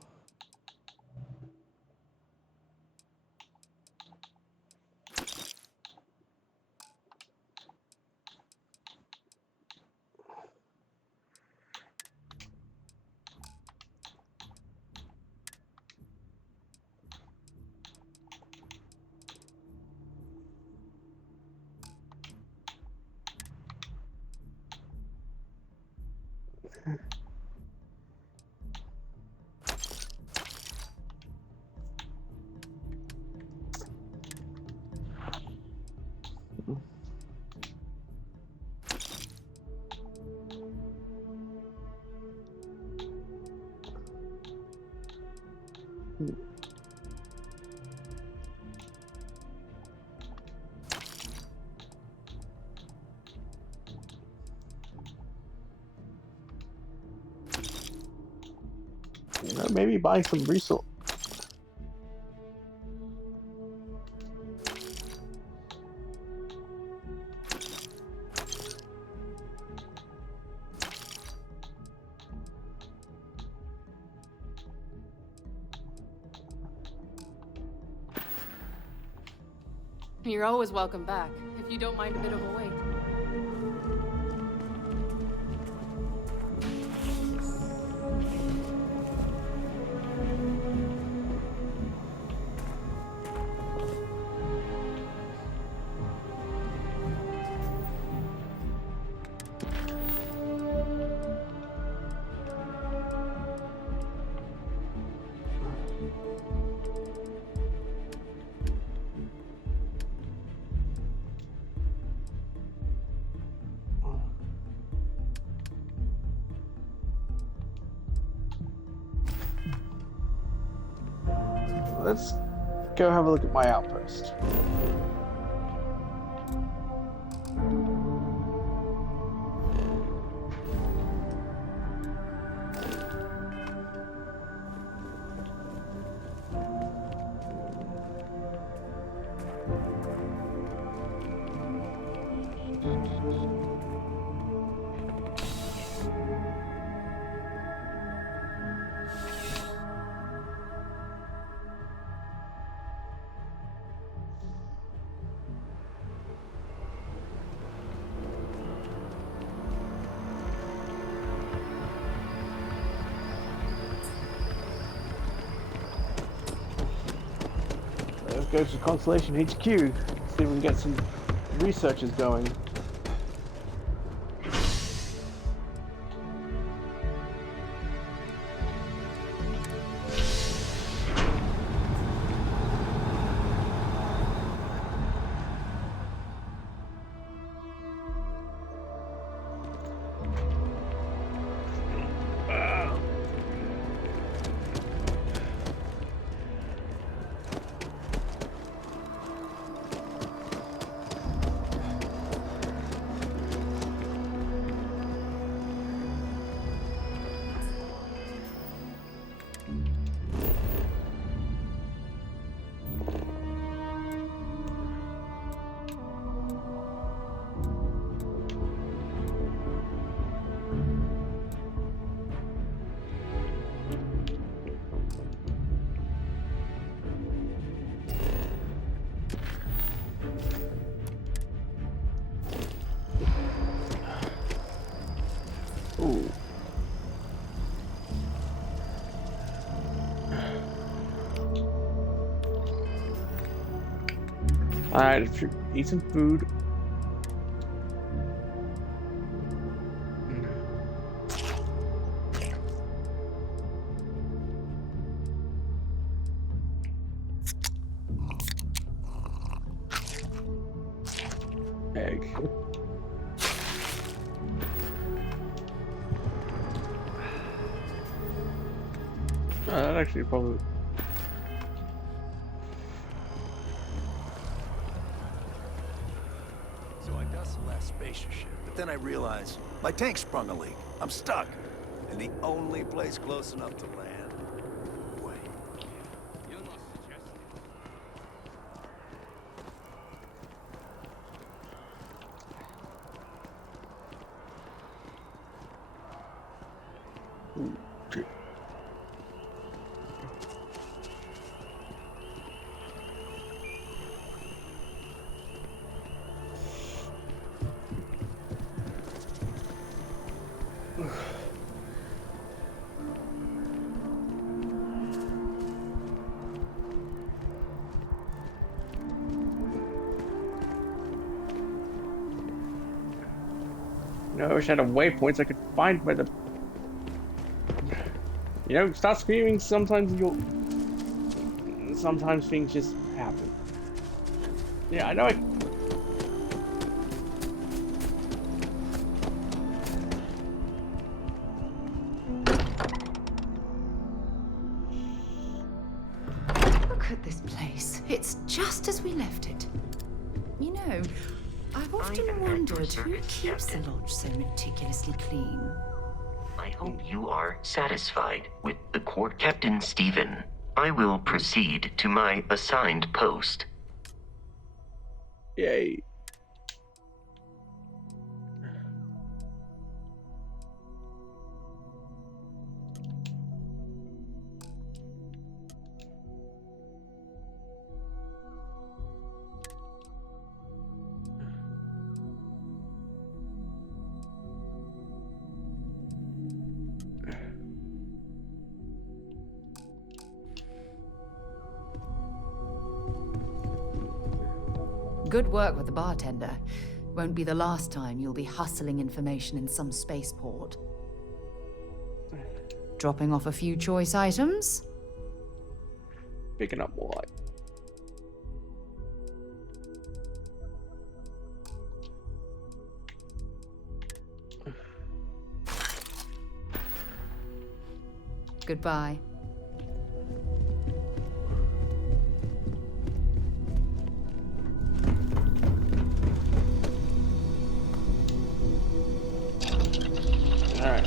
maybe buy some resource. You're always welcome back, if you don't mind a bit of a wait. Let's go have a look at my outpost. Let's go to Constellation HQ, see if we can get some researchers going. Ooh. Alright, eat some food. Egg. That actually probably. So I got the last spaceship, but then I realized my tank sprung a leak. I'm stuck, and the only place close enough to land. Wait. You're not suggesting. Ooh, shit. You know, I wish I had a waypoints I could find where the. You know, stop screaming. Sometimes sometimes things just happen. Yeah, I know. Look at this place. It's just as we left it. You know, I've often wondered who keeps the lodge so meticulously clean. I hope you are satisfied with the court. Captain Stephen, I will proceed to my assigned post. Yay. Good work with the bartender. Won't be the last time you'll be hustling information in some spaceport. Dropping off a few choice items? Picking up what? Goodbye. Alright.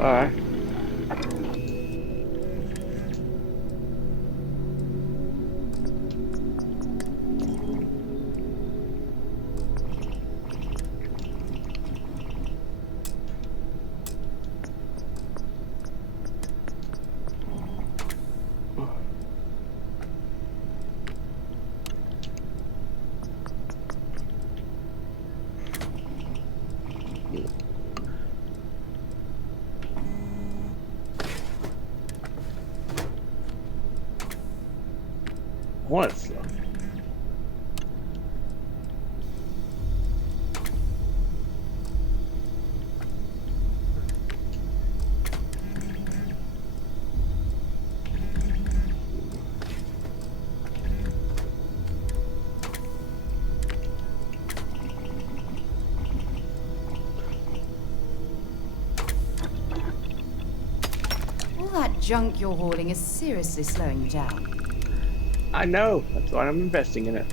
Alright. What? All that junk you're hauling is seriously slowing you down. I know. That's why I'm investing in it.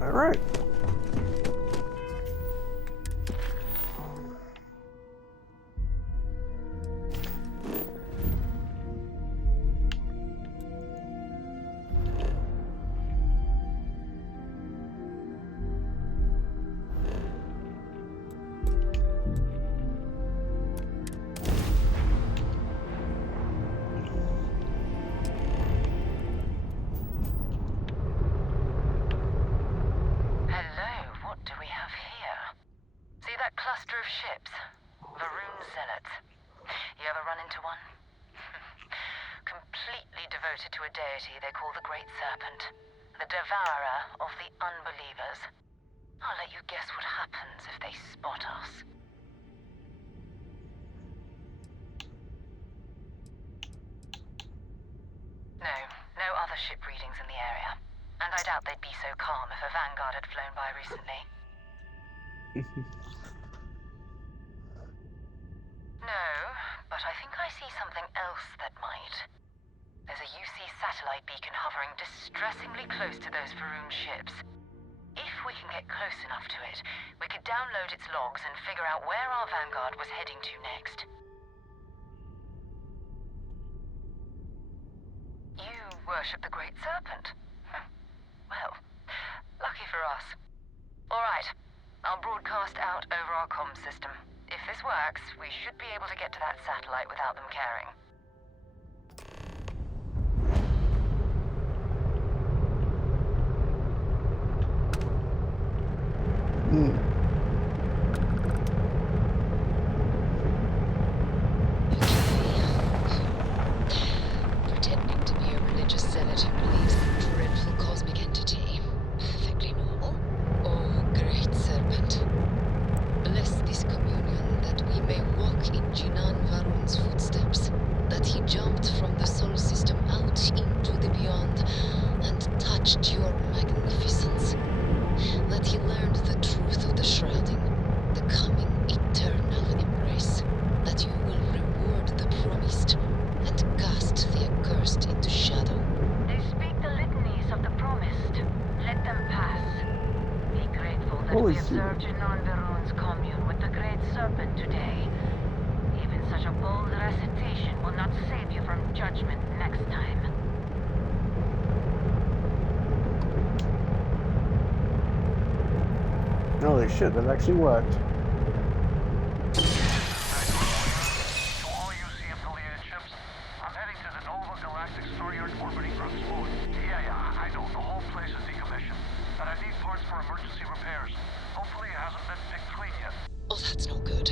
All right. ships. Varun zealots. You ever run into one? Completely devoted to a deity they call the Great Serpent. The devourer of the unbelievers. I'll let you guess what happens if they spot us. No other ship readings in the area. And I doubt they'd be so calm if a Vanguard had flown by recently. No, but I think I see something else that might. There's a UC satellite beacon hovering distressingly close to those Varun ships. If we can get close enough to it, we could download its logs and figure out where our Vanguard was heading to next. You worship the Great Serpent? Well, lucky for us. All right, I'll broadcast out over our comms system. If this works, we should be able to get to that satellite without them caring. Pretending to be a religious zealot who believes in a dreadful cosmic entity. Perfectly normal. Oh, Great Serpent. Bless this communion that we may walk in Jinan Varun's footsteps. That he jumped from the Sol system out into the beyond and touched your magnificence. That he learned the truth of the shrouding, the coming eternal embrace. That you will reward the promised and cast the accursed into shadow. They speak the litanies of the promised. Let them pass. Be grateful that we observed Jinan Varun's commune with the Great Serpent today. Even such a bold recitation will not save you from judgment next time. Holy shit, that actually worked. Oh, that's not good.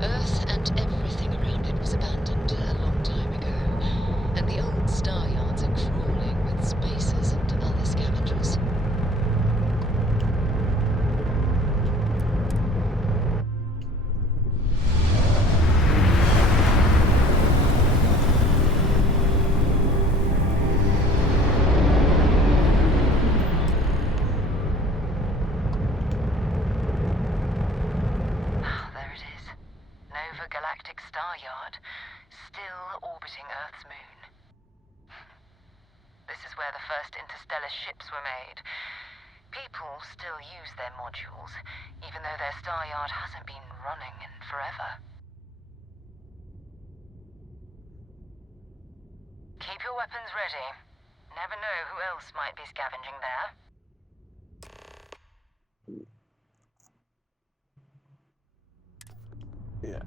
Earth and everything around it was abandoned a long time ago, and the old star yards are crawling with spacers and other scavengers. Keep your weapons ready. Never know who else might be scavenging there. Yeah.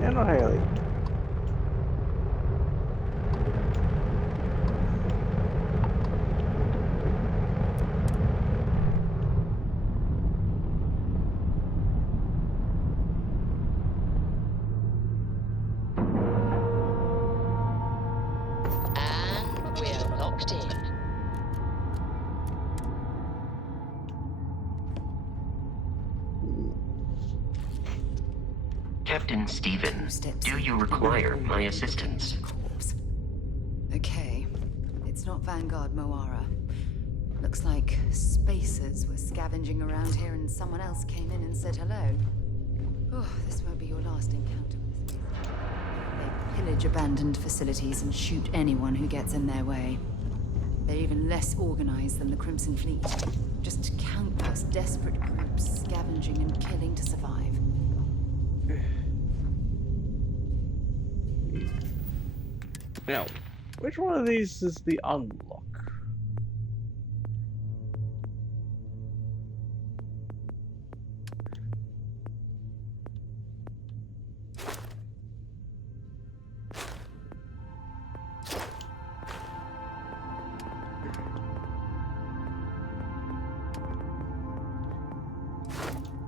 Yeah, no, Haley. We're locked in. Captain Stephen, do you require my assistance? Okay. It's not Vanguard Moara. Looks like spacers were scavenging around here and someone else came in and said hello. Oh, this won't be your last encounter with them. They pillage abandoned facilities and shoot anyone who gets in their way. They're even less organized than the Crimson Fleet. Just countless desperate groups scavenging and killing to survive. Now, which one of these is the unlock?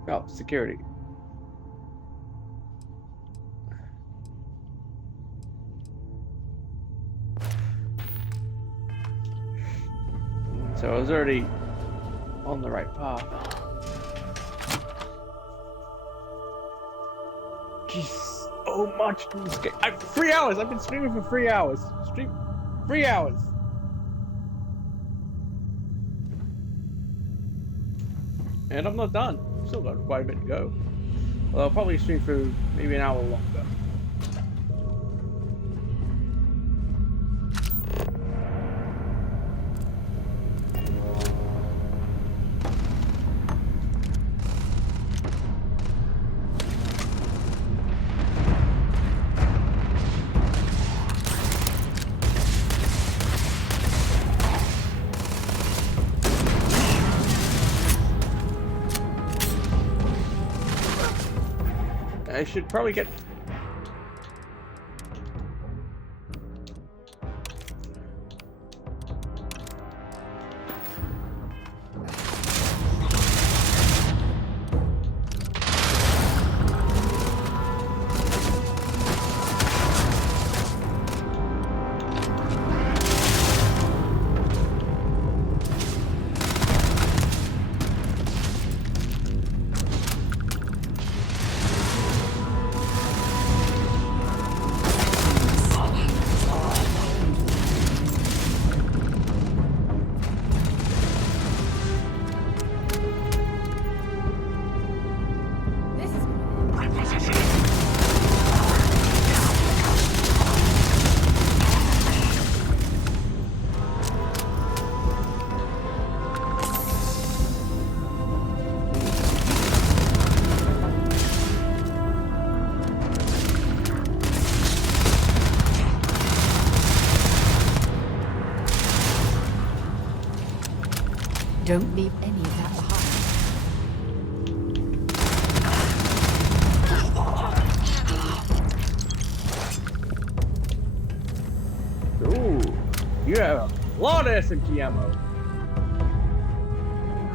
Oh, security. So I was already on the right path. Jeez, so much to escape. 3 hours! I've been streaming for 3 hours. 3 hours! And I'm not done. Still got quite a bit to go. Well, I'll probably stream for maybe an hour longer. I should probably get... Don't leave any of that behind. Ooh, you have a lot of SMG ammo.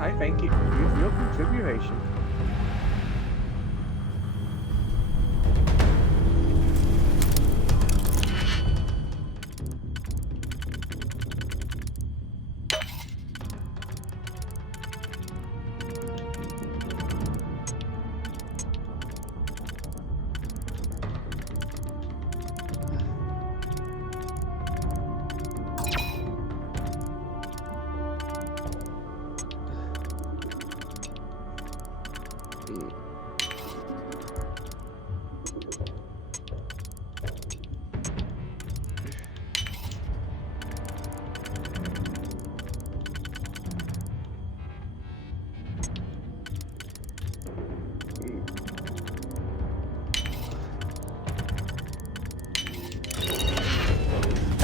I thank you for your contribution.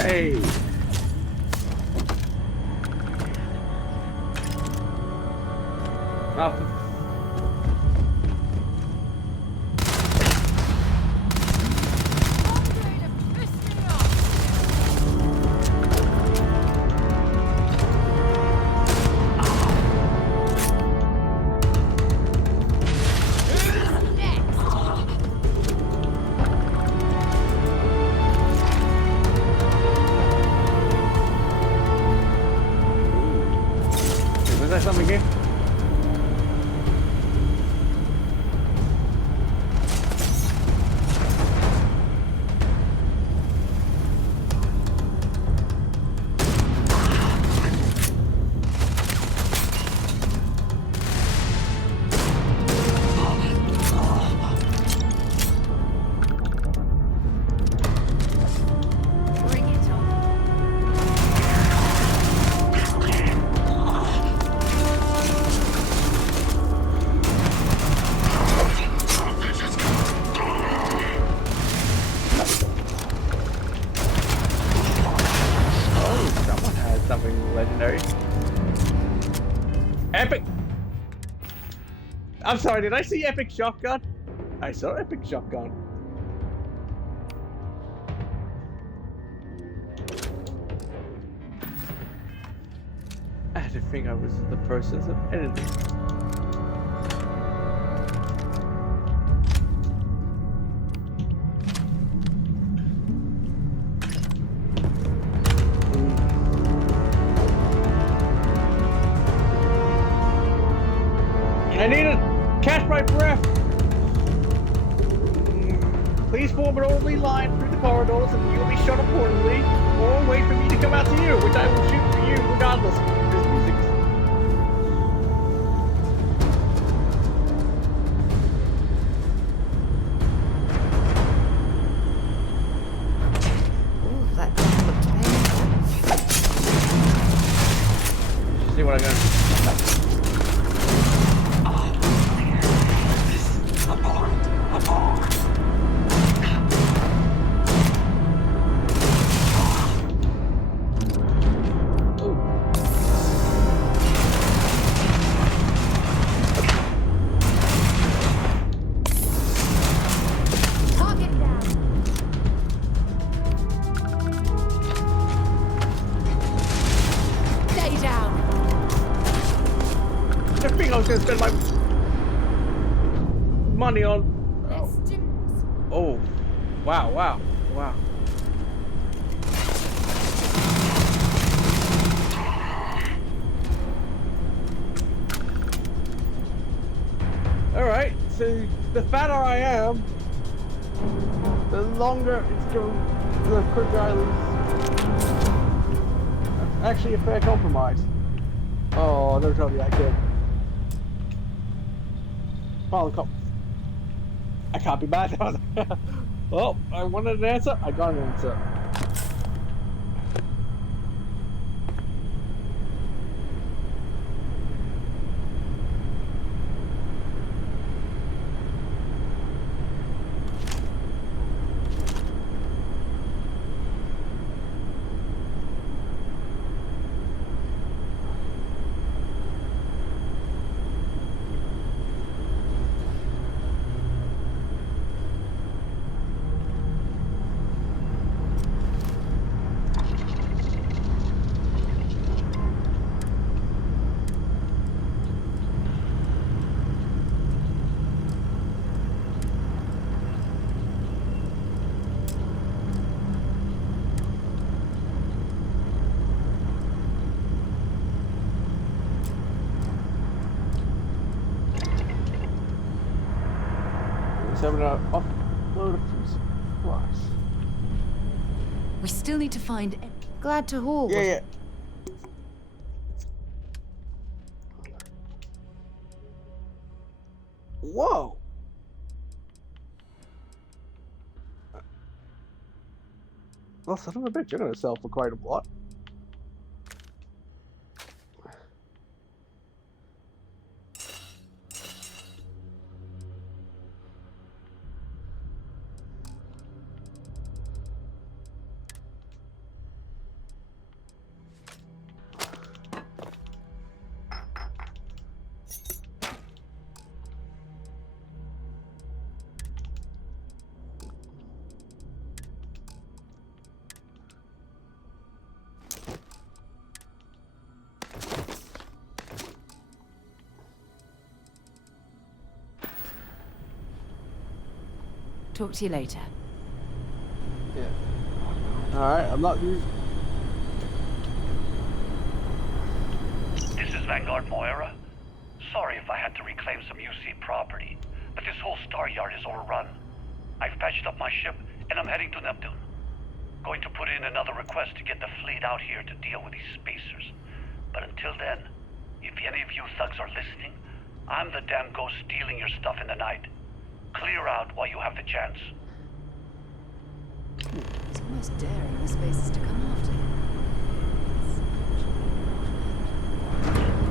Hey. Oh. Was that something here? Something legendary. Epic! I'm sorry, did I see Epic Shotgun? I saw Epic Shotgun. I had to think I was in the process of editing. I need to catch my breath. Please form an orderly line through the corridors and you will be shot accordingly, or wait for me to come out to you, which I will shoot for you regardless of this music. Ooh, that looked painful. See what I got. I was gonna spend my money on. Oh, wow. All right, so the fatter I am, the longer it's going. The quicker I lose. That's actually a fair compromise. Oh, don't tell me I could. Oh, I can't be mad. Well, I wanted an answer. I got an answer. Having to offload a few supplies. We still need to find. Glad to hold. Yeah. Whoa. Well, son of a bitch, you're gonna sell for quite a lot. Talk to you later. Yeah. Alright, I'm not using. This is Vanguard Moira. Sorry if I had to reclaim some UC property, but this whole star yard is overrun. I've patched up my ship, and I'm heading to Neptune. Going to put in another request to get the fleet out here to deal with these spacers. But until then, if any of you thugs are listening, I'm the damn ghost stealing your stuff in the night. Clear out while you have the chance. It's almost daring the spacers to come after him.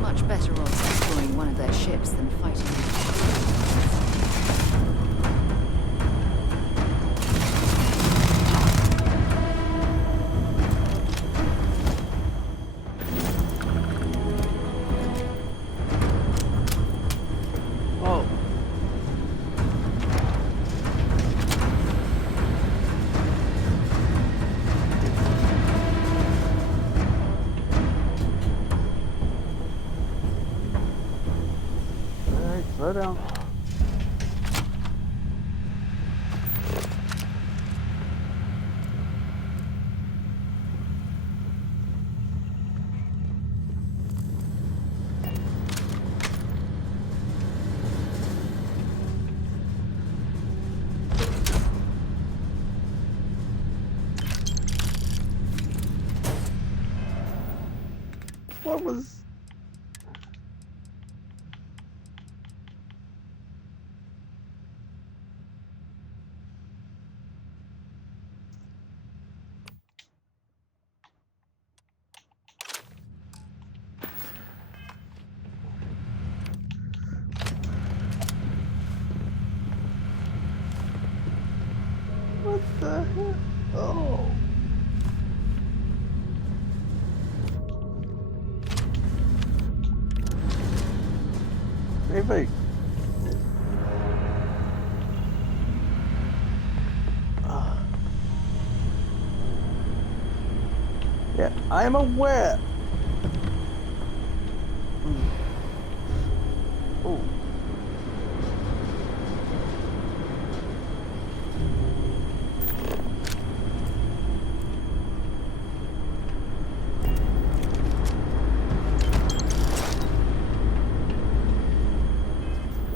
Much better odds destroying one of their ships than fighting them. Slow down. What was... What the heck? Oh. Maybe. Yeah, I'm aware. Oh.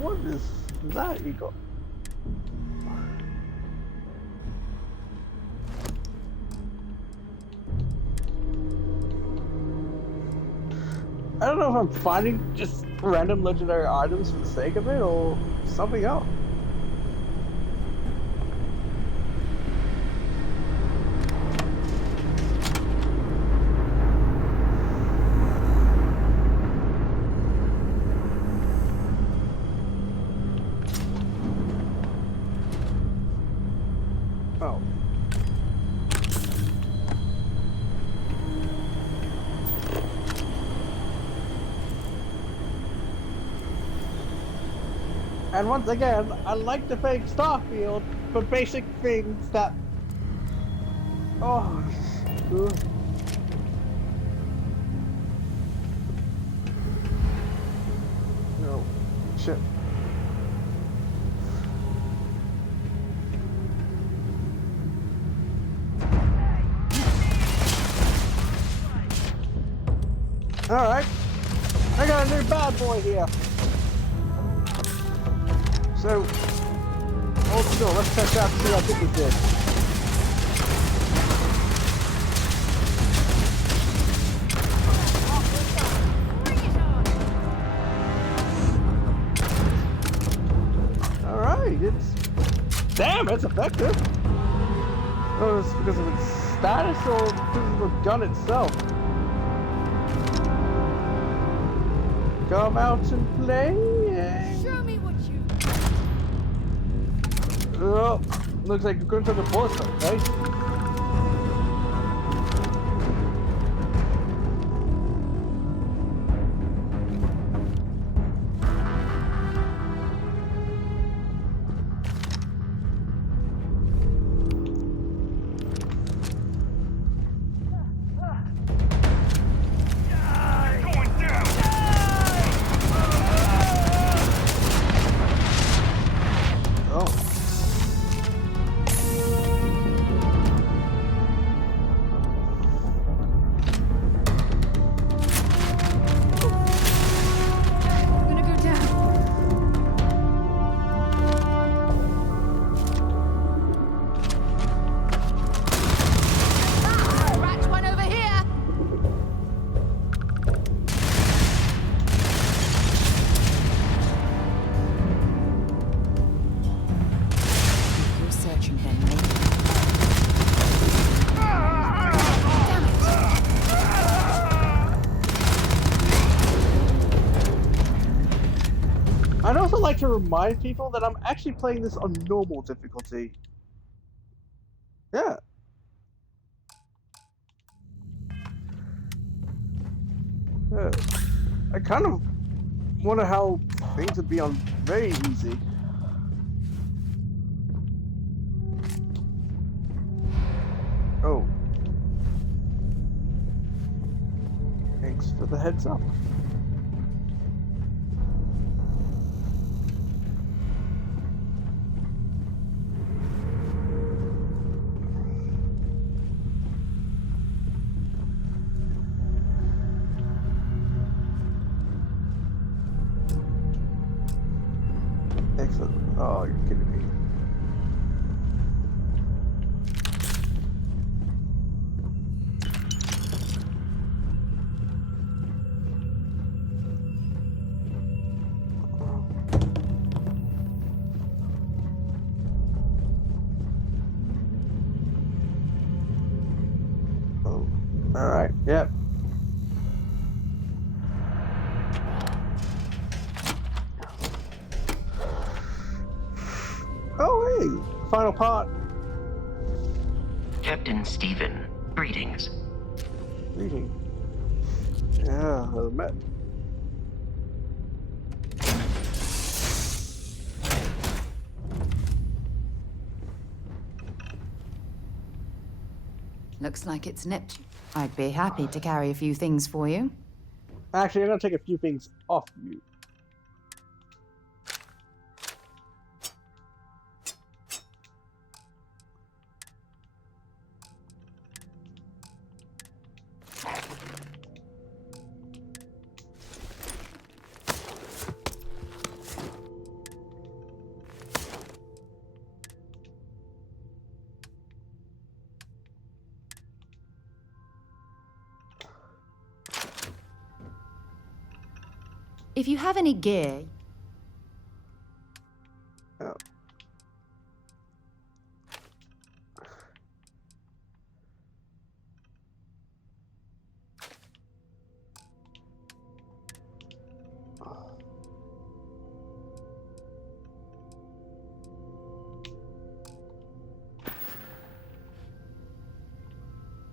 What is that you got? I don't know if I'm finding just random legendary items for the sake of it or something else. Oh. And once again, I like to thank Starfield for basic things that... Oh, ugh. No, shit. Alright, I got a new bad boy here. So, hold still, let's check out and see how good this is. Alright, it's... Damn, it's effective! Oh, it's because of its status or because of the gun itself? Come out and play? Show me what you... Oh, looks like you're going to the boss, okay? I'd also like to remind people that I'm actually playing this on normal difficulty. Yeah. Yeah. I kind of wonder how things would be on very easy. Oh. Thanks for the heads up. Oh, you're kidding me. Oh, all right. Yep. Oh, hey, final part. Captain Stephen, greetings. Reading. Yeah, met. Looks like it's nipped. I'd be happy to carry a few things for you. Actually, I'm gonna take a few things off you. If you have any gear... Oh.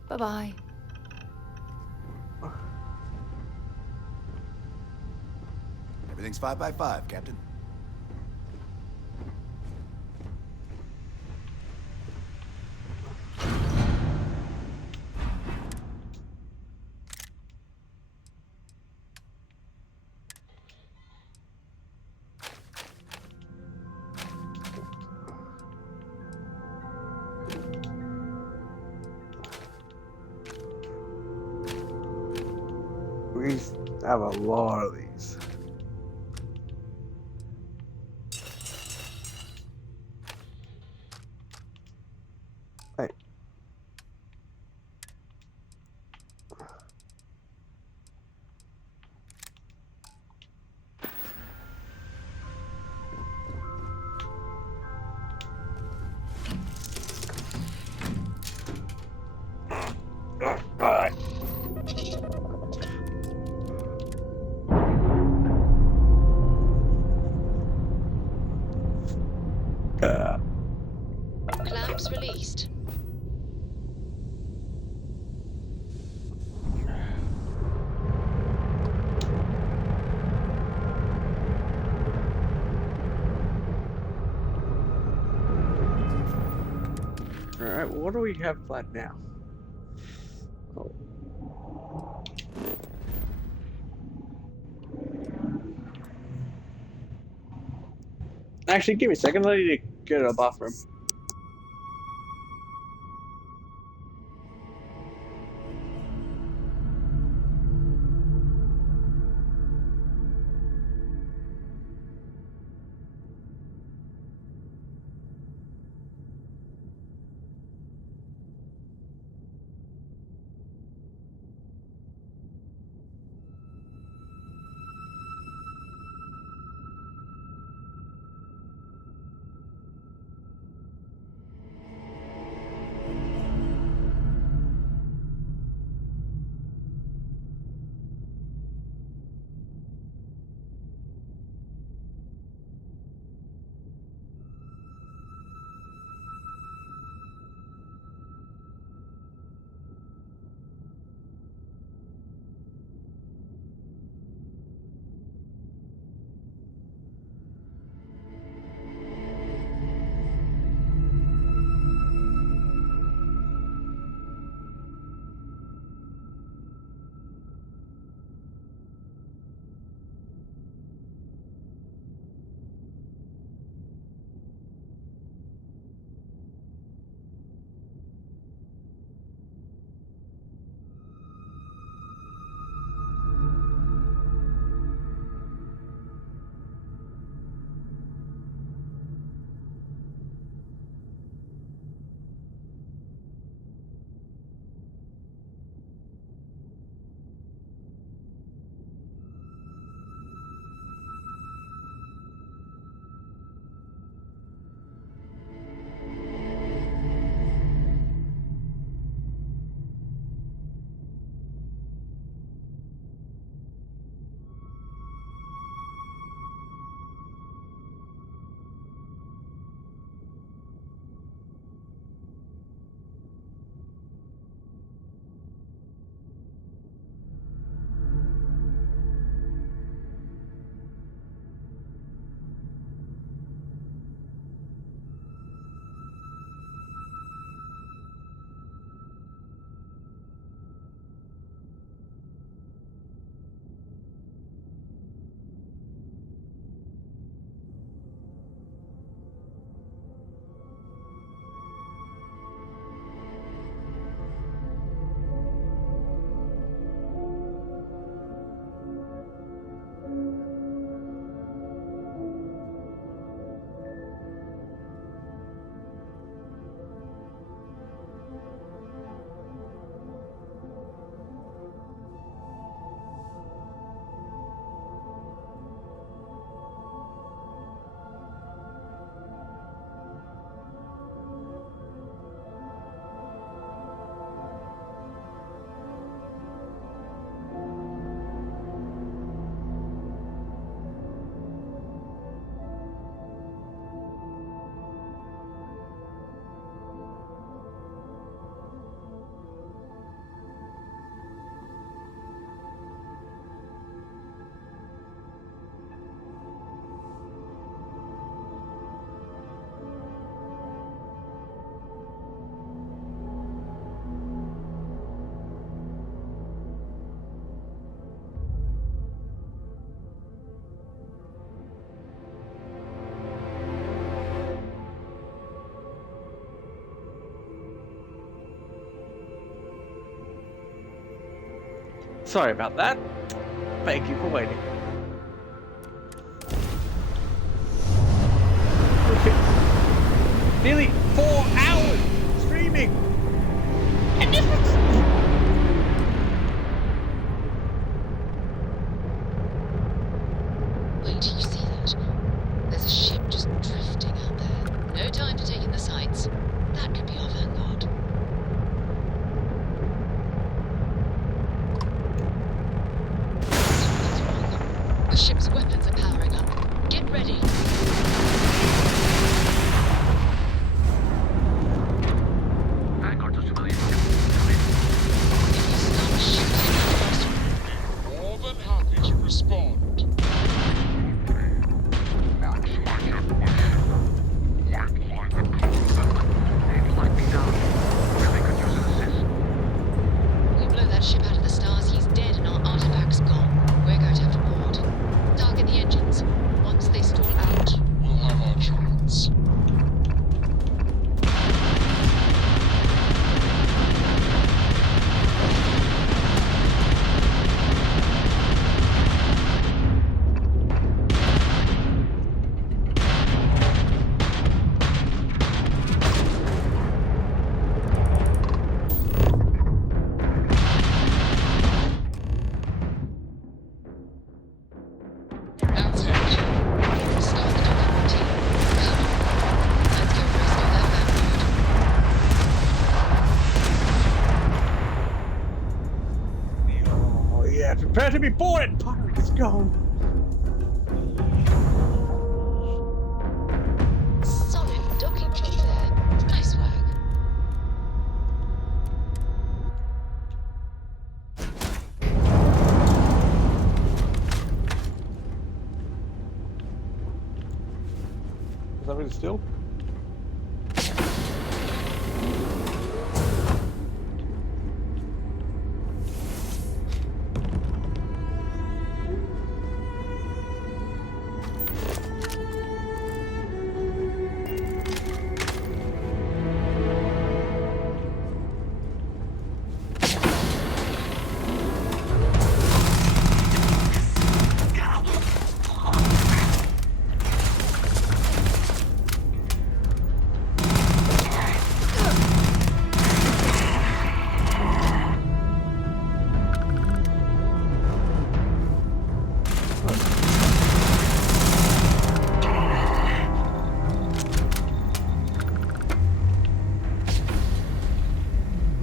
Bye-bye. Everything's 5 by 5, Captain. We have a lot of these. Hey. Alright. Clamps released. Alright, what do we have planned now? Oh. Actually, give me a second. I need to go to the bathroom. Sorry about that. Thank you for waiting. Nearly 4 hours streaming! And this was... Wait, do you see that? There's a ship just drifting out there. No time to take in the sights. That could be our vanguard. Something's wrong. The ship's weapons are powering up. Get ready. Vanguard to civilian. If you stop shooting at us, More than happy to respond. we blow that ship out of the stars, he's dead and our artifact's gone. We're going to have to board. Target the engines. Once they stall out, We'll have our chance. that's it. Start the docking routine. Come on. Let's go rescue that vanguard. Oh yeah, prepare to be boarded! Pirates, go! Solid docking job there. Nice work. Is that really still?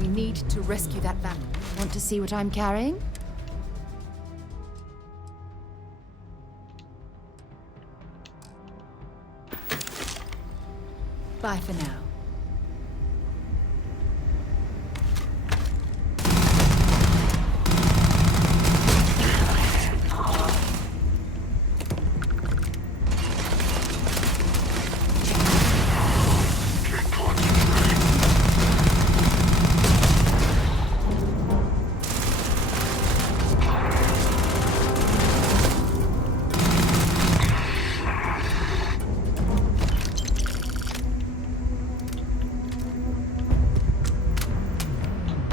We need to rescue that van. Want to see what I'm carrying? Bye for now.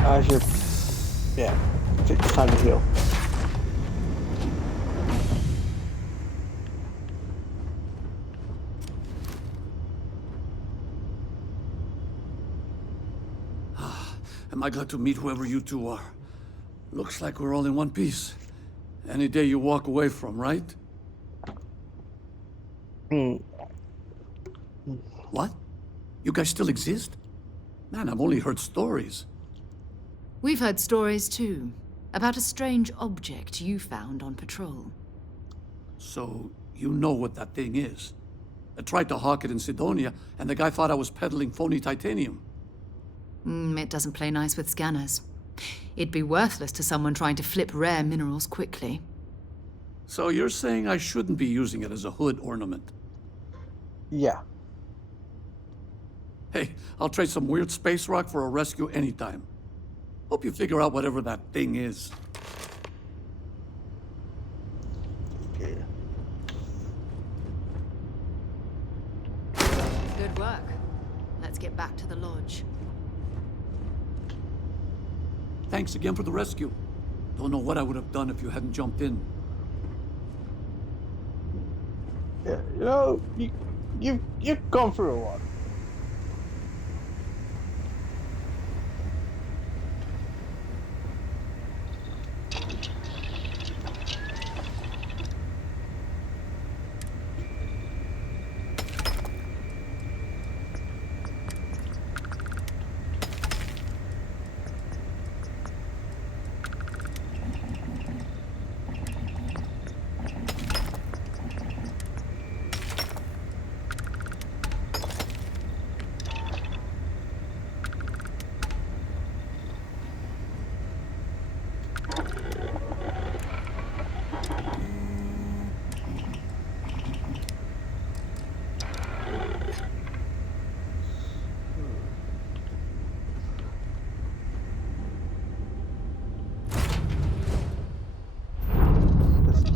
I should... Yeah, it's time to heal. Am I glad to meet whoever you two are. Looks like we're all in one piece. Any day you walk away from, right? What? You guys still exist? Man, I've only heard stories. We've heard stories too, about a strange object you found on patrol. So, you know what that thing is. I tried to hawk it in Sidonia, and the guy thought I was peddling phony titanium. It doesn't play nice with scanners. It'd be worthless to someone trying to flip rare minerals quickly. So you're saying I shouldn't be using it as a hood ornament? Yeah. Hey, I'll trade some weird space rock for a rescue anytime. Hope you figure out whatever that thing is. Okay. Good work. Let's get back to the lodge. Thanks again for the rescue. Don't know what I would have done if you hadn't jumped in. Yeah, you've gone through a lot.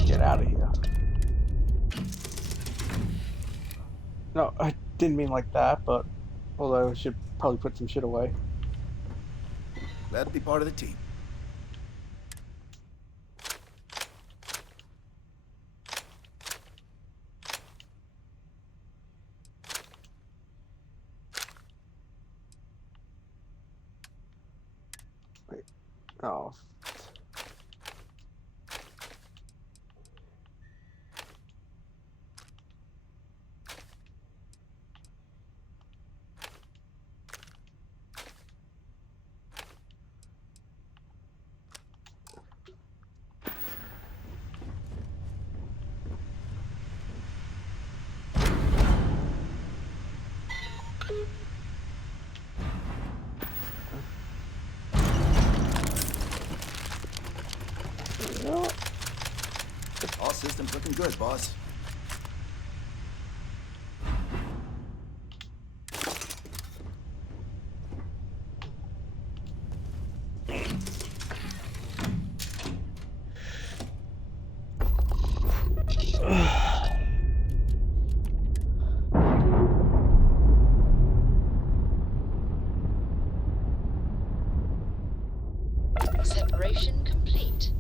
Get out of here. No, I didn't mean like that, but although I should probably put some shit away. Glad to be part of the team. Wait. Oh. All systems looking good, boss. Separation complete.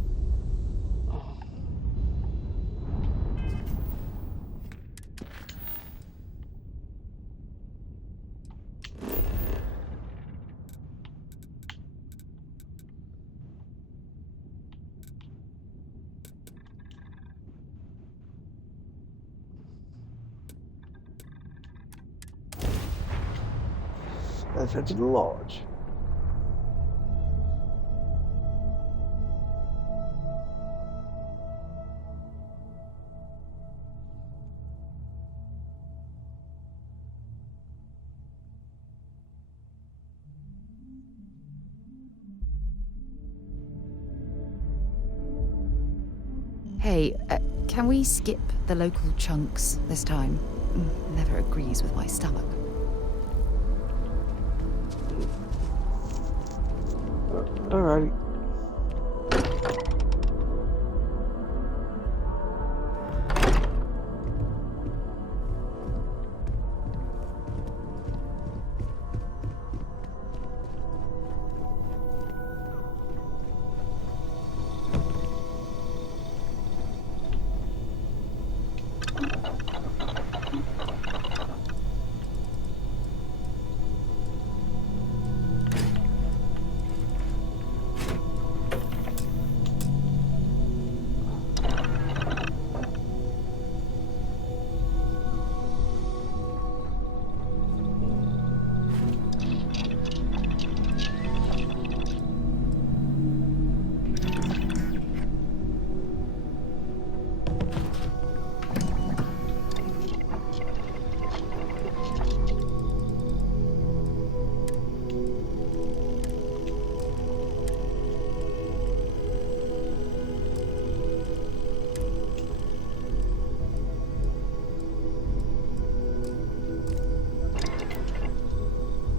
Let's head to the lodge. Hey, can we skip the local chunks this time? Never agrees with my stomach. Alrighty.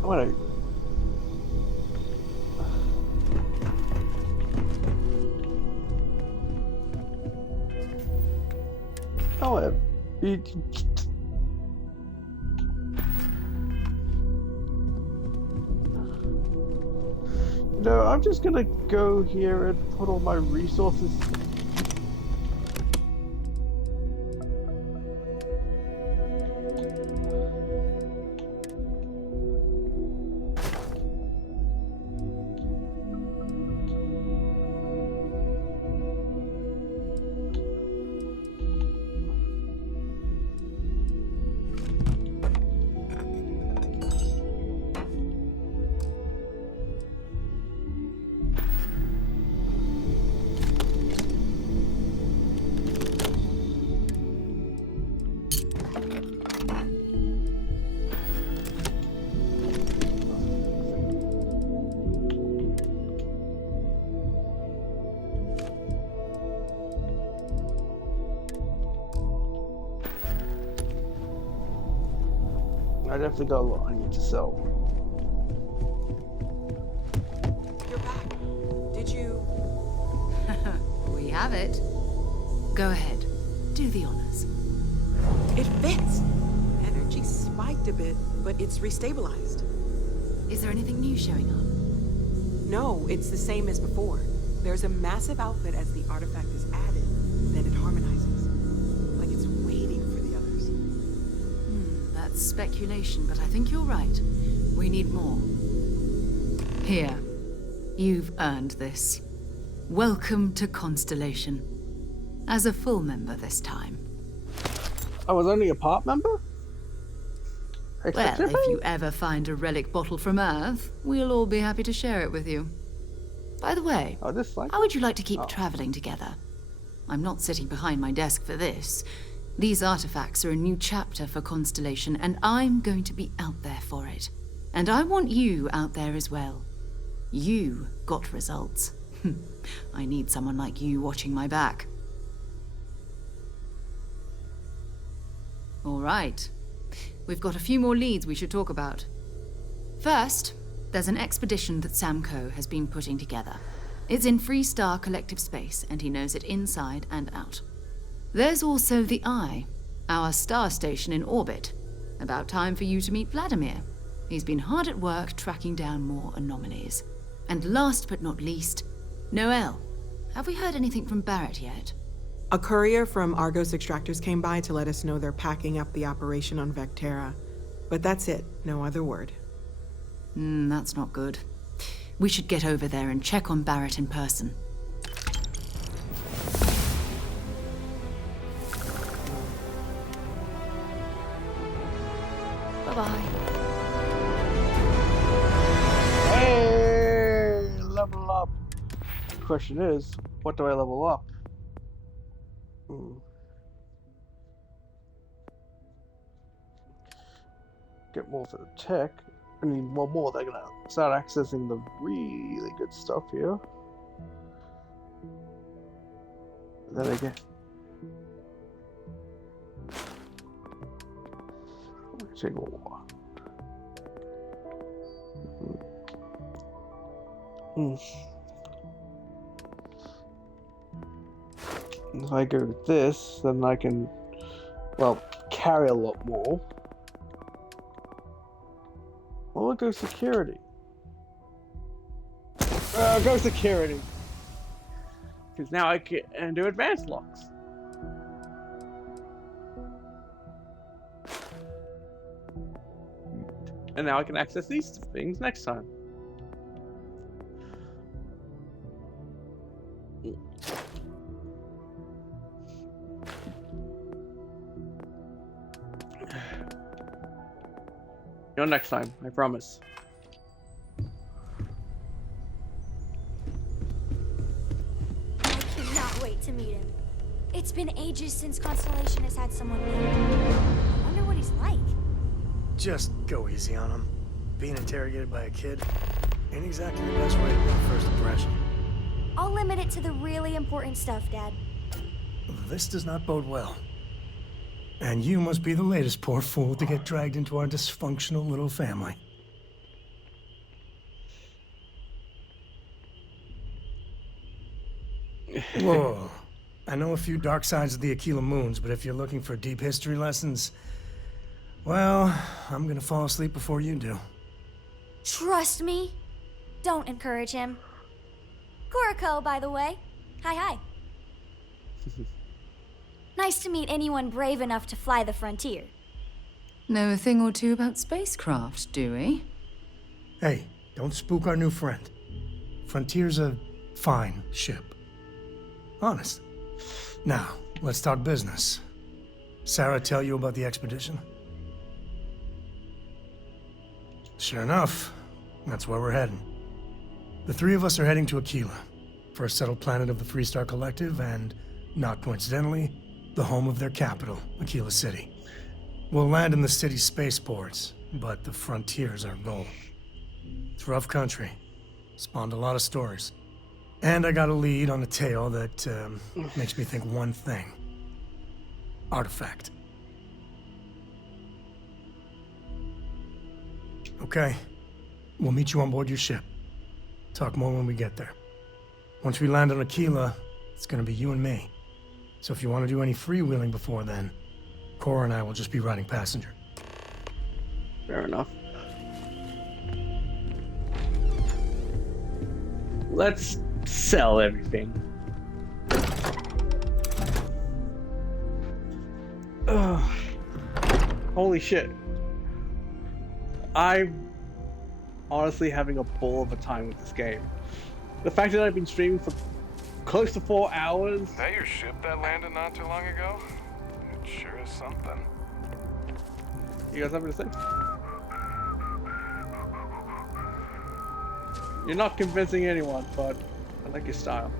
What a... Oh, No, I'm just gonna go here and put all my resources. I definitely got a lot I need to sell. You're back. Did you? We have it. Go ahead. Do the honors. It fits. Energy spiked a bit, but it's restabilized. Is there anything new showing up? No, it's the same as before. There's a massive output as the artifact is added, then it harmonizes. Like it's waiting for the others. That's speculation, but I think you're right. We need more. Here. You've earned this. Welcome to Constellation. As a full member this time. I was only a part member? Well, if you ever find a relic bottle from Earth, we'll all be happy to share it with you. By the way, how would you like to keep traveling together? I'm not sitting behind my desk for this. These artifacts are a new chapter for Constellation, and I'm going to be out there for it. And I want you out there as well. You got results. I need someone like you watching my back. All right. We've got a few more leads we should talk about. First, there's an expedition that Samco has been putting together. It's in Freestar Collective Space, and he knows it inside and out. There's also the Eye, our star station in orbit. About time for you to meet Vladimir. He's been hard at work tracking down more anomalies. And last but not least, Noel. Have we heard anything from Barrett yet? A courier from Argos Extractors came by to let us know they're packing up the operation on Vectera. But that's it, no other word. That's not good. We should get over there and check on Barrett in person. Bye-bye. Hey, level up. The question is, what do I level up? Get more for the tech. I need one more. They're gonna start accessing the really good stuff here. And then again. Take more. If I go with this, then I can, well, carry a lot more. Well, we'll go security. Go security. Because now I can do advanced locks. And now I can access these things next time. No, next time, I promise. I cannot wait to meet him. It's been ages since Constellation has had someone meet. I wonder what he's like. Just go easy on him. Being interrogated by a kid ain't exactly the best way to make a first impression. I'll limit it to the really important stuff, Dad. This does not bode well. And you must be the latest poor fool to get dragged into our dysfunctional little family. Whoa. I know a few dark sides of the Aquila Moons, but if you're looking for deep history lessons, well, I'm gonna fall asleep before you do. Trust me. Don't encourage him. Koriko, by the way. Hi. Nice to meet anyone brave enough to fly the frontier. Know a thing or two about spacecraft, do we? Hey, don't spook our new friend. Frontier's a fine ship. Honest. Now, let's talk business. Sarah tell you about the expedition? Sure enough, that's where we're heading. The three of us are heading to Aquila, first settled planet of the Freestar Collective and, not coincidentally, the home of their capital, Aquila City. We'll land in the city's spaceports, but the frontier's our goal. It's rough country. Spawned a lot of stories. And I got a lead on a tale that makes me think one thing. Artifact. Okay. We'll meet you on board your ship. Talk more when we get there. Once we land on Aquila, it's gonna be you and me. So if you want to do any freewheeling before then, Cora and I will just be riding passenger. Fair enough. Let's sell everything. Ugh. Holy shit. I'm honestly having a ball of a time with this game. The fact that I've been streaming for close to 4 hours. Is that your ship that landed not too long ago? It sure is something. You guys have anything to say? You're not convincing anyone, but I like your style.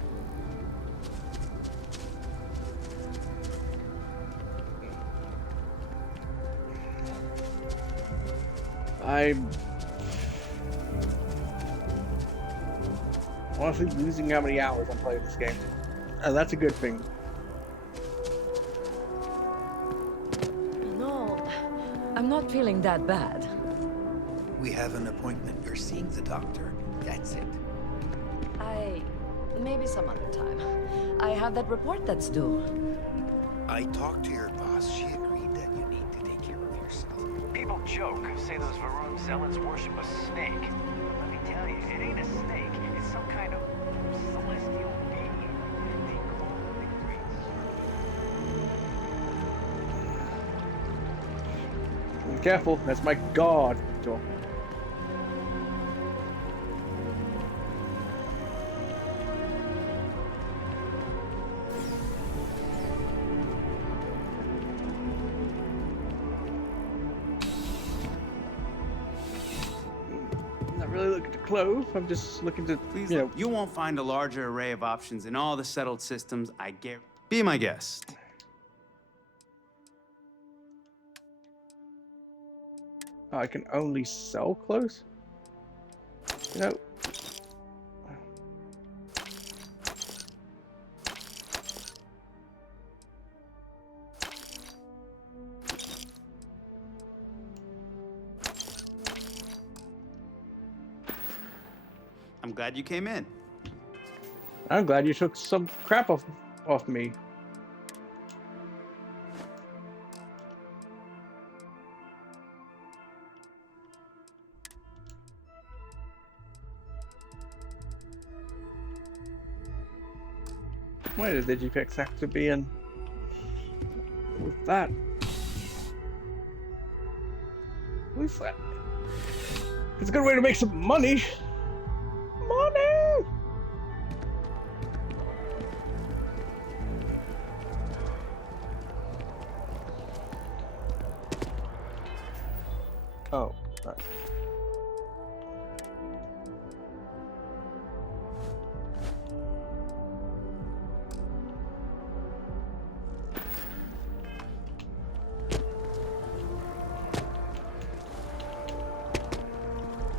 I'm honestly losing how many hours I'm playing this game. And that's a good thing. No, I'm not feeling that bad. We have an appointment. You're seeing the doctor. That's it. Maybe some other time. I have that report that's due. I talked to your boss. She agreed that you need to take care of yourself. People joke, say those Varun zealots worship a snake. Let me tell you, it ain't a snake. It's some kind of celestial being. They call it the Great Serpent. Be careful, that's my god talking. Clove. I'm just looking to, Please, you won't find a larger array of options in all the settled systems, I guarantee. Be my guest. I can only sell clothes? You know. I'm glad you came in. I'm glad you took some crap off me. Where did the GPX sector be in? What's that? What's that? It's a good way to make some money. Money! Oh, right.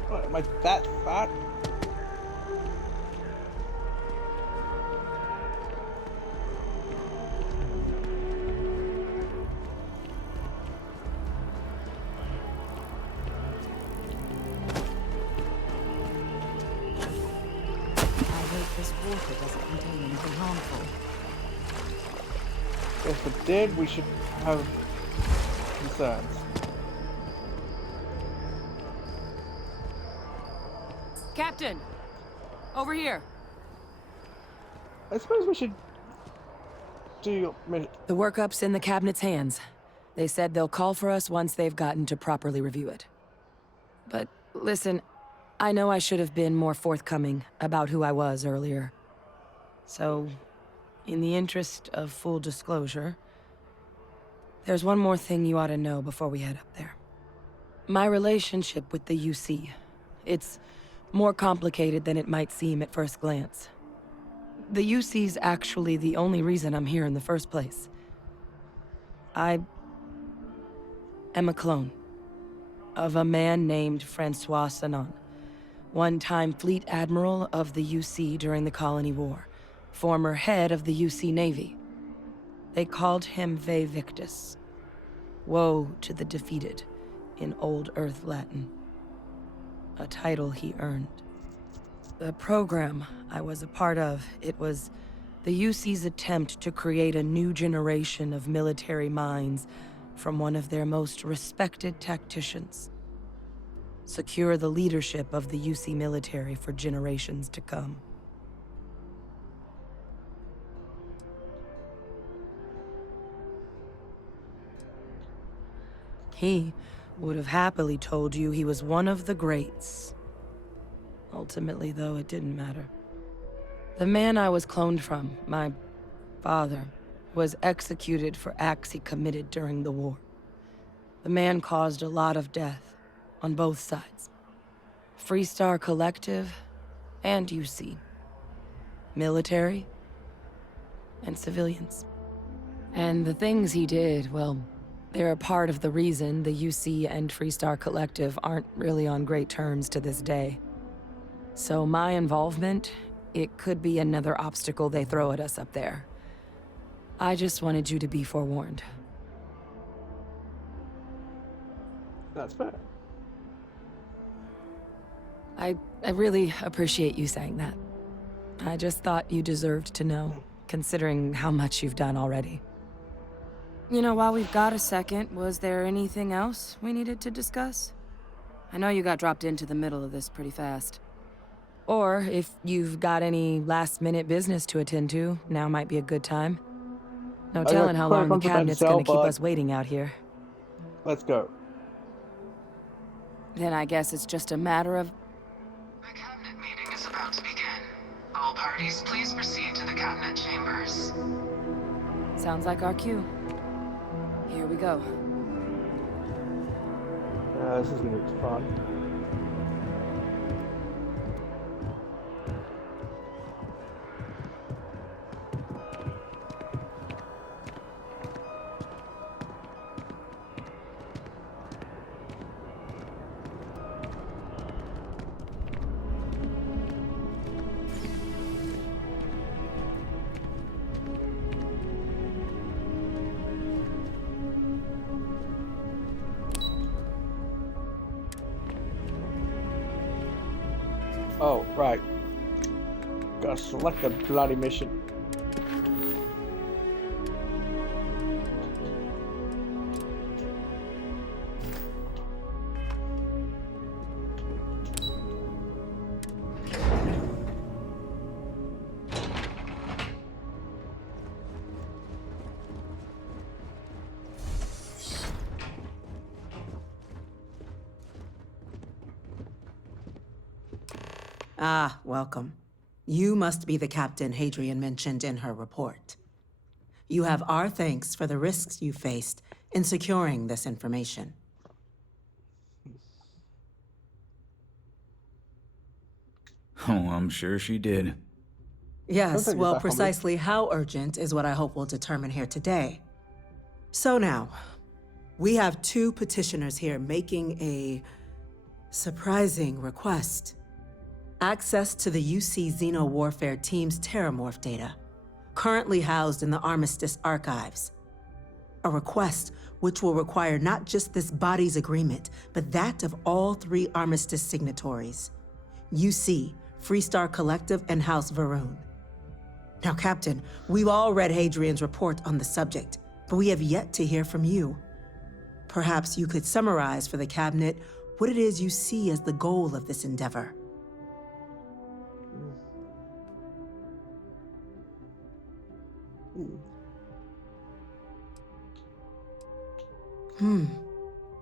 What, am I that fat? This water doesn't contain anything harmful. If it did, we should have concerns. Captain, Over here. I suppose we should do... The workup's in the cabinet's hands. They said they'll call for us once they've gotten to properly review it. But listen, I know I should have been more forthcoming about who I was earlier. So, in the interest of full disclosure, there's one more thing you ought to know before we head up there. My relationship with the UC. It's more complicated than it might seem at first glance. The UC's actually the only reason I'm here in the first place. I am a clone of a man named Francois Sanon, one-time fleet admiral of the UC during the Colony War, former head of the UC Navy. They called him Ve Victus. Woe to the defeated, in Old Earth Latin. A title he earned. The program I was a part of, it was the UC's attempt to create a new generation of military minds from one of their most respected tacticians. Secure the leadership of the UC military for generations to come. He would have happily told you he was one of the greats. Ultimately, though, it didn't matter. The man I was cloned from, my father, was executed for acts he committed during the war. The man caused a lot of death, on both sides. Freestar Collective and UC. Military and civilians. And the things he did, well, they're a part of the reason the UC and Freestar Collective aren't really on great terms to this day. So my involvement, it could be another obstacle they throw at us up there. I just wanted you to be forewarned. That's fair. I really appreciate you saying that. I just thought you deserved to know, considering how much you've done already. You know, while we've got a second, was there anything else we needed to discuss? I know you got dropped into the middle of this pretty fast. Or, if you've got any last-minute business to attend to, now might be a good time. No telling how long the cabinet's gonna keep us waiting out here. Let's go. Then I guess it's just a matter of... The cabinet meeting is about to begin. All parties, please proceed to the cabinet chambers. Sounds like our cue. Here we go. This is gonna be fun. Oh, right. Gotta select a bloody mission. Ah, welcome. You must be the captain Hadrian mentioned in her report. You have our thanks for the risks you faced in securing this information. Oh, I'm sure she did. Yes, well, precisely how urgent is what I hope we'll determine here today. So now, we have two petitioners here making a surprising request. Access to the UC Xeno Warfare Team's Terramorph data, currently housed in the Armistice archives. A request which will require not just this body's agreement, but that of all three Armistice signatories. UC, Freestar Collective, and House Varun. Now, Captain, we've all read Hadrian's report on the subject, but we have yet to hear from you. Perhaps you could summarize for the Cabinet what it is you see as the goal of this endeavor.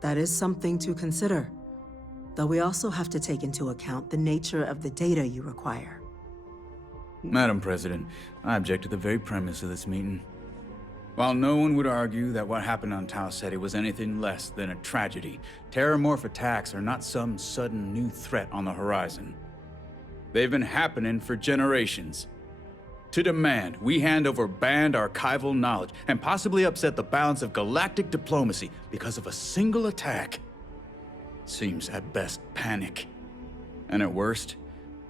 That is something to consider. Though we also have to take into account the nature of the data you require. Madam President, I object to the very premise of this meeting. While no one would argue that what happened on Tau Ceti was anything less than a tragedy, terramorph attacks are not some sudden new threat on the horizon. They've been happening for generations. To demand we hand over banned archival knowledge and possibly upset the balance of galactic diplomacy because of a single attack seems at best panic. And at worst,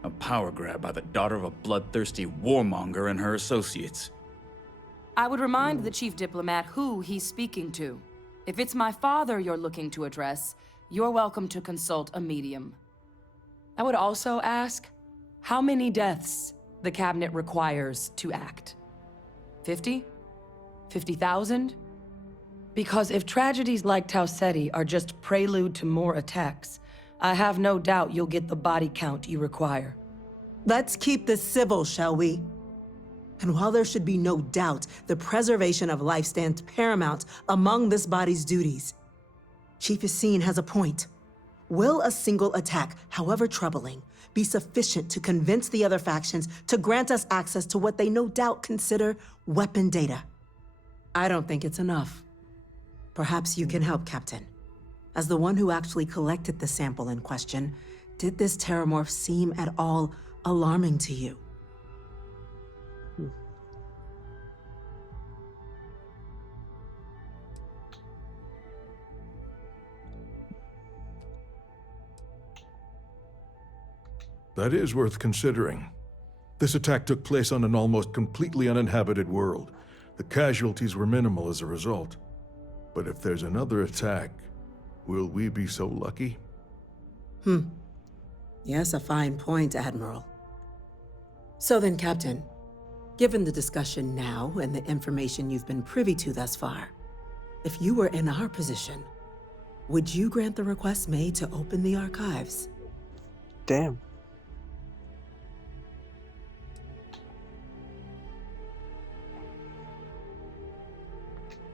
a power grab by the daughter of a bloodthirsty warmonger and her associates. I would remind the chief diplomat who he's speaking to. If it's my father you're looking to address, you're welcome to consult a medium. I would also ask how many deaths the cabinet requires to act. 50? 50,000? Because if tragedies like Tau Ceti are just prelude to more attacks, I have no doubt you'll get the body count you require. Let's keep this civil, shall we? And while there should be no doubt the preservation of life stands paramount among this body's duties, Chief Yassine has a point. Will a single attack, however troubling, be sufficient to convince the other factions to grant us access to what they no doubt consider weapon data? I don't think it's enough. Perhaps you can help, Captain. As the one who actually collected the sample in question, did this terramorph seem at all alarming to you? That is worth considering. This attack took place on an almost completely uninhabited world. The casualties were minimal as a result. But if there's another attack, will we be so lucky? Yes, a fine point, Admiral. So then, Captain, given the discussion now and the information you've been privy to thus far, if you were in our position, would you grant the request made to open the archives? Damn.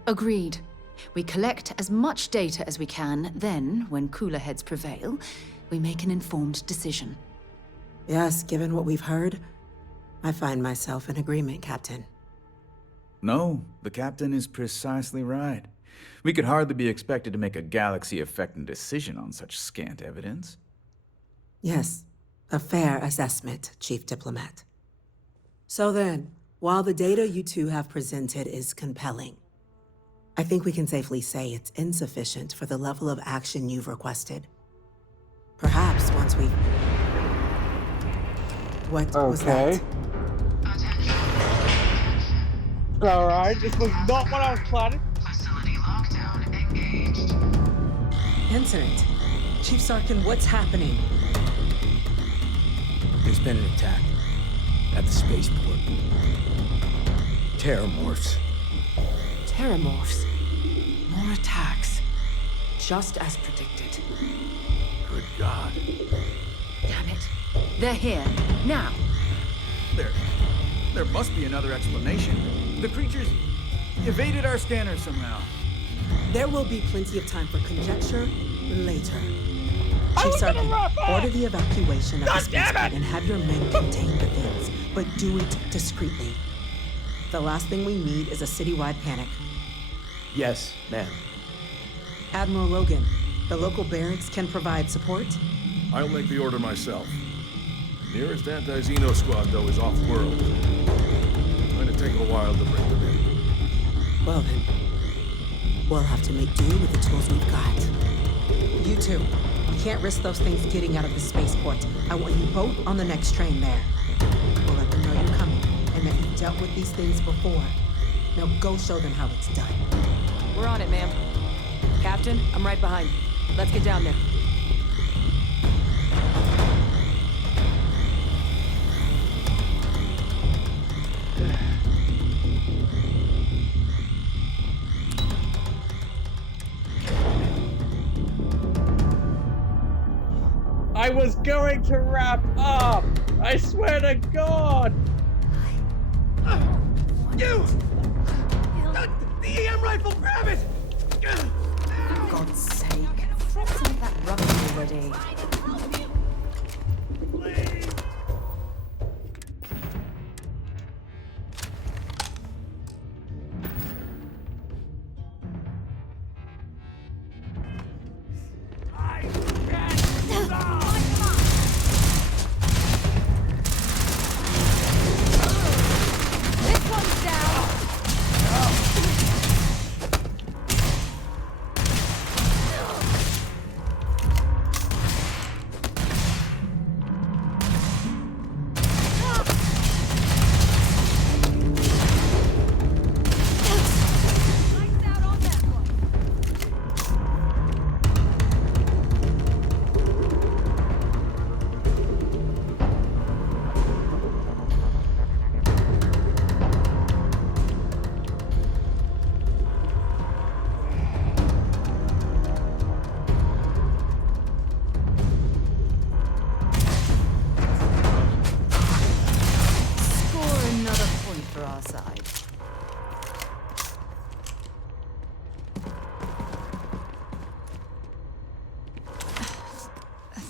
Agreed. We collect as much data as we can, then, when cooler heads prevail, we make an informed decision. Yes, given what we've heard, I find myself in agreement, Captain. No, the Captain is precisely right. We could hardly be expected to make a galaxy-affecting decision on such scant evidence. Yes, a fair assessment, Chief Diplomat. So then, while the data you two have presented is compelling, I think we can safely say it's insufficient for the level of action you've requested. Perhaps once we... What was that? Alright, this was not what I was planning. Facility lockdown engaged. Incident. Chief Sarkin, what's happening? There's been an attack at the spaceport. Terramorphs. Terramorphs. More attacks. Just as predicted. Good God. Damn it. They're here. Now. There must be another explanation. The creatures evaded our scanners somehow. There will be plenty of time for conjecture later. Chief Sarkin, order the evacuation of the spaceport and have your men contain the things, but do it discreetly. The last thing we need is a citywide panic. Yes, ma'am. Admiral Logan, the local barracks can provide support? I'll make the order myself. Nearest anti-Xeno squad, though, is off-world. Going to take a while to bring them in. Well then, we'll have to make do with the tools we've got. You two, you can't risk those things getting out of the spaceport. I want you both on the next train there. We'll let them know you're coming, and that you've dealt with these things before. Now go show them how it's done. We're on it, ma'am. Captain, I'm right behind you. Let's get down there. I was going to wrap up! I swear to God! You! The EM rifle, grab it! God's sake. Throw some of that rubbish already.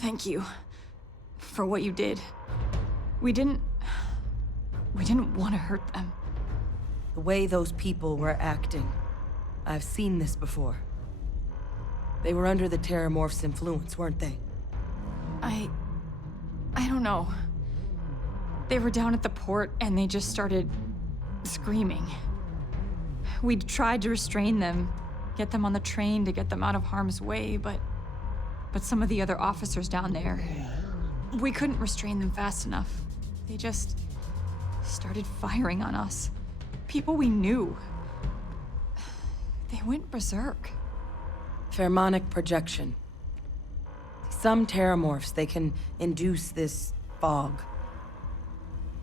Thank you for what you did. We didn't want to hurt them. The way those people were acting, I've seen this before. They were under the Terramorph's influence, weren't they? I don't know. They were down at the port and they just started screaming. We tried to restrain them, get them on the train to get them out of harm's way, but some of the other officers down there, we couldn't restrain them fast enough. They just started firing on us. People we knew. They went berserk. Pheromonic projection. Some Terramorphs, they can induce this fog.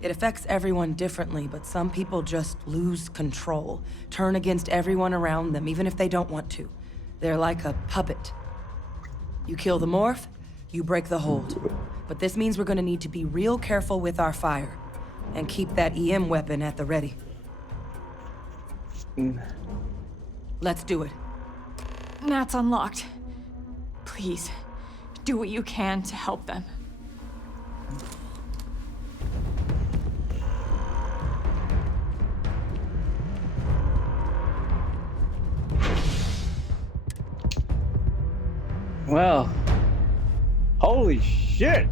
It affects everyone differently, but some people just lose control, turn against everyone around them, even if they don't want to. They're like a puppet. You kill the morph, you break the hold. But this means we're gonna need to be real careful with our fire, and keep that EM weapon at the ready. Let's do it. Nat's unlocked. Please, do what you can to help them. Well, holy shit!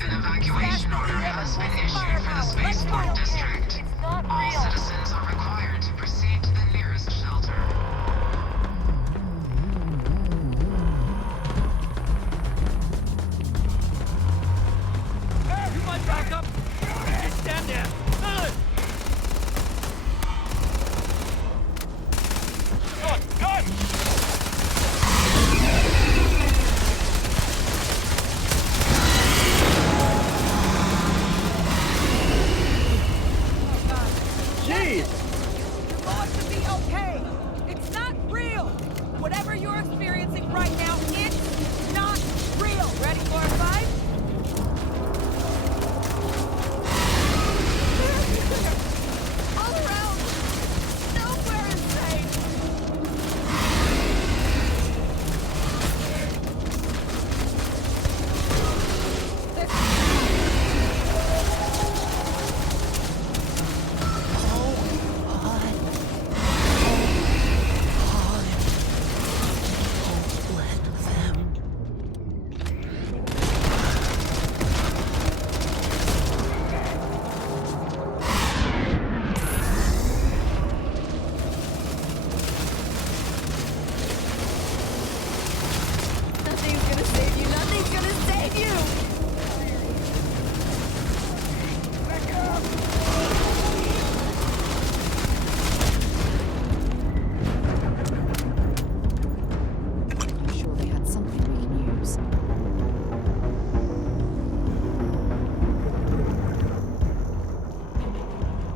An evacuation order has been issued for the spaceport district. All citizens are required to proceed to the nearest shelter. Hey, you might back up! Just stand there! Good! Gun! Jeez! You're going to be okay. It's not real. Whatever you're experiencing right now, it's not real. Ready for a fight? All around. Nowhere is safe. Nothing's gonna save you. Nothing's gonna save you. I'm sure they had something we can use.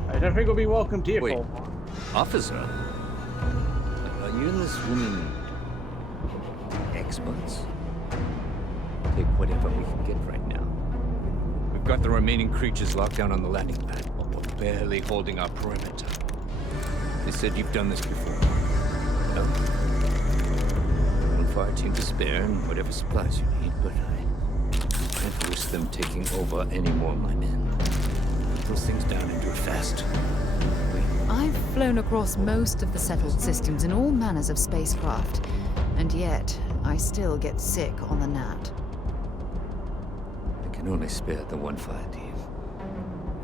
I don't think we'll be welcomed here. Wait, for officer? Are you and this woman experts. Take whatever we can get right now. We've got the remaining creatures locked down on the landing pad, but we're barely holding our perimeter. They said you've done this before. No? One fire team to spare and whatever supplies you need, but I can't risk them taking over any more of my men. Put those things down and do it fast. I've flown across most of the settled systems in all manners of spacecraft, and yet I still get sick on the gnat. I can only spare the one fire team.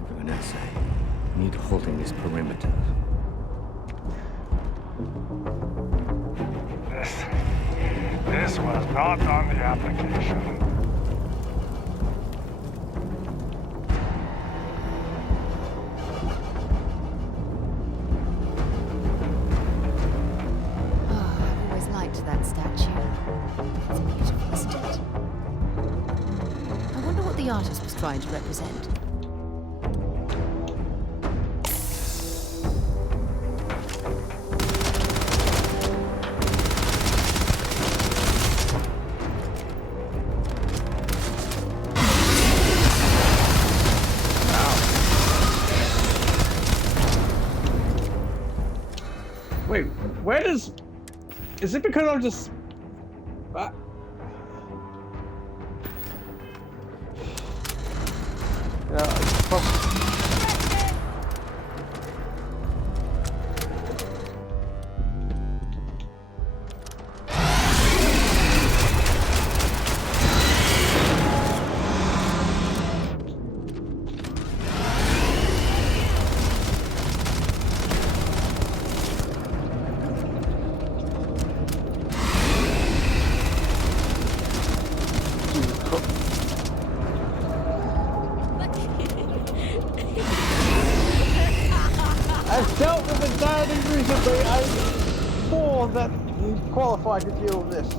Everyone else, I need holding this perimeter. This was not on the application. I've always liked that statue. It's beautiful, isn't it? I wonder what the artist was trying to represent. Wait, where does... Is it because I'm just... I've dealt with anxiety recently. I'm more than qualified to deal with this.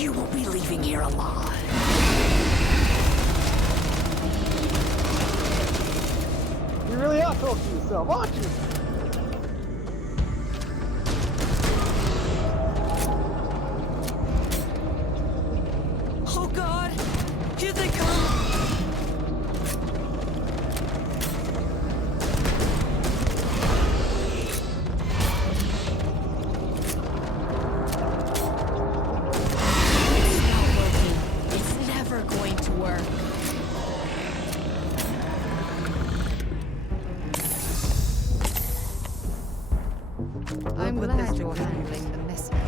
You won't be leaving here alive. You really are talking to yourself, aren't you? Oh God! Here they come! It's not working. It's never going to work. I'm glad you're handling the messy work.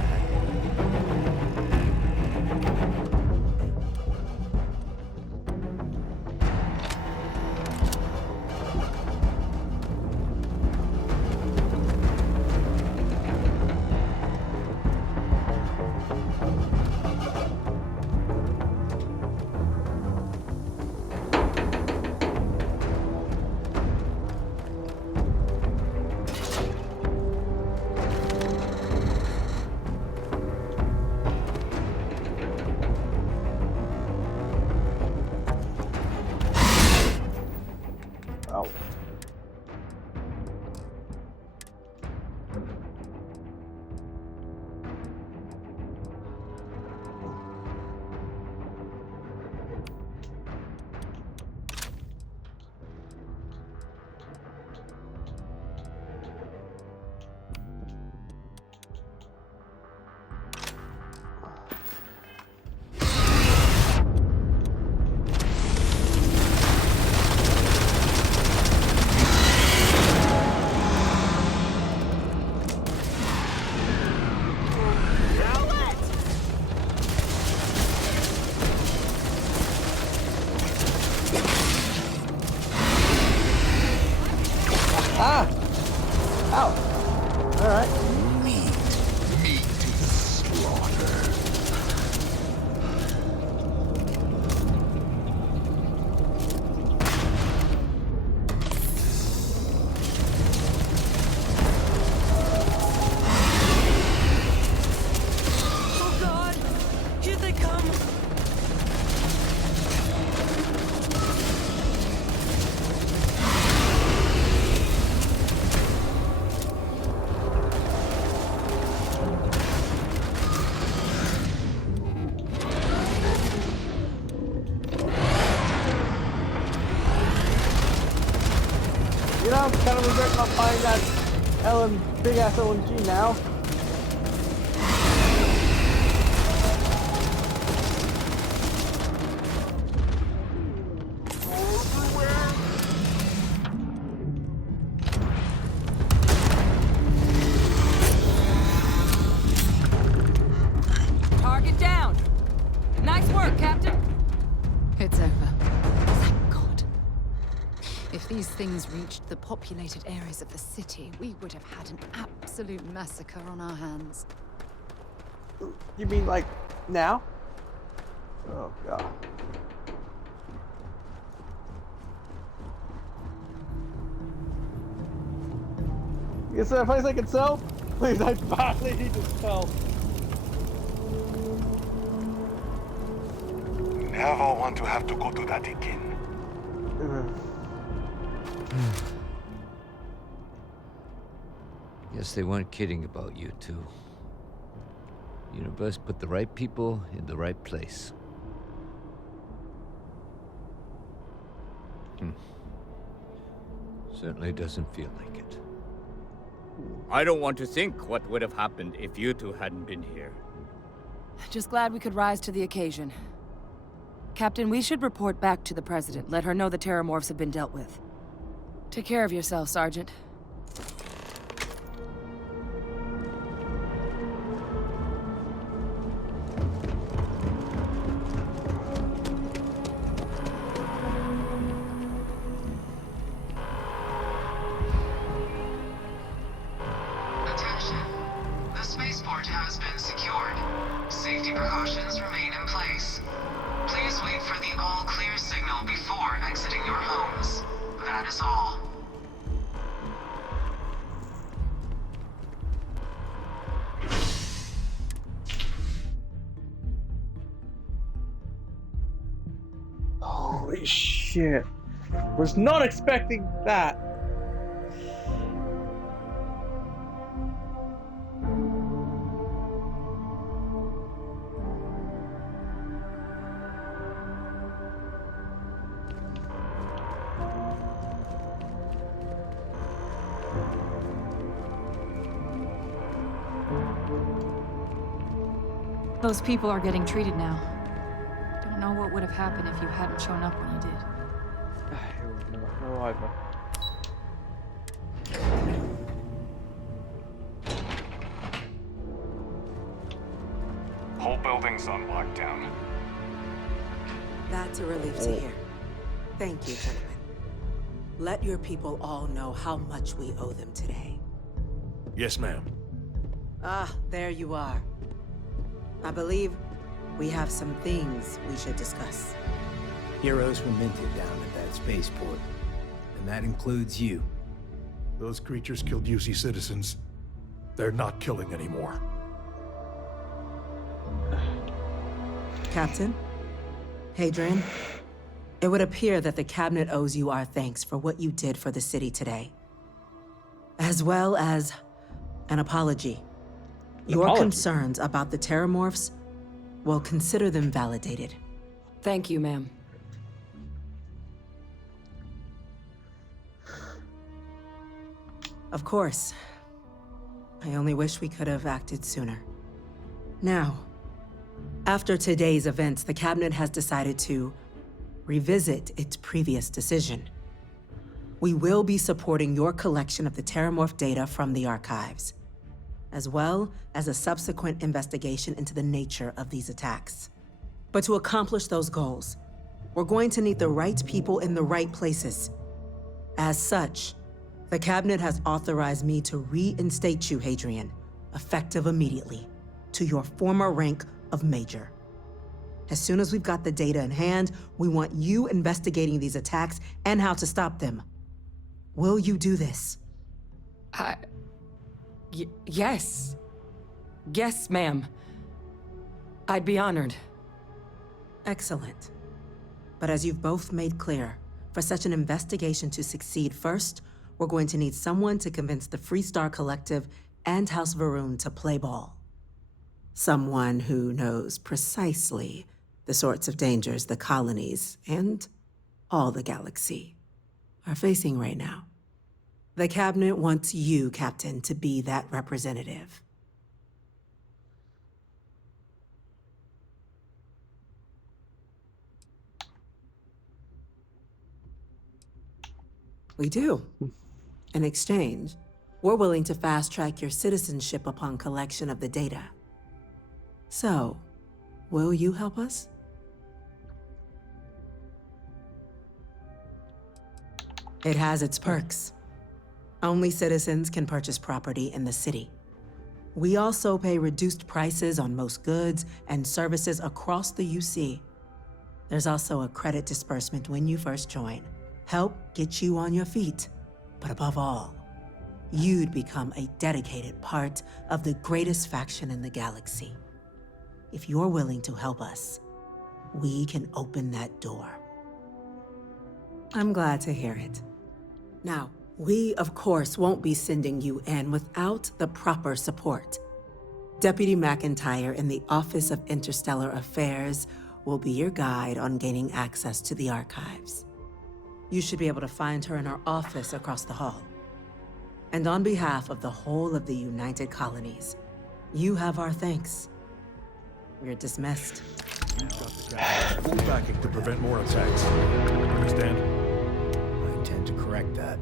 You know, kind of regret not buying that big ass LMG now. Target down. Nice work, Captain. It's over. Thank God. If these things reached the populated areas of the city, we would have had an absolute massacre on our hands. You mean like now? Oh god. Is there a place I can sell? Please, I badly need to sell. Never want to have to go to that again. Guess they weren't kidding about you two. Universe put the right people in the right place. Certainly doesn't feel like it. I don't want to think what would have happened if you two hadn't been here. Just glad we could rise to the occasion. Captain, we should report back to the President. Let her know the Terramorphs have been dealt with. Take care of yourself, Sergeant. Attention. The spaceport has been secured. Safety precautions remain in place. Please wait for the all-clear signal before exiting your homes. That is all. Holy shit. Was not expecting that. Those people are getting treated now. Don't know what would have happened if you hadn't shown up when you did. No, either. Whole building's on lockdown. That's a relief to hear. Thank you, gentlemen. Let your people all know how much we owe them today. Yes, ma'am. Ah, there you are. I believe we have some things we should discuss. Heroes were minted down at that spaceport. And that includes you. Those creatures killed UC citizens. They're not killing anymore. Captain? Hadrian? It would appear that the Cabinet owes you our thanks for what you did for the city today. As well as an apology. Your concerns about the Terramorphs, well, consider them validated. Thank you, ma'am. Of course. I only wish we could have acted sooner. Now, after today's events, the Cabinet has decided to revisit its previous decision. We will be supporting your collection of the Terramorph data from the archives, as well as a subsequent investigation into the nature of these attacks. But to accomplish those goals, we're going to need the right people in the right places. As such, the Cabinet has authorized me to reinstate you, Hadrian, effective immediately, to your former rank of Major. As soon as we've got the data in hand, we want you investigating these attacks and how to stop them. Will you do this? Yes. Yes, ma'am. I'd be honored. Excellent. But as you've both made clear, for such an investigation to succeed, first, we're going to need someone to convince the Freestar Collective and House Varun to play ball. Someone who knows precisely the sorts of dangers the colonies and all the galaxy are facing right now. The cabinet wants you, Captain, to be that representative. We do. In exchange, we're willing to fast-track your citizenship upon collection of the data. So, will you help us? It has its perks. Only citizens can purchase property in the city. We also pay reduced prices on most goods and services across the UC. There's also a credit disbursement when you first join. Help get you on your feet. But above all, you'd become a dedicated part of the greatest faction in the galaxy. If you're willing to help us, we can open that door. I'm glad to hear it. Now, we, of course, won't be sending you in without the proper support. Deputy McIntyre in the Office of Interstellar Affairs will be your guide on gaining access to the archives. You should be able to find her in her office across the hall. And on behalf of the whole of the United Colonies, you have our thanks. We're dismissed. You've got the captain's full backing to prevent more attacks. Understand? I intend to correct that.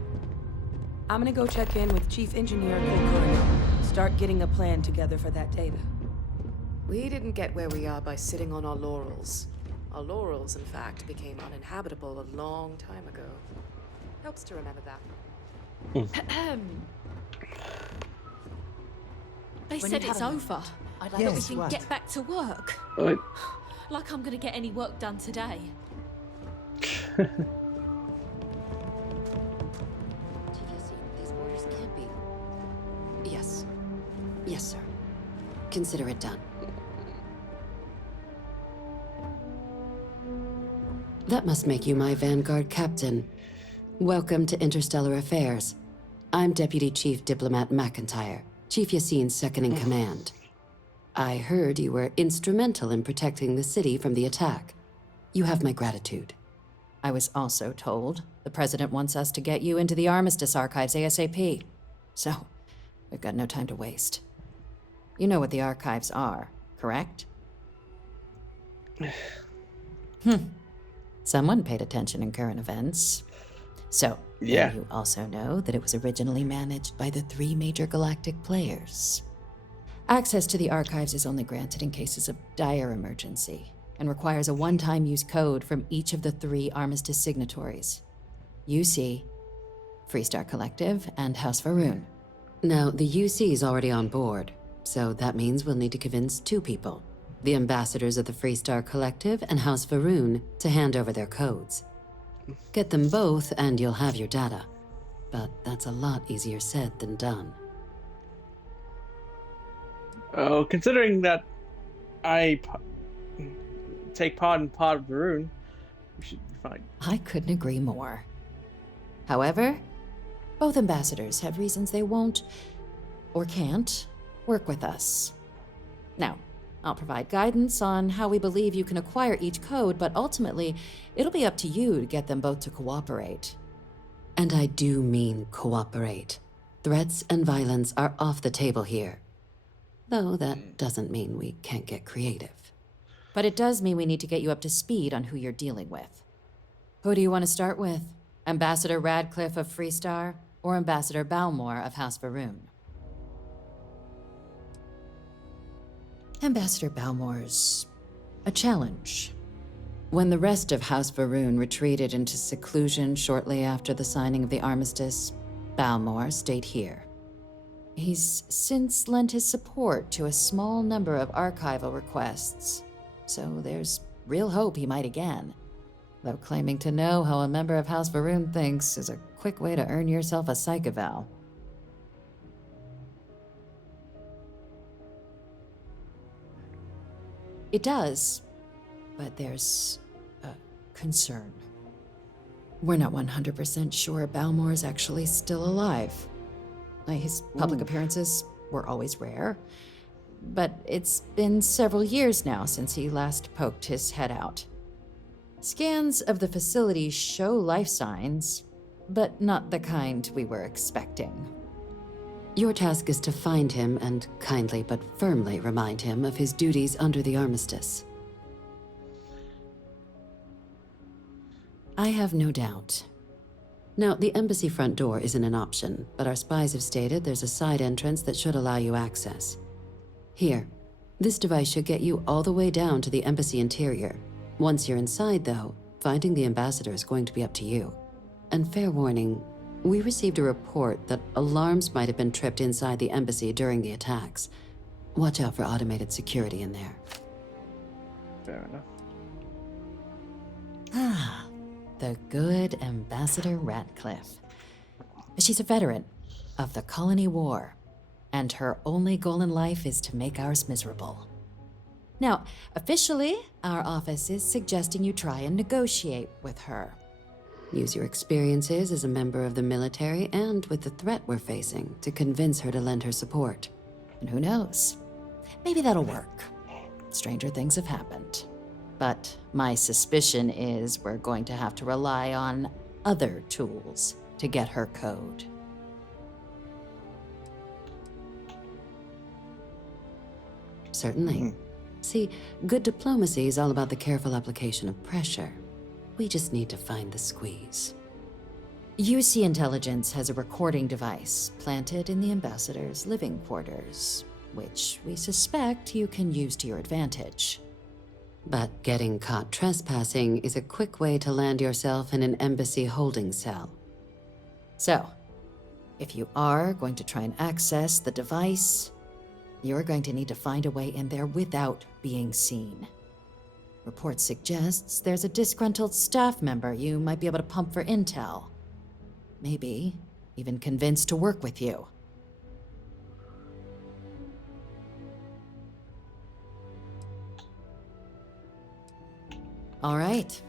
I'm gonna go check in with Chief Engineer Kulkarni. Start getting a plan together for that data. We didn't get where we are by sitting on our laurels. Our laurels, in fact, became uninhabitable a long time ago. Helps to remember that. They When said you it's have a over. I'd That like we to- can what? get back to work. What? Like I'm gonna get any work done today. These orders can't be. Yes. Yes, sir. Consider it done. That must make you my Vanguard captain. Welcome to Interstellar Affairs. I'm Deputy Chief Diplomat McIntyre, Chief Yassine's second-in-command. I heard you were instrumental in protecting the city from the attack. You have my gratitude. I was also told the President wants us to get you into the Armistice archives ASAP. So, we've got no time to waste. You know what the archives are, correct? Someone paid attention in current events. So, Yeah. you also know that it was originally managed by the 3 major galactic players. Access to the archives is only granted in cases of dire emergency and requires a one-time use code from each of the 3 Armistice signatories. UC, Freestar Collective, and House Varun. Now, the UC is already on board, so that means we'll need to convince 2 people. The ambassadors of the Freestar Collective and House Varun to hand over their codes. Get them both and you'll have your data. But that's a lot easier said than done. Oh, considering that I take part in Pod of Varun, we should be fine. I couldn't agree more. However, both ambassadors have reasons they won't, or can't, work with us. Now, I'll provide guidance on how we believe you can acquire each code, but ultimately, it'll be up to you to get them both to cooperate. And I do mean cooperate. Threats and violence are off the table here. Though that doesn't mean we can't get creative. But it does mean we need to get you up to speed on who you're dealing with. Who do you want to start with? Ambassador Radcliffe of Freestar, or Ambassador Balmore of House Varun? Ambassador Balmore's a challenge. When the rest of House Varun retreated into seclusion shortly after the signing of the armistice, Balmore stayed here. He's since lent his support to a small number of archival requests, so there's real hope he might again. Though claiming to know how a member of House Varun thinks is a quick way to earn yourself a psych eval. It does, but there's a concern. We're not 100% sure Balmore's actually still alive. His public appearances were always rare, but it's been several years now since he last poked his head out. Scans of the facility show life signs, but not the kind we were expecting. Your task is to find him and kindly but firmly remind him of his duties under the armistice. I have no doubt. Now, the embassy front door isn't an option, but our spies have stated there's a side entrance that should allow you access. Here, this device should get you all the way down to the embassy interior. Once you're inside, though, finding the ambassador is going to be up to you. And fair warning, we received a report that alarms might have been tripped inside the embassy during the attacks. Watch out for automated security in there. Fair enough. Ah, the good Ambassador Ratcliffe. She's a veteran of the Colony War, and her only goal in life is to make ours miserable. Now, officially, our office is suggesting you try and negotiate with her. Use your experiences as a member of the military and with the threat we're facing to convince her to lend her support. And who knows? Maybe that'll work. Stranger things have happened. But my suspicion is we're going to have to rely on other tools to get her code. Certainly. See, good diplomacy is all about the careful application of pressure. We just need to find the squeeze. UC Intelligence has a recording device planted in the ambassador's living quarters, which we suspect you can use to your advantage. But getting caught trespassing is a quick way to land yourself in an embassy holding cell. So, if you are going to try and access the device, you're going to need to find a way in there without being seen. Report suggests there's a disgruntled staff member you might be able to pump for intel. Maybe even convince to work with you. All right.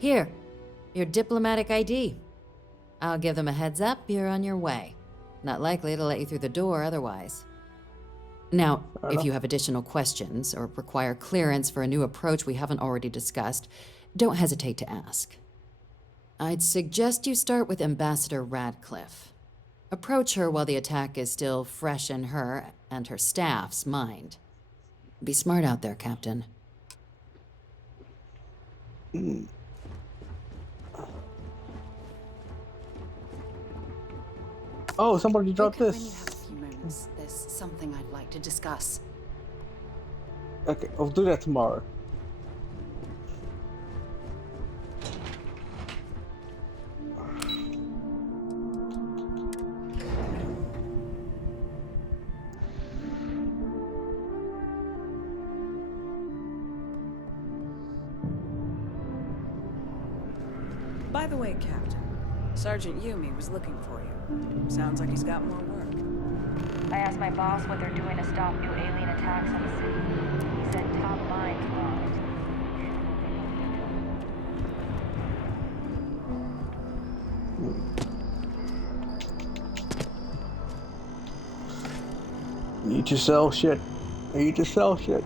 Here, your diplomatic ID. I'll give them a heads up you're on your way. Not likely to let you through the door otherwise. Now, if you have additional questions or require clearance for a new approach we haven't already discussed, don't hesitate to ask. I'd suggest you start with Ambassador Radcliffe. Approach her while the attack is still fresh in her and her staff's mind. Be smart out there, Captain. Oh, somebody dropped When you this. have a few moments, there's something I'd like to discuss. Okay, I'll do that tomorrow. By the way, Captain, Sergeant Yumi was looking for you. Sounds like he's got more work. I asked my boss what they're doing to stop new alien attacks on the city. He said top minds were on it. Need to sell shit. Need to sell shit.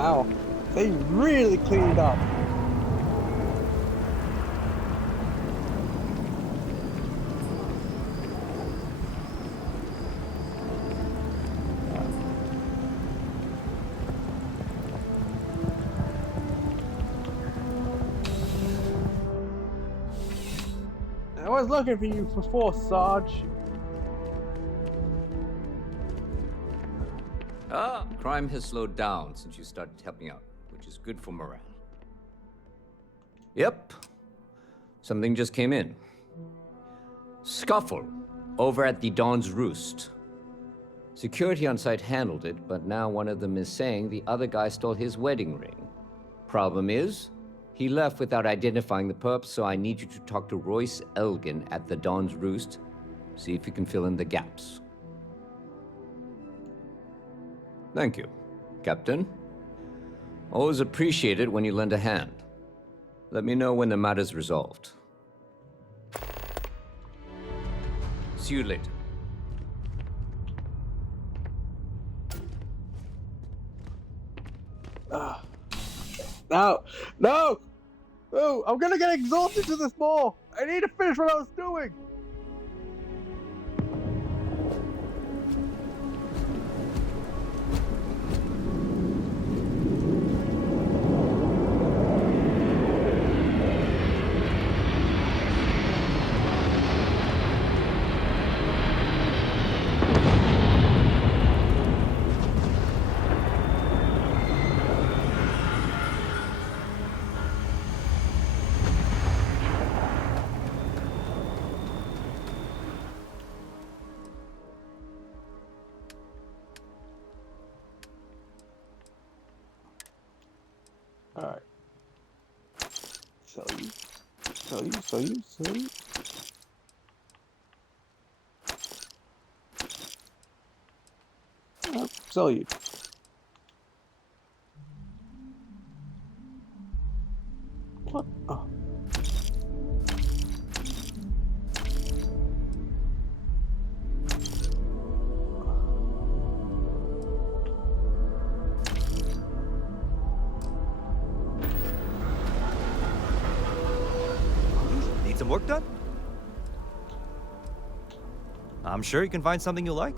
Wow, they really cleaned up. I was looking for you before, Sarge. Crime has slowed down since you started helping out, which is good for morale. Yep. Something just came in. Scuffle over at the Dawn's Roost. Security on site handled it, but now one of them is saying the other guy stole his wedding ring. Problem is, he left without identifying the perp, so I need you to talk to Royce Elgin at the Dawn's Roost. See if you can fill in the gaps. Thank you, Captain. Always appreciate it when you lend a hand. Let me know when the matter's resolved. See you later. No! No! Oh, I'm gonna get exhausted to this more! I need to finish what I was doing! Alright. Sell you. Sell you. What? Oh. Need some work done? I'm sure you can find something you like.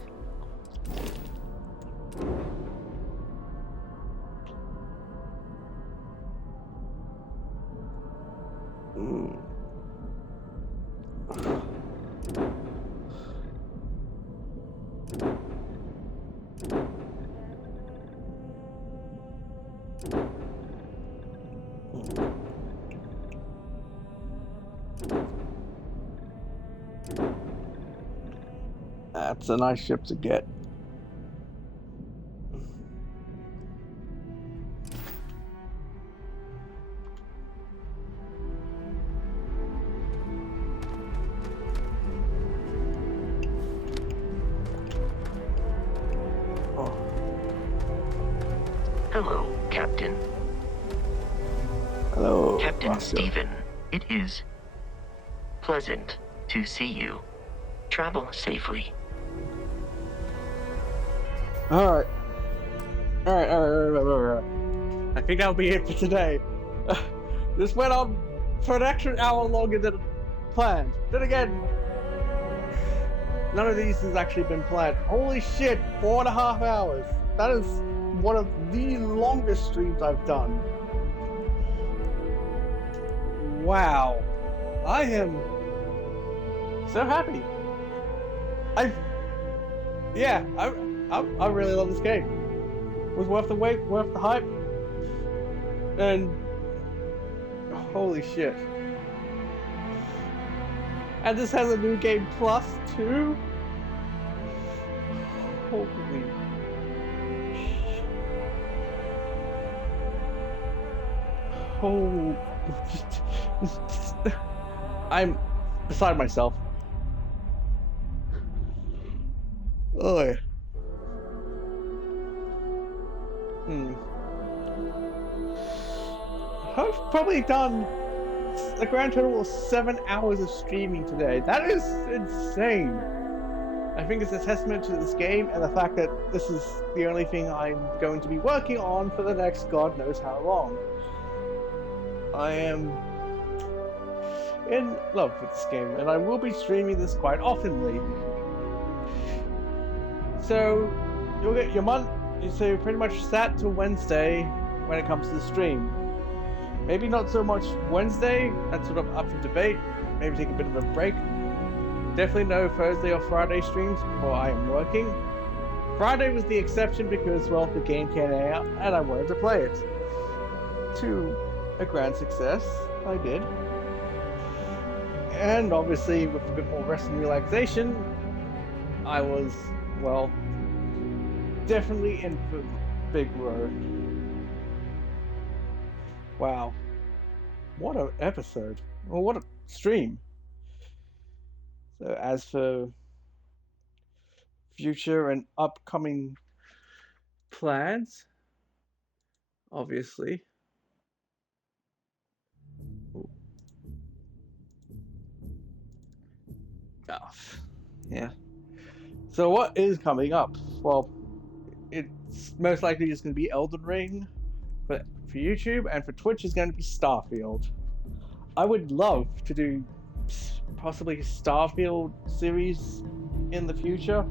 That's a nice ship to get. Hello, Captain. Hello, Captain Oscar. Stephen. It is pleasant to see you. Travel safely. Alright. I think that'll be it for today. This went on for an extra hour longer than planned. Then again, none of these has actually been planned. Holy shit, 4.5 hours. That is one of the longest streams I've done. Wow. I am so happy. I really love this game. It was worth the wait, worth the hype. And holy shit. And this has a new game plus too? Holy oh, I'm beside myself. Oh. I've probably done a grand total of 7 hours of streaming today. That is insane. I think it's a testament to this game and the fact that this is the only thing I'm going to be working on for the next God knows how long. I am in love with this game, and I will be streaming this quite oftenly. So you'll get your month. So you're pretty much sat till Wednesday when it comes to the stream. Maybe not so much Wednesday. That's sort of up for debate. Maybe take a bit of a break. Definitely no Thursday or Friday streams, or I am working. Friday was the exception because, well, the game came out and I wanted to play it. To a grand success, I did. And obviously, with a bit more rest and relaxation, I was, well, definitely in for big row. Wow. What an episode. Well, what a stream. So as for future and upcoming plans, obviously. Oh, yeah. So what is coming up? Well, it's most likely just going to be Elden Ring for YouTube, and for Twitch is going to be Starfield. I would love to do possibly a Starfield series in the future.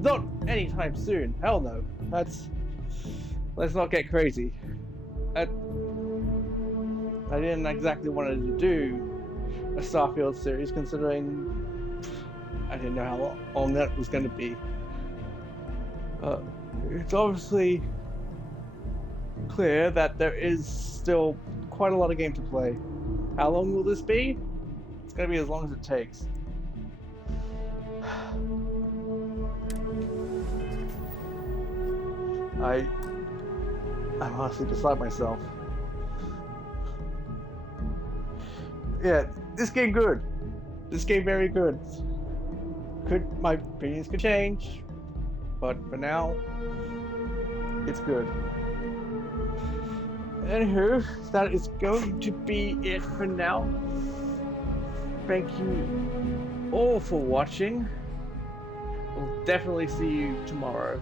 Not anytime soon. Hell no. Let's not get crazy. I didn't exactly want to do a Starfield series, considering I didn't know how long that was going to be. It's obviously clear that there is still quite a lot of game to play. How long will this be? It's going to be as long as it takes. I'm honestly beside myself. Yeah, this game good. This game very good. My opinions could change, but for now, it's good. Anywho, that is going to be it for now. Thank you all for watching. We'll definitely see you tomorrow.